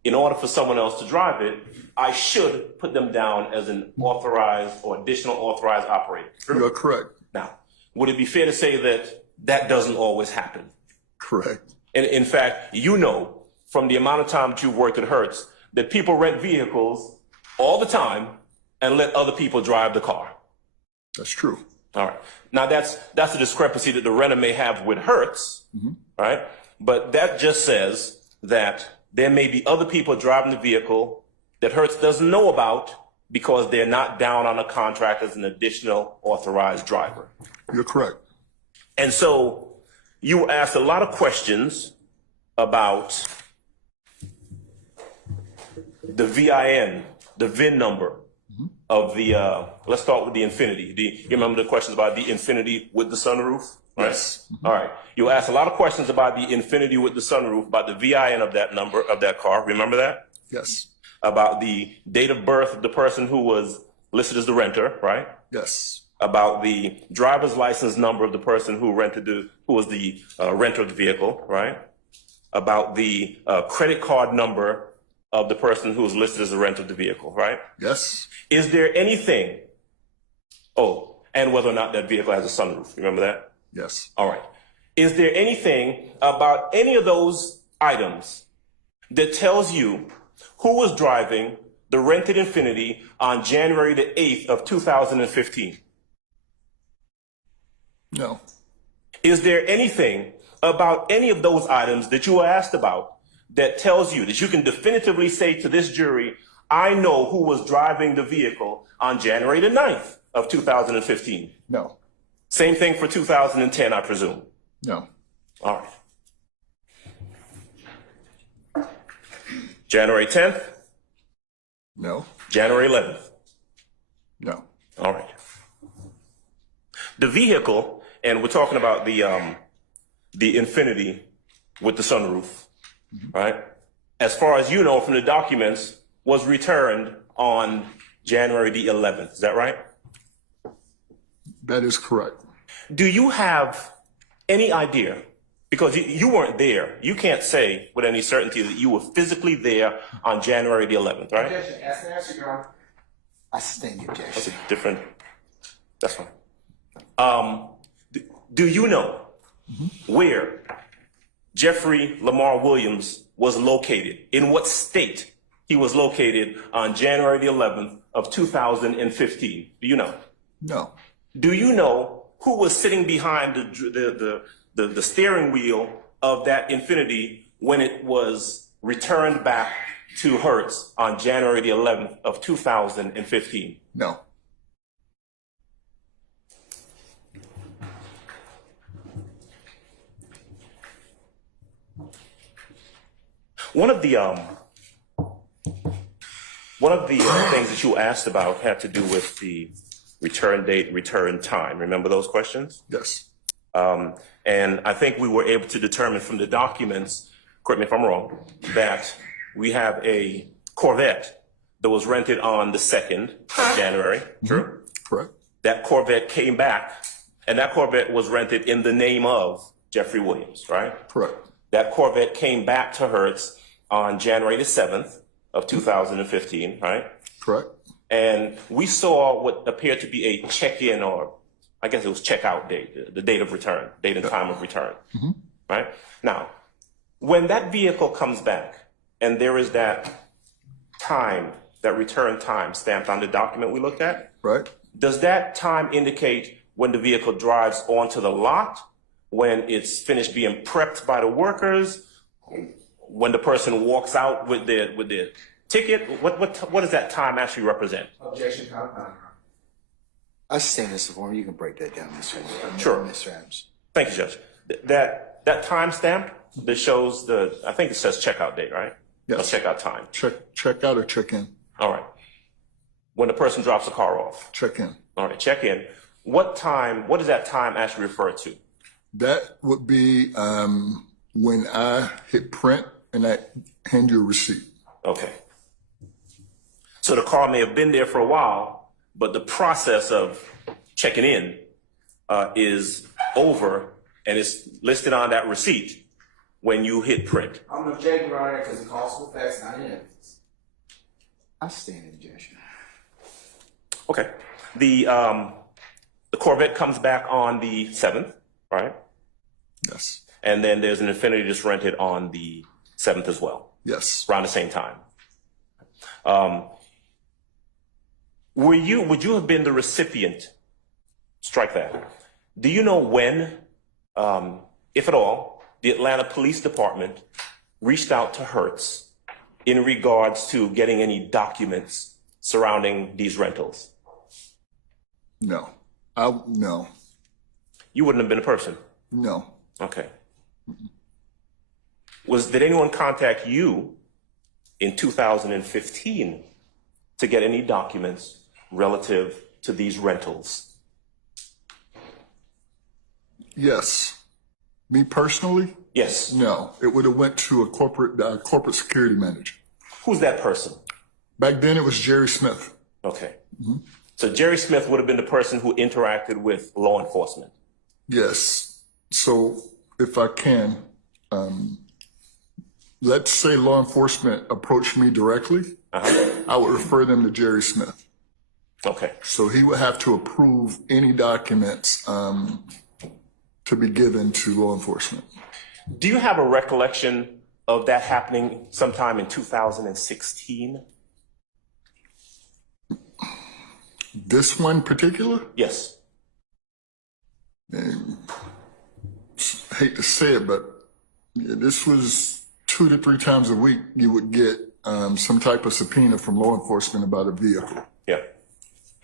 in order for someone else to drive it, I should put them down as an authorized or additional authorized operator. True? You're correct. Now, would it be fair to say that that doesn't always happen? Correct. And in fact, from the amount of time that you've worked at Hertz, that people rent vehicles all the time and let other people drive the car. That's true. All right. Now that's a discrepancy that the renter may have with Hertz, right? But that just says that there may be other people driving the vehicle that Hertz doesn't know about because they're not down on a contract as an additional authorized driver. You're correct. And so you were asked a lot of questions about the VIN, the VIN number of the, let's start with the Infinity. You remember the questions about the Infinity with the sunroof? Right? Yes. All right. You asked a lot of questions about the Infinity with the sunroof, about the VIN of that number, of that car. Remember that? Yes. About the date of birth of the person who was listed as the renter, right? Yes. About the driver's license number of the person who was the renter of the vehicle, right? About the credit card number of the person who was listed as the renter of the vehicle, right? Yes. Is there anything, and whether or not that vehicle has a sunroof, remember that? Yes. All right. Is there anything about any of those items that tells you who was driving the rented Infinity on January the 8th of 2015? No. Is there anything about any of those items that you were asked about that tells you that you can definitively say to this jury, I know who was driving the vehicle on January the 9th of 2015? No. Same thing for 2010, I presume. No. All right. January 10th? No. January 11th? No. All right. The vehicle, and we're talking about the Infinity with the sunroof, right? As far as you know from the documents, was returned on January the 11th. Is that right? That is correct. Do you have any idea, because you weren't there, you can't say with any certainty that you were physically there on January the 11th, right? Objection. Ask the answer, Your Honor. I sustain the That's objection. a different, that's fine. Do you know where Jeffrey Lamar Williams was located? In what state he was located on January the 11th of 2015? Do you know? No. Do you know who was sitting behind the steering wheel of that Infinity when it was returned back to Hertz on January the 11th of 2015? No. One of the things that you asked about had to do with the return date, return time. Remember those questions? Yes. And I think we were able to determine from the documents, correct me if I'm wrong, that we have a Corvette that was rented on the 2nd of January. True? Correct. That Corvette came back, and that Corvette was rented in the name of Jeffrey Williams, right? Correct. That Corvette came back to Hertz on January the 7th of 2015, right? Correct. And we saw what appeared to be a check-in, or I guess it was check-out date, the date of return, date and time of return, right? Now, when that vehicle comes back and there is that time, that return time stamped on the document we looked at, Right. does that time indicate when the vehicle drives onto the lot, when it's finished being prepped by the workers, when the person walks out with their ticket? What does that time actually represent? Objection. Compound. I sustain this form. You can break that down, Mr. Sure. Mr. Adams. Thank you, Judge. That time stamp that shows I think it says checkout date, right? Yes. Or checkout time. Check out or check in? All right. When the person drops the car off. Check in. All right, check in. What does that time actually refer to? That would be when I hit print and I hand you a receipt. Okay. So the car may have been there for a while, but the process of checking in is over, and it's listed on that receipt when you hit print. I'm objecting, Your Honor, because it calls for facts, not evidence. I sustain the objection. Okay. The Corvette comes back on the 7th, right? Yes. And then there's an Infinity that's rented on the 7th as well, Yes. around the same time. Would you have been the recipient? Strike that. Do you know when, if at all, the Atlanta Police Department reached out to Hertz in regards to getting any documents surrounding these rentals? No. No. You wouldn't have been a person? No. Okay. Did anyone contact you in 2015 to get any documents relative to these rentals? Yes. Me personally? Yes. No. It would have went to a corporate security manager. Who's that person? Back then it was Jerry Smith. Okay. So Jerry Smith would have been the person who interacted with law enforcement. Yes. So if I can, let's say law enforcement approached me directly, I would refer them to Jerry Smith. Okay. So he would have to approve any documents to be given to law enforcement. Do you have a recollection of that happening sometime in 2016? This one particular? Yes. And hate to say it, but this was 2 to 3 times a week you would get some type of subpoena from law enforcement about a vehicle. Yeah.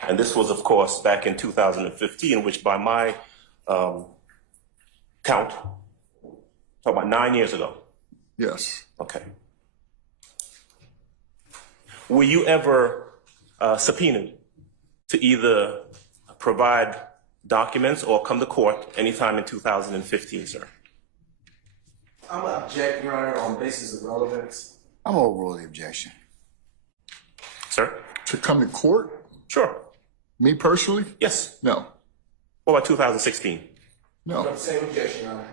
And this was, of course, back in 2015, which by my count, talk about 9 years ago. Yes. Okay. Were you ever subpoenaed to either provide documents or come to court anytime in 2015, sir? I'm gonna object, Your Honor, on the basis of relevance. I'm gonna overrule the objection. Sir? To come to court? Sure. Me personally? Yes. No. What about 2016? No. Same objection, Your Honor.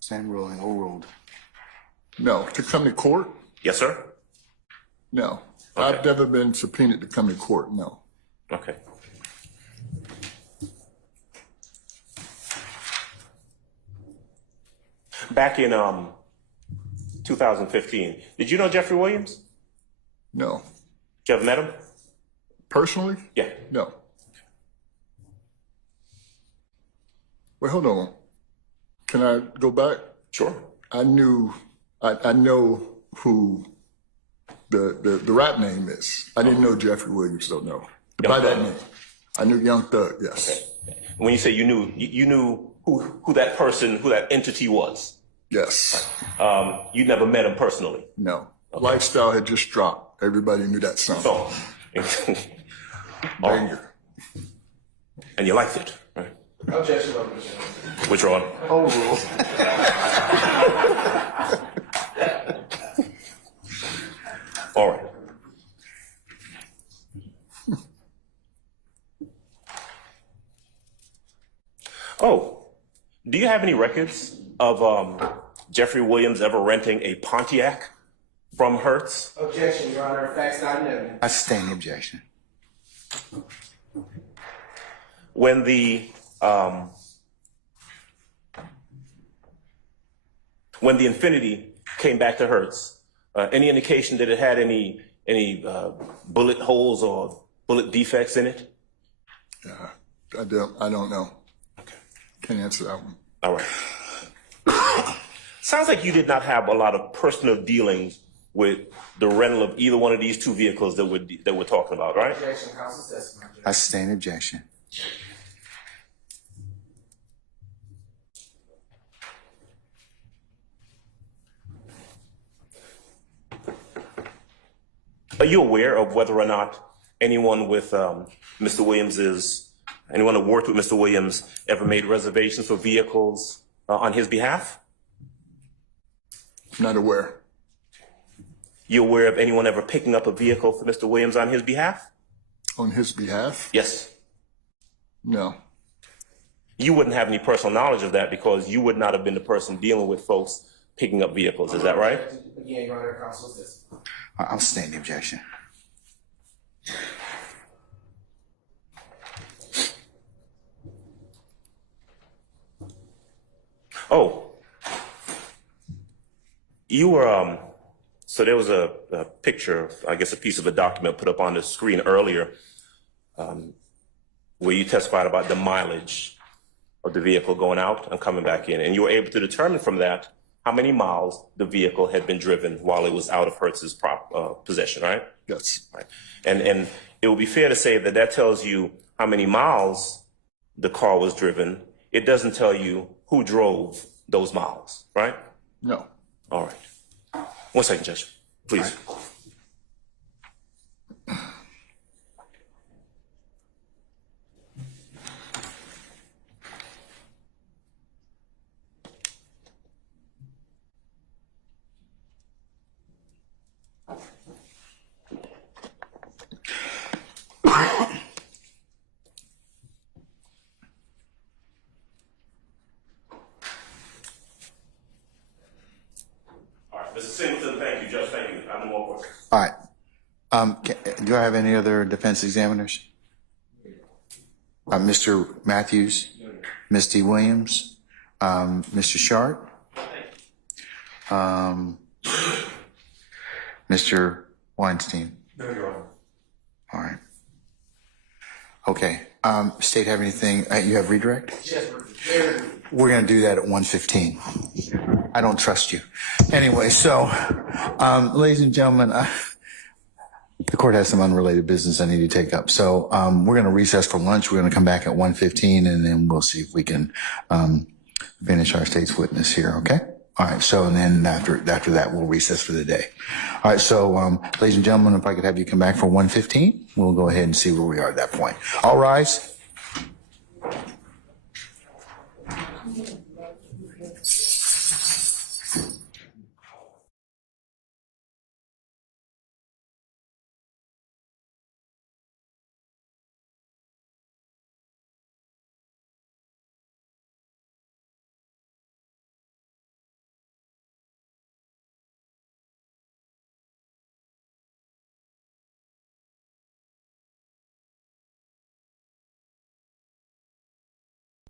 Same ruling, overruled. No. To come to court? Yes, sir. No. Okay. I've never been subpoenaed to come to court, no. Okay. Back in 2015, did you know Jeffrey Williams? No. Did you ever met him? Personally? Yeah. No. Wait, hold on. Can I go back? Sure. I know who the rap name is. I didn't know Jeffrey Williams, though, no. By that name. I knew Young Thug, yes. Okay. When you say you knew who that person, who that entity was. Yes. You never met him personally. No. Lifestyle had just dropped. Everybody knew that song. So, Banger. and you liked it, right? Objection, Your Honor. Which one? Overruled. All right. Oh, do you have any records of Jeffrey Williams ever renting a Pontiac from Hertz? Objection, Your Honor. Facts not in evidence. I sustain the objection. When the Infiniti came back to Hertz, any indication that it had any bullet holes or bullet defects in it? I don't know. Okay. Can't answer that one. All right. Sounds like you did not have a lot of personal dealings with the rental of either one of these two vehicles that we're talking about, right? Objection, counsel's testimony. I sustain the objection. Are you aware of whether or not anyone with Mr. anyone that worked with Mr. Williams ever made reservations for vehicles on his behalf? Not aware. You aware of anyone ever picking up a vehicle for Mr. Williams on his behalf? On his behalf? Yes. No. You wouldn't have any personal knowledge of that because you would not have been the person dealing with folks picking up vehicles. Is that right? Again, Your Honor, counsel's testimony. I'll sustain the objection. Oh, you were, so there was a picture, I guess a piece of a document put up on the screen earlier where you testified about the mileage of the vehicle going out and coming back in. And you were able to determine from that how many miles the vehicle had been driven while it was out of Hertz's possession, right? Yes. Right. And it would be fair to say that that tells you how many miles the car was driven. It doesn't tell you who drove those miles, right? No. All right. 1 second, Judge, please. All right, Mr. Singleton, thank you, Judge, thank you. I have no more questions. All right. Do I have any other defense examiners? Mr. Matthews, Ms. D. Williams, Mr. Sharp, Mr. Weinstein. No, Your Honor. All right. Okay. State have anything? You have redirect? Yes, very. We're going to do that at 1:15. I don't trust you. Anyway, so, ladies and gentlemen, the court has some unrelated business I need to take up. So, we're going to recess for lunch. We're going to come back at 1:15, and then we'll see if we can finish our state's witness here. Okay. All right. So, and then after that, we'll recess for the day. All right. So, ladies and gentlemen, if I could have you come back for 1:15, we'll go ahead and see where we are at that point. All rise.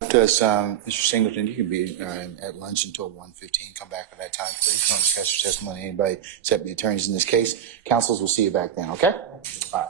Does Mr. Singleton, you can be at lunch until 1:15. Come back at that time, please. Don't discuss your testimony. Anybody except the attorneys in this case. Counsels will see you back then, okay? All right.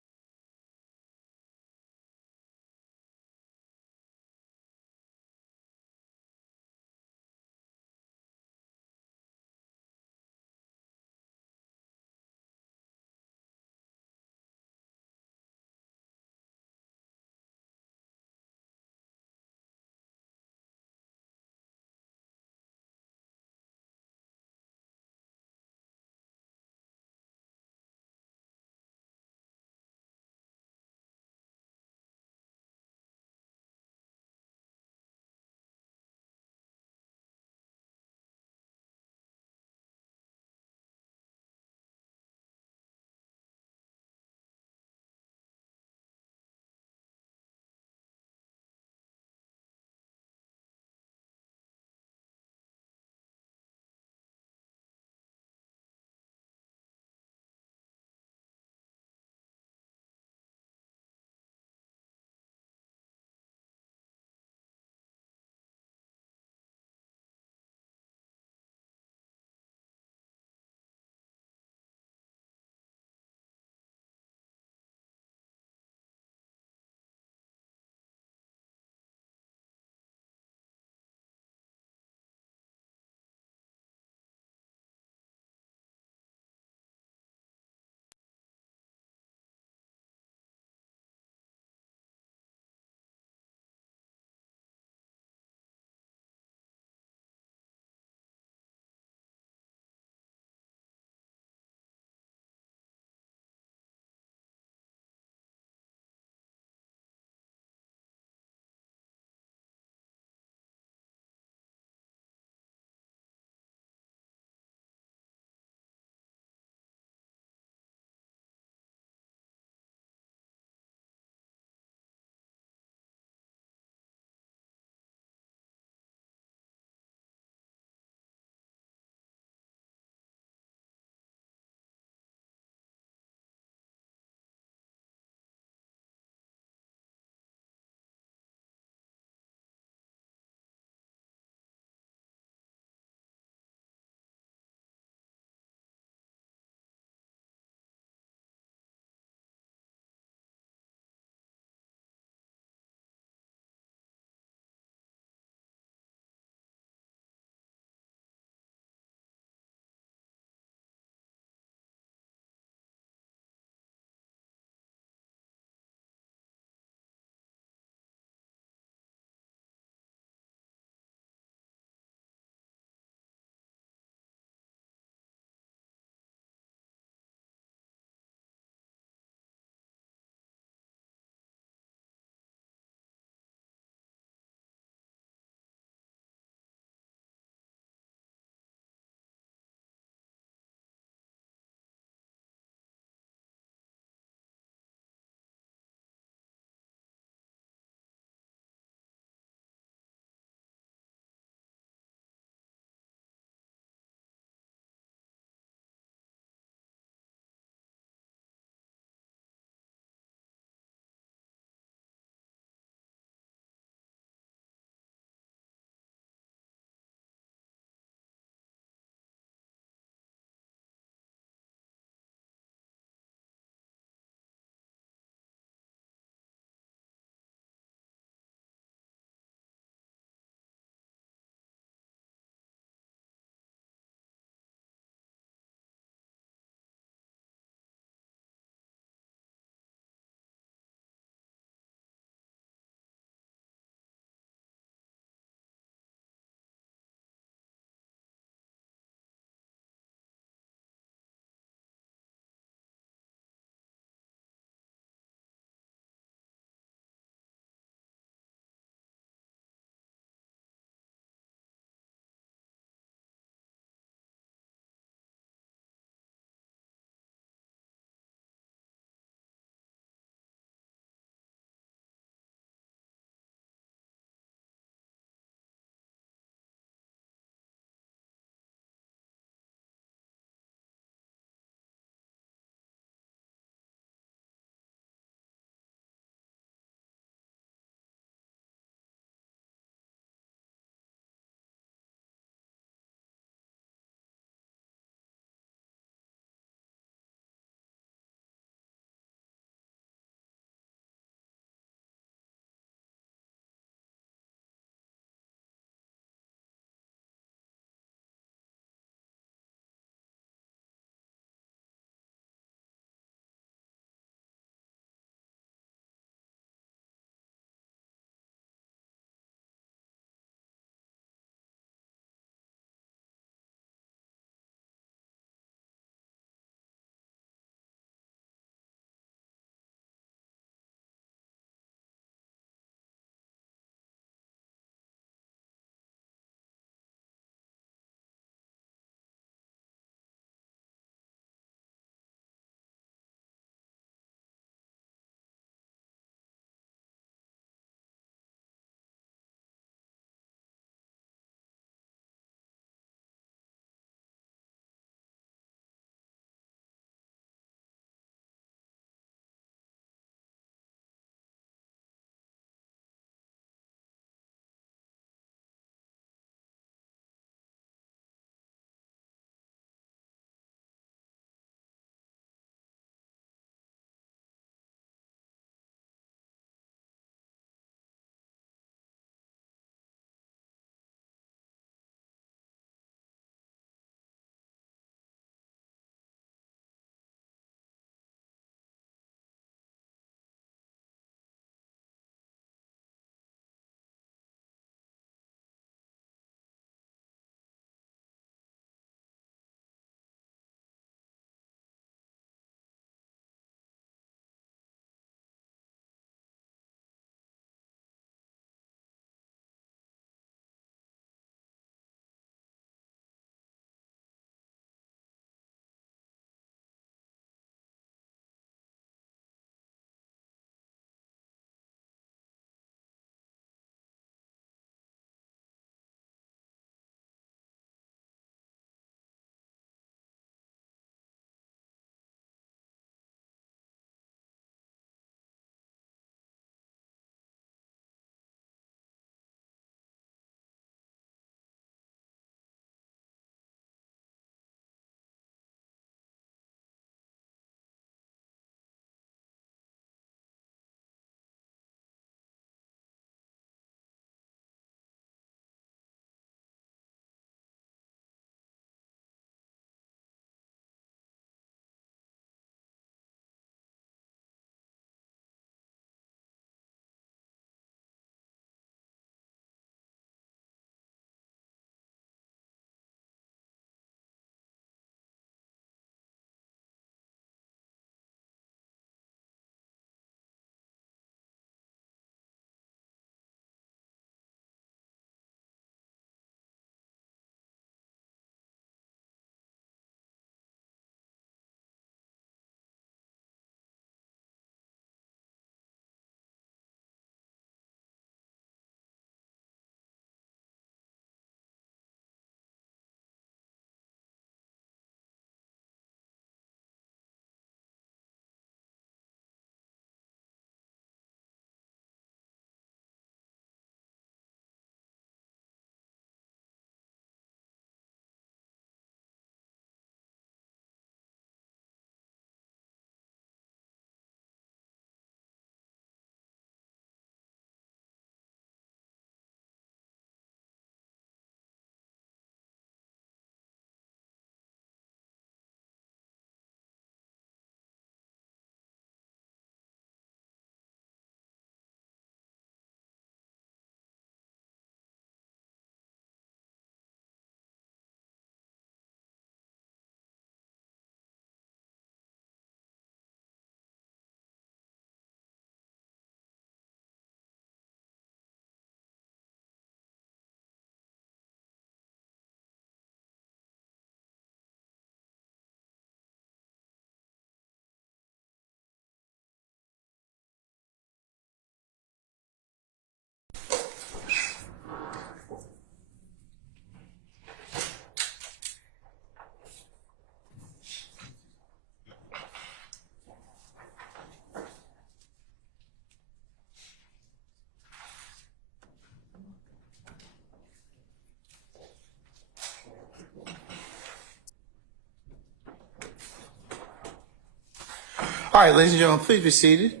All right, ladies and gentlemen, please be seated.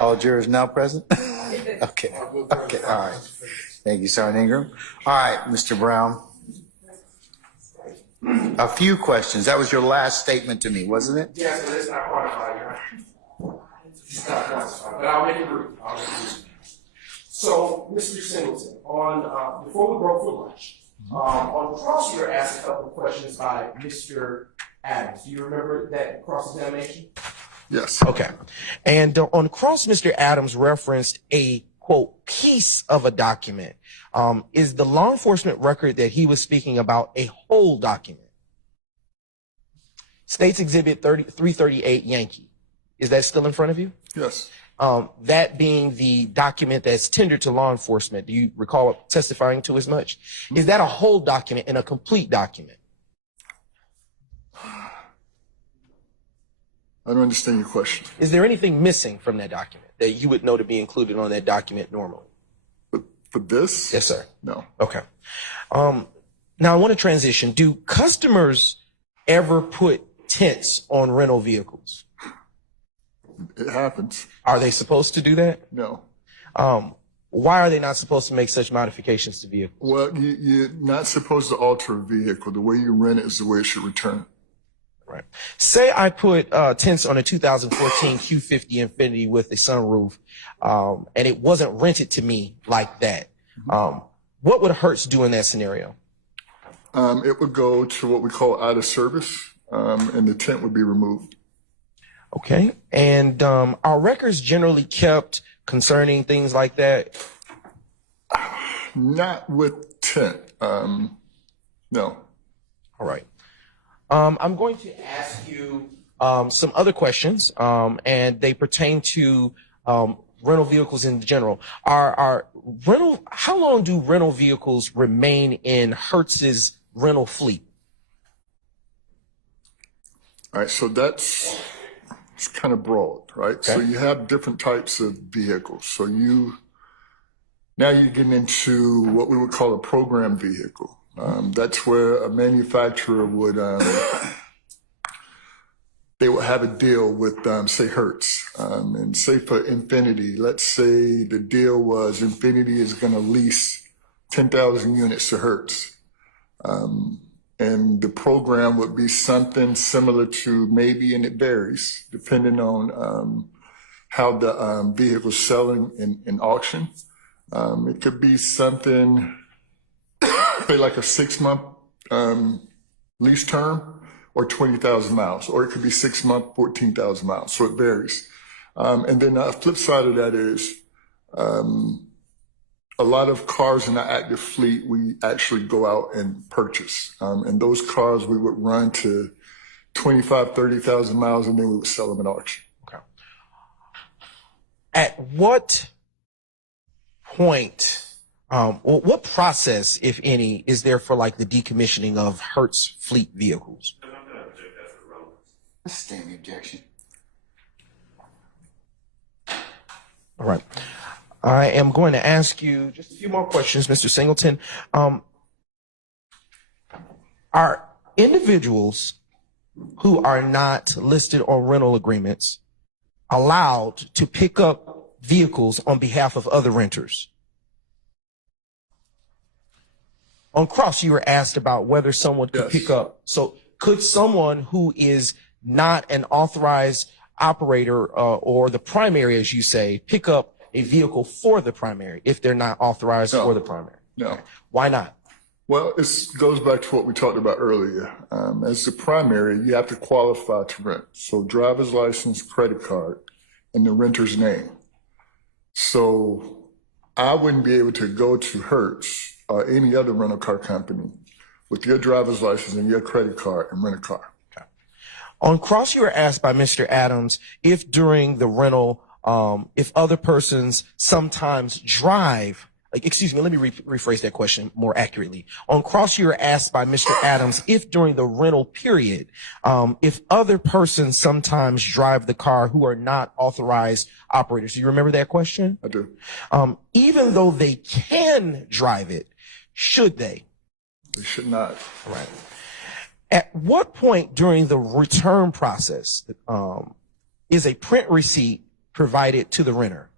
All jurors now present? Okay, all right. Thank you, Sergeant Ingram. All right, Mr. Brown. A few questions. That was your last statement to me, wasn't it? Yes, but it's not quantified, Your Honor. It's not quantified, but I'll make it brief. So, Mr. Singleton, before we broke for lunch, on cross, you were asked a couple of questions by Mr. Adams. Do you remember that cross-examination? Yes. Okay. And on cross, Mr. Adams referenced a, quote, piece of a document. Is the law enforcement record that he was speaking about a whole document? States Exhibit 338 Yankee. Is that still in front of you? Yes. That being the document that's tendered to law enforcement. Do you recall testifying to as much? Is that a whole document and a complete document? I don't understand your question. Is there anything missing from that document that you would know to be included on that document normally? For this? Yes, sir. No. Okay. Now I want to transition. Do customers ever put tents on rental vehicles? It happens. Are they supposed to do that? No. Why are they not supposed to make such modifications to vehicles? Well, you're not supposed to alter a vehicle. The way you rent it is the way it should return. Right. Say I put tents on a 2014 Q50 Infiniti with a sunroof, and it wasn't rented to me like that. What would Hertz do in that scenario? It would go to what we call out of service, and the tent would be removed. Okay. And are records generally kept concerning things like that? Not with tent. No. All right. I'm going to ask you some other questions, and they pertain to rental vehicles in general. How long do rental vehicles remain in Hertz's rental fleet? All right, so it's kind of broad, right? Okay. So you have different types of vehicles. So now you're getting into what we would call a program vehicle. That's where a manufacturer would, they would have a deal with, say, Hertz. And say for Infiniti, let's say the deal was Infiniti is going to lease 10,000 units to Hertz. And the program would be something similar to maybe, and it varies, depending on how the vehicle's selling in auction. It could be something, say like a 6-month lease term or 20,000 miles, or it could be 6 months, 14,000 miles. So it varies. And then the flip side of that is a lot of cars in the active fleet we actually go out and purchase. And those cars we would run to 25, 30,000 miles, and then we would sell them at auction. Okay. At what point, what process, if any, is there for like the decommissioning of Hertz fleet vehicles? I'm not going to object that for relevance. Let's stand the objection. All right. I am going to ask you just a few more questions, Mr. Singleton. Are individuals who are not listed on rental agreements allowed to pick up vehicles on behalf of other renters? On cross, you were asked about whether someone could Yes. pick up. So could someone who is not an authorized operator or the primary, as you say, pick up a vehicle for the primary if they're not authorized No. for the primary? No. Why not? Well, it goes back to what we talked about earlier. As the primary, you have to qualify to rent. So driver's license, credit card, and the renter's name. So I wouldn't be able to go to Hertz or any other rental car company with your driver's license and your credit card and rent a car. Okay. On cross, you were asked by Mr. Adams if during the rental, if other persons sometimes drive, excuse me, let me rephrase that question more accurately. On cross, you were asked by Mr. Adams if during the rental period, if other persons sometimes drive the car who are not authorized operators. Do you remember that question? I do. Even though they can drive it, should they? They should not. Right. At what point during the return process is a print receipt provided to the renter?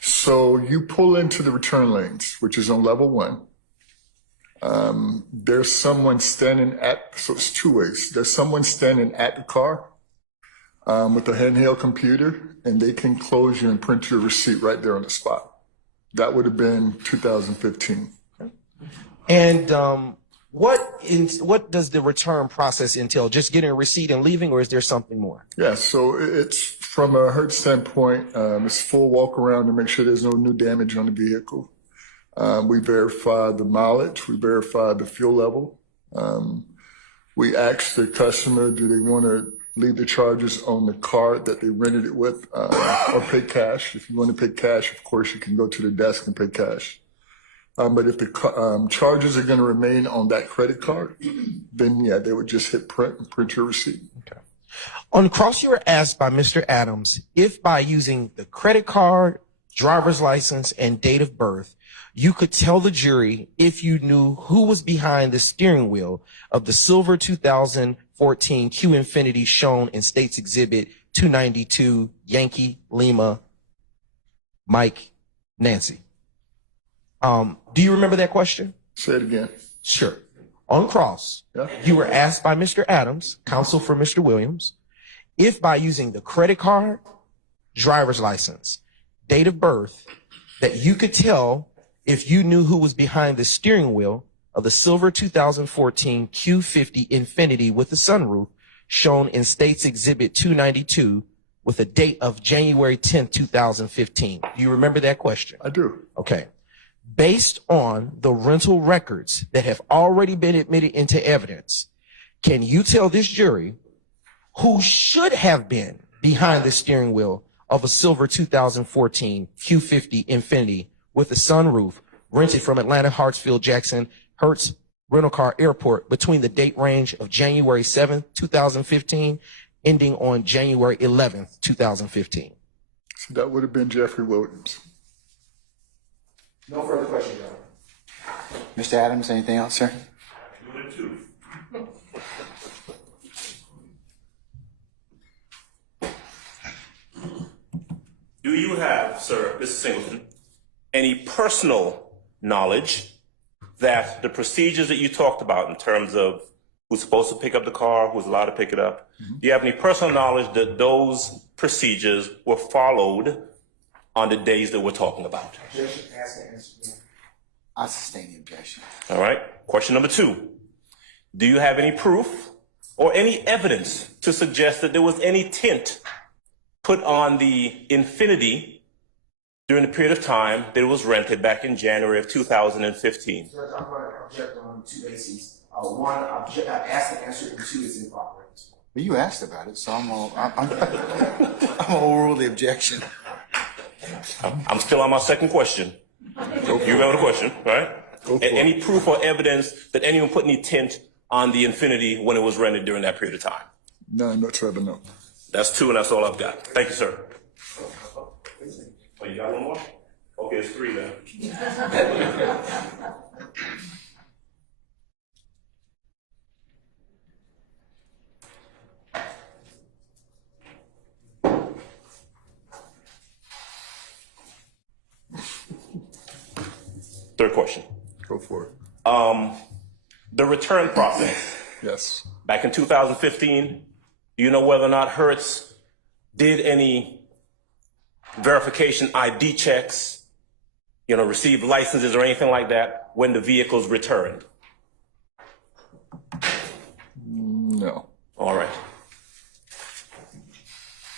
So you pull into the return lanes, which is on level 1. There's someone standing so it's two ways. There's someone standing at the car with a handheld computer, and they can close you and print your receipt right there on the spot. That would have been 2015. And what does the return process entail? Just getting a receipt and leaving, or is there something more? Yeah, so it's from a Hertz standpoint, it's full walk around to make sure there's no new damage on the vehicle. We verify the mileage, we verify the fuel level. We ask the customer, do they want to leave the charges on the card that they rented it with, or pay cash. If you want to pay cash, of course, you can go to the desk and pay cash. But if the charges are going to remain on that credit card, then yeah, they would just hit print and print your receipt. Okay. On cross, you were asked by Mr. Adams if by using the credit card, driver's license, and date of birth, you could tell the jury if you knew who was behind the steering wheel of the silver 2014 Q Infiniti shown in State's Exhibit 292, Yankee, Lima, Mike, Nancy. Do you remember that question? Say it again. Sure. On cross, Yeah. you were asked by Mr. Adams, counsel for Mr. Williams, if by using the credit card, driver's license, date of birth, that you could tell if you knew who was behind the steering wheel of the silver 2014 Q50 Infiniti with the sunroof shown in State's Exhibit 292 with a date of January 10th, 2015. Do you remember that question? I do. Okay. Based on the rental records that have already been admitted into evidence, can you tell this jury who should have been behind the steering wheel of a silver 2014 Q50 Infiniti with a sunroof rented from Atlanta Hartsfield Jackson Hertz Rental Car Airport between the date range of January 7th, 2015, ending on January 11th, 2015? So that would have been Jeffrey Williams. No further questions, Your Honor. Mr. Adams, anything else, sir? Do it too. Do you have, sir, Mr. Singleton, any personal knowledge that the procedures that you talked about in terms of who's supposed to pick up the car, who's allowed to pick it up, do you have any personal knowledge that those procedures were followed on the days that we're talking about? Objection, ask and answer. I sustain the objection. All right. Question number 2. Do you have any proof or any evidence to suggest that there was any tint put on the Infiniti during the period of time that it was rented back in January of 2015? Judge, I'm going to object on 2 bases. One, ask and answer, and 2 is incorporated. Well, you asked about it, so I'm gonna overrule the objection. I'm still on my second question. You remember the question, right? Any proof or evidence that anyone put any tint on the Infiniti when it was rented during that period of time? None whatsoever, no. That's 2, and that's all I've got. Thank you, sir. Oh, you got one more? Okay, it's 3 then. Third question. Go for it. The return process. Yes. Back in 2015, do you know whether or not Hertz did any verification ID checks, received licenses or anything like that when the vehicles returned? No. All right.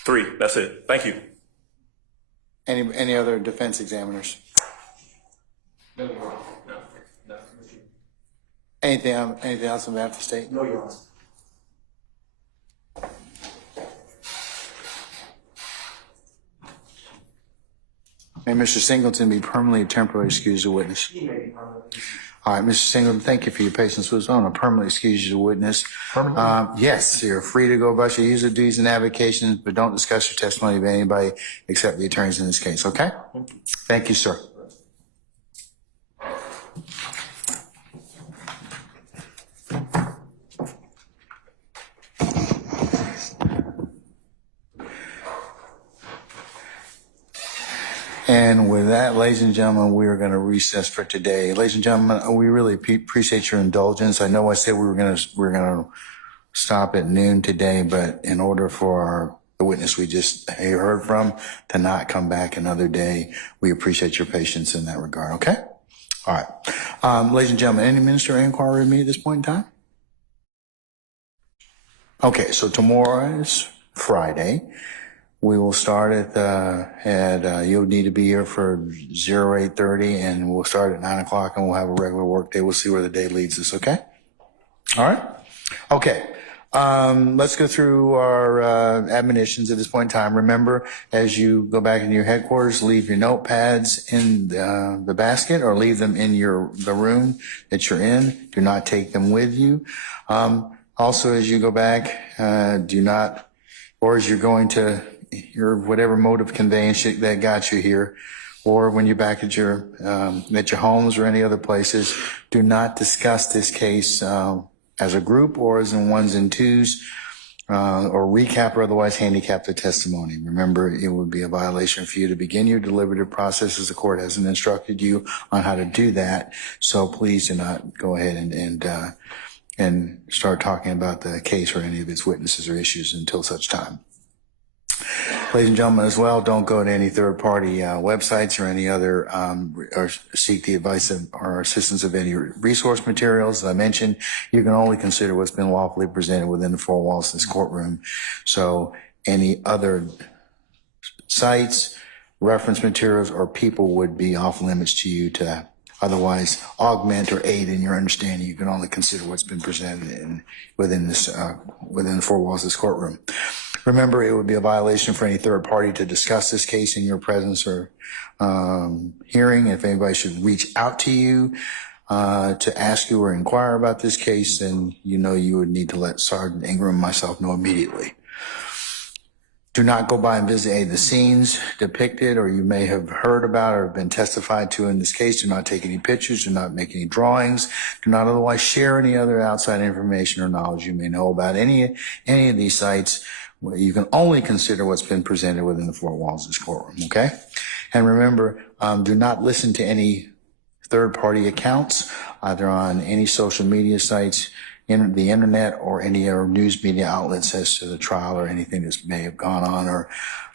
3, that's it. Thank you. Any other defense examiners? No, Your Honor. No. Anything else on behalf of the state? No, Your Honor. May Mr. Singleton be permanently or temporarily excused as a witness. He may be permanently excused. All right, Mr. Singleton, thank you for your patience with us. I'm going to permanently excuse you as a witness. Yes, you're free to go about your user duties and avocations, but don't discuss your testimony with anybody except the attorneys in this case, okay? Thank you, sir. And with that, ladies and gentlemen, we are going to recess for today. Ladies and gentlemen, we really appreciate your indulgence. I know I said we're going to stop at noon today, but in order for the witness we just heard from to not come back another day, we appreciate your patience in that regard. Okay. All right. Ladies and gentlemen, any ministerial inquiry with me at this point in time? Okay. So tomorrow is Friday. We will start you'll need to be here for 8:30 and we'll start at 9 o'clock and we'll have a regular work day. We'll see where the day leads us. Okay. All right. Okay. Let's go through our admonitions at this point in time. Remember, as you go back into your headquarters, leave your notepads in the basket or leave them in the room that you're in. Do not take them with you. Also, as you go back, or as you're going to your whatever mode of conveyance that got you here, or when you're back at your homes or any other places, do not discuss this case as a group or as in ones and twos, or recap or otherwise handicap the testimony. Remember, it would be a violation for you to begin your deliberative process as the court hasn't instructed you on how to do that. So please do not go ahead and start talking about the case or any of its witnesses or issues until such time. Ladies and gentlemen, as well, don't go to any third-party websites or any other, or seek the advice or assistance of any resource materials. As I mentioned, you can only consider what's been lawfully presented within the four walls of this courtroom. So any other sites, reference materials, or people would be off limits to you to otherwise augment or aid in your understanding. You can only consider what's been presented within the four walls of this courtroom. Remember, it would be a violation for any third party to discuss this case in your presence or hearing. If anybody should reach out to you to ask you or inquire about this case, then you would need to let Sergeant Ingram and myself know immediately. Do not go by and visit any of the scenes depicted or you may have heard about or been testified to in this case. Do not take any pictures. Do not make any drawings. Do not otherwise share any other outside information or knowledge you may know about any of these sites. You can only consider what's been presented within the four walls of this courtroom, okay? And remember, do not listen to any third-party accounts, either on any social media sites, the internet, or any other news media outlets as to the trial or anything that may have gone on or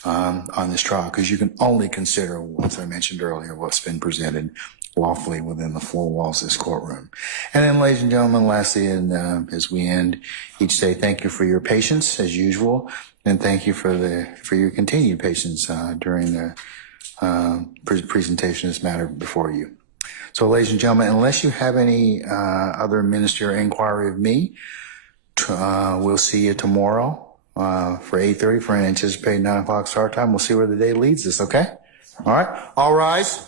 on this trial, because you can only consider, as I mentioned earlier, what's been presented lawfully within the four walls of this courtroom. And then, ladies and gentlemen, lastly, and as we end each day, thank you for your patience as usual, and thank you for your continued patience during the presentation of this matter before you. So, ladies and gentlemen, unless you have any other ministerial inquiry of me, we'll see you tomorrow for 8:30 for an anticipated 9 o'clock start time. We'll see where the day leads us. Okay? All right. All rise.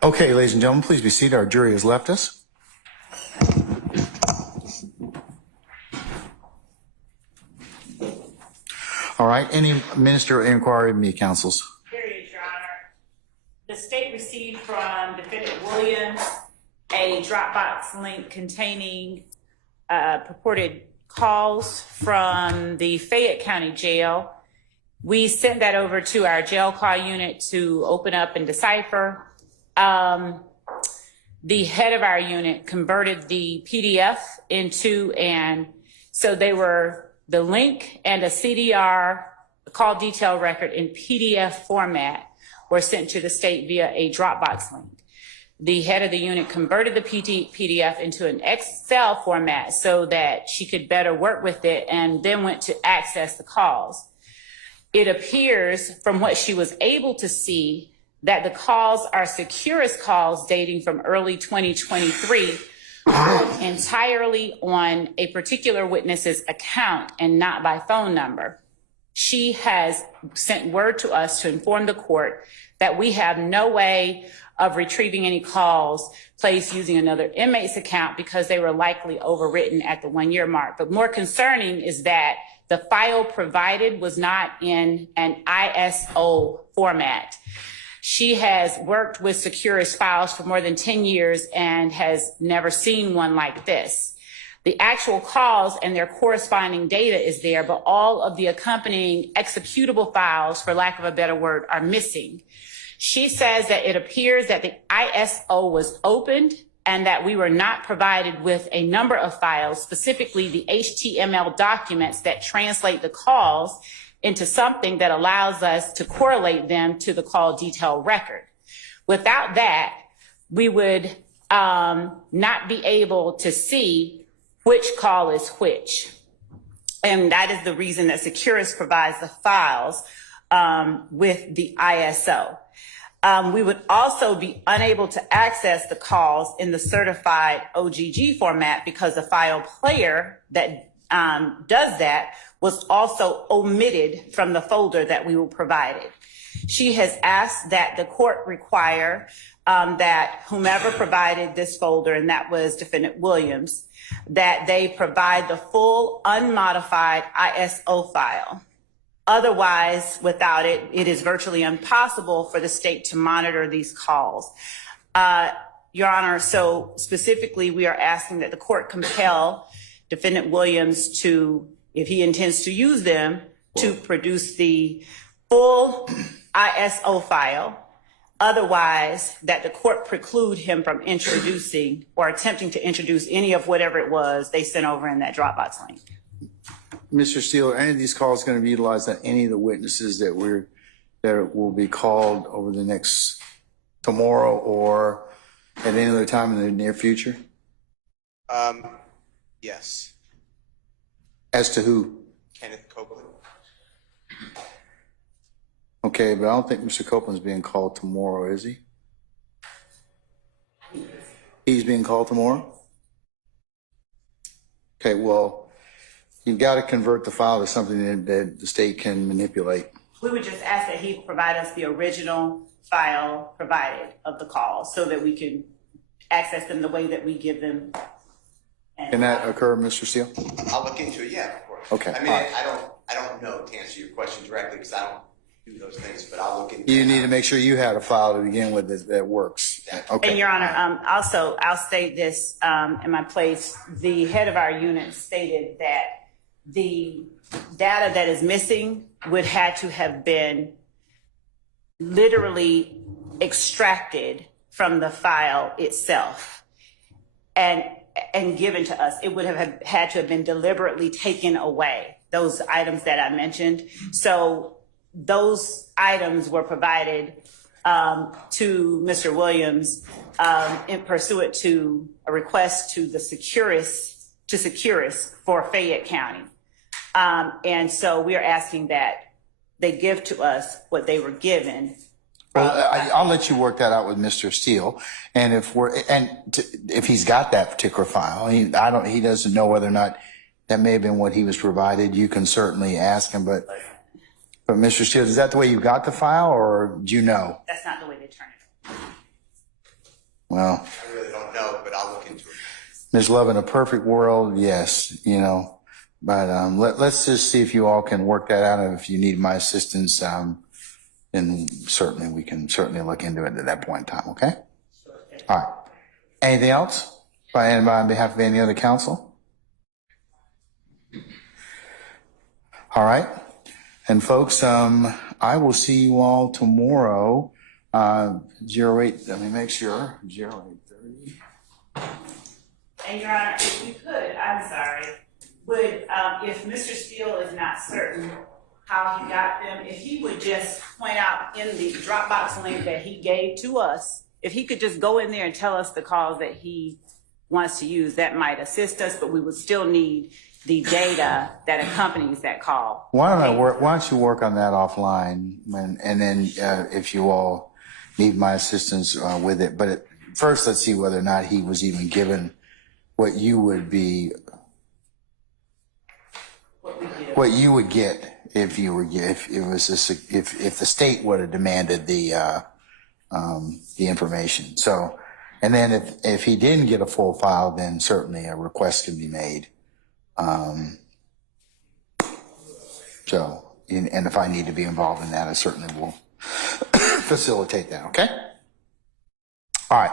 Okay, ladies and gentlemen, please be seated. Our jury has left us. All right, any ministerial inquiry of me, counsels? Period, Your Honor. The state received from Defendant Williams a Dropbox link containing purported calls from the Fayette County Jail. We sent that over to our jail call unit to open up and decipher. The head of our unit converted the PDF into, and so they were the link and a CDR, a call detail record in PDF format were sent to the state via a Dropbox link. the head of the unit converted the PDF into an Excel format so that she could better work with it, and then went to access the calls. It appears from what she was able to see that the calls are Securus calls dating from early 2023, entirely on a particular witness's account and not by phone number. She has sent word to us to inform the court that we have no way of retrieving any calls placed using another inmate's account because they were likely overwritten at the 1 year mark. But more concerning is that the file provided was not in an ISO format. She has worked with Securus files for more than 10 years and has never seen one like this. The actual calls and their corresponding data is there, but all of the accompanying executable files, for lack of a better word, are missing. She says that it appears that the ISO was opened and that we were not provided with a number of files, specifically the HTML documents that translate the calls into something that allows us to correlate them to the call detail record. Without that, we would not be able to see which call is which. And that is the reason that Securus provides the files with the ISO. We would also be unable to access the calls in the certified OGG format because the file player that does that was also omitted from the folder that we were provided. She has asked that the court require that whomever provided this folder, and that was Defendant Williams, that they provide the full unmodified ISO file. Otherwise, without it, it is virtually impossible for the state to monitor these calls. Your Honor, so specifically, we are asking that the court compel Defendant Williams to, if he intends to use them, to produce the full ISO file. Otherwise, that the court preclude him from introducing or attempting to introduce any of whatever it was they sent over in that Dropbox link. Mr. Steele, are any of these calls going to be utilized on any of the witnesses that will be called over the next tomorrow or at any other time in the near future? Yes. As to who? Kenneth Copeland. Okay, but I don't think Mr. Copeland's being called tomorrow, is he? He's being called tomorrow? Okay, well, you've got to convert the file to something that the state can manipulate. We would just ask that he provide us the original file provided of the calls so that we can access them the way that we give them. Can that occur, Mr. Steele? I'll look into it, yeah, of course. Okay. I mean, All right. I don't know to answer your question directly because I don't do those things, but I'll look into it. You need to make sure you had a file to begin with that works. Okay. And Your Honor, also, I'll state this in my place. The head of our unit stated that the data that is missing would have to have been literally extracted from the file itself and given to us. It would have had to have been deliberately taken away, those items that I mentioned. So those items were provided to Mr. Williams in pursuant to a request to the Securus for Fayette County. And so we are asking that they give to us what they were given. Well, I'll let you work that out with Mr. Steele, and if he's got that particular file, he doesn't know whether or not that may have been what he was provided. You can certainly ask him, but Mr. Steele, is that the way you got the file, or do you know? That's not the way they turn it. Well, I really don't know, but I'll look into it. Ms. Love, in a perfect world, yes, but let's just see if you all can work that out, and if you need my assistance, then certainly we can look into it at that point in time, okay? All right. Anything else on behalf of any other counsel? All right. And folks, I will see you all tomorrow, 08, let me make sure, 08:30. And Your Honor, if you could, I'm sorry, would, if Mr. Steele is not certain how he got them, if he would just point out in the Dropbox link that he gave to us if he could just go in there and tell us the calls that he wants to use, that might assist us, but we would still need the data that accompanies that call. Why don't you work on that offline, and then if you all need my assistance with it. But first, let's see whether or not he was even given what you would get if the state would have demanded the information. So, and then if he didn't get a full file, then certainly a request can be made. And if I need to be involved in that, I certainly will facilitate that. Okay. All right.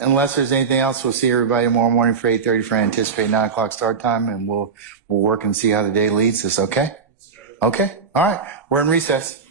Unless there's anything else, we'll see everybody tomorrow morning for 8:30 for anticipated 9 o'clock start time, and we'll work and see how the day leads us. Okay. Okay. All right. We're in recess.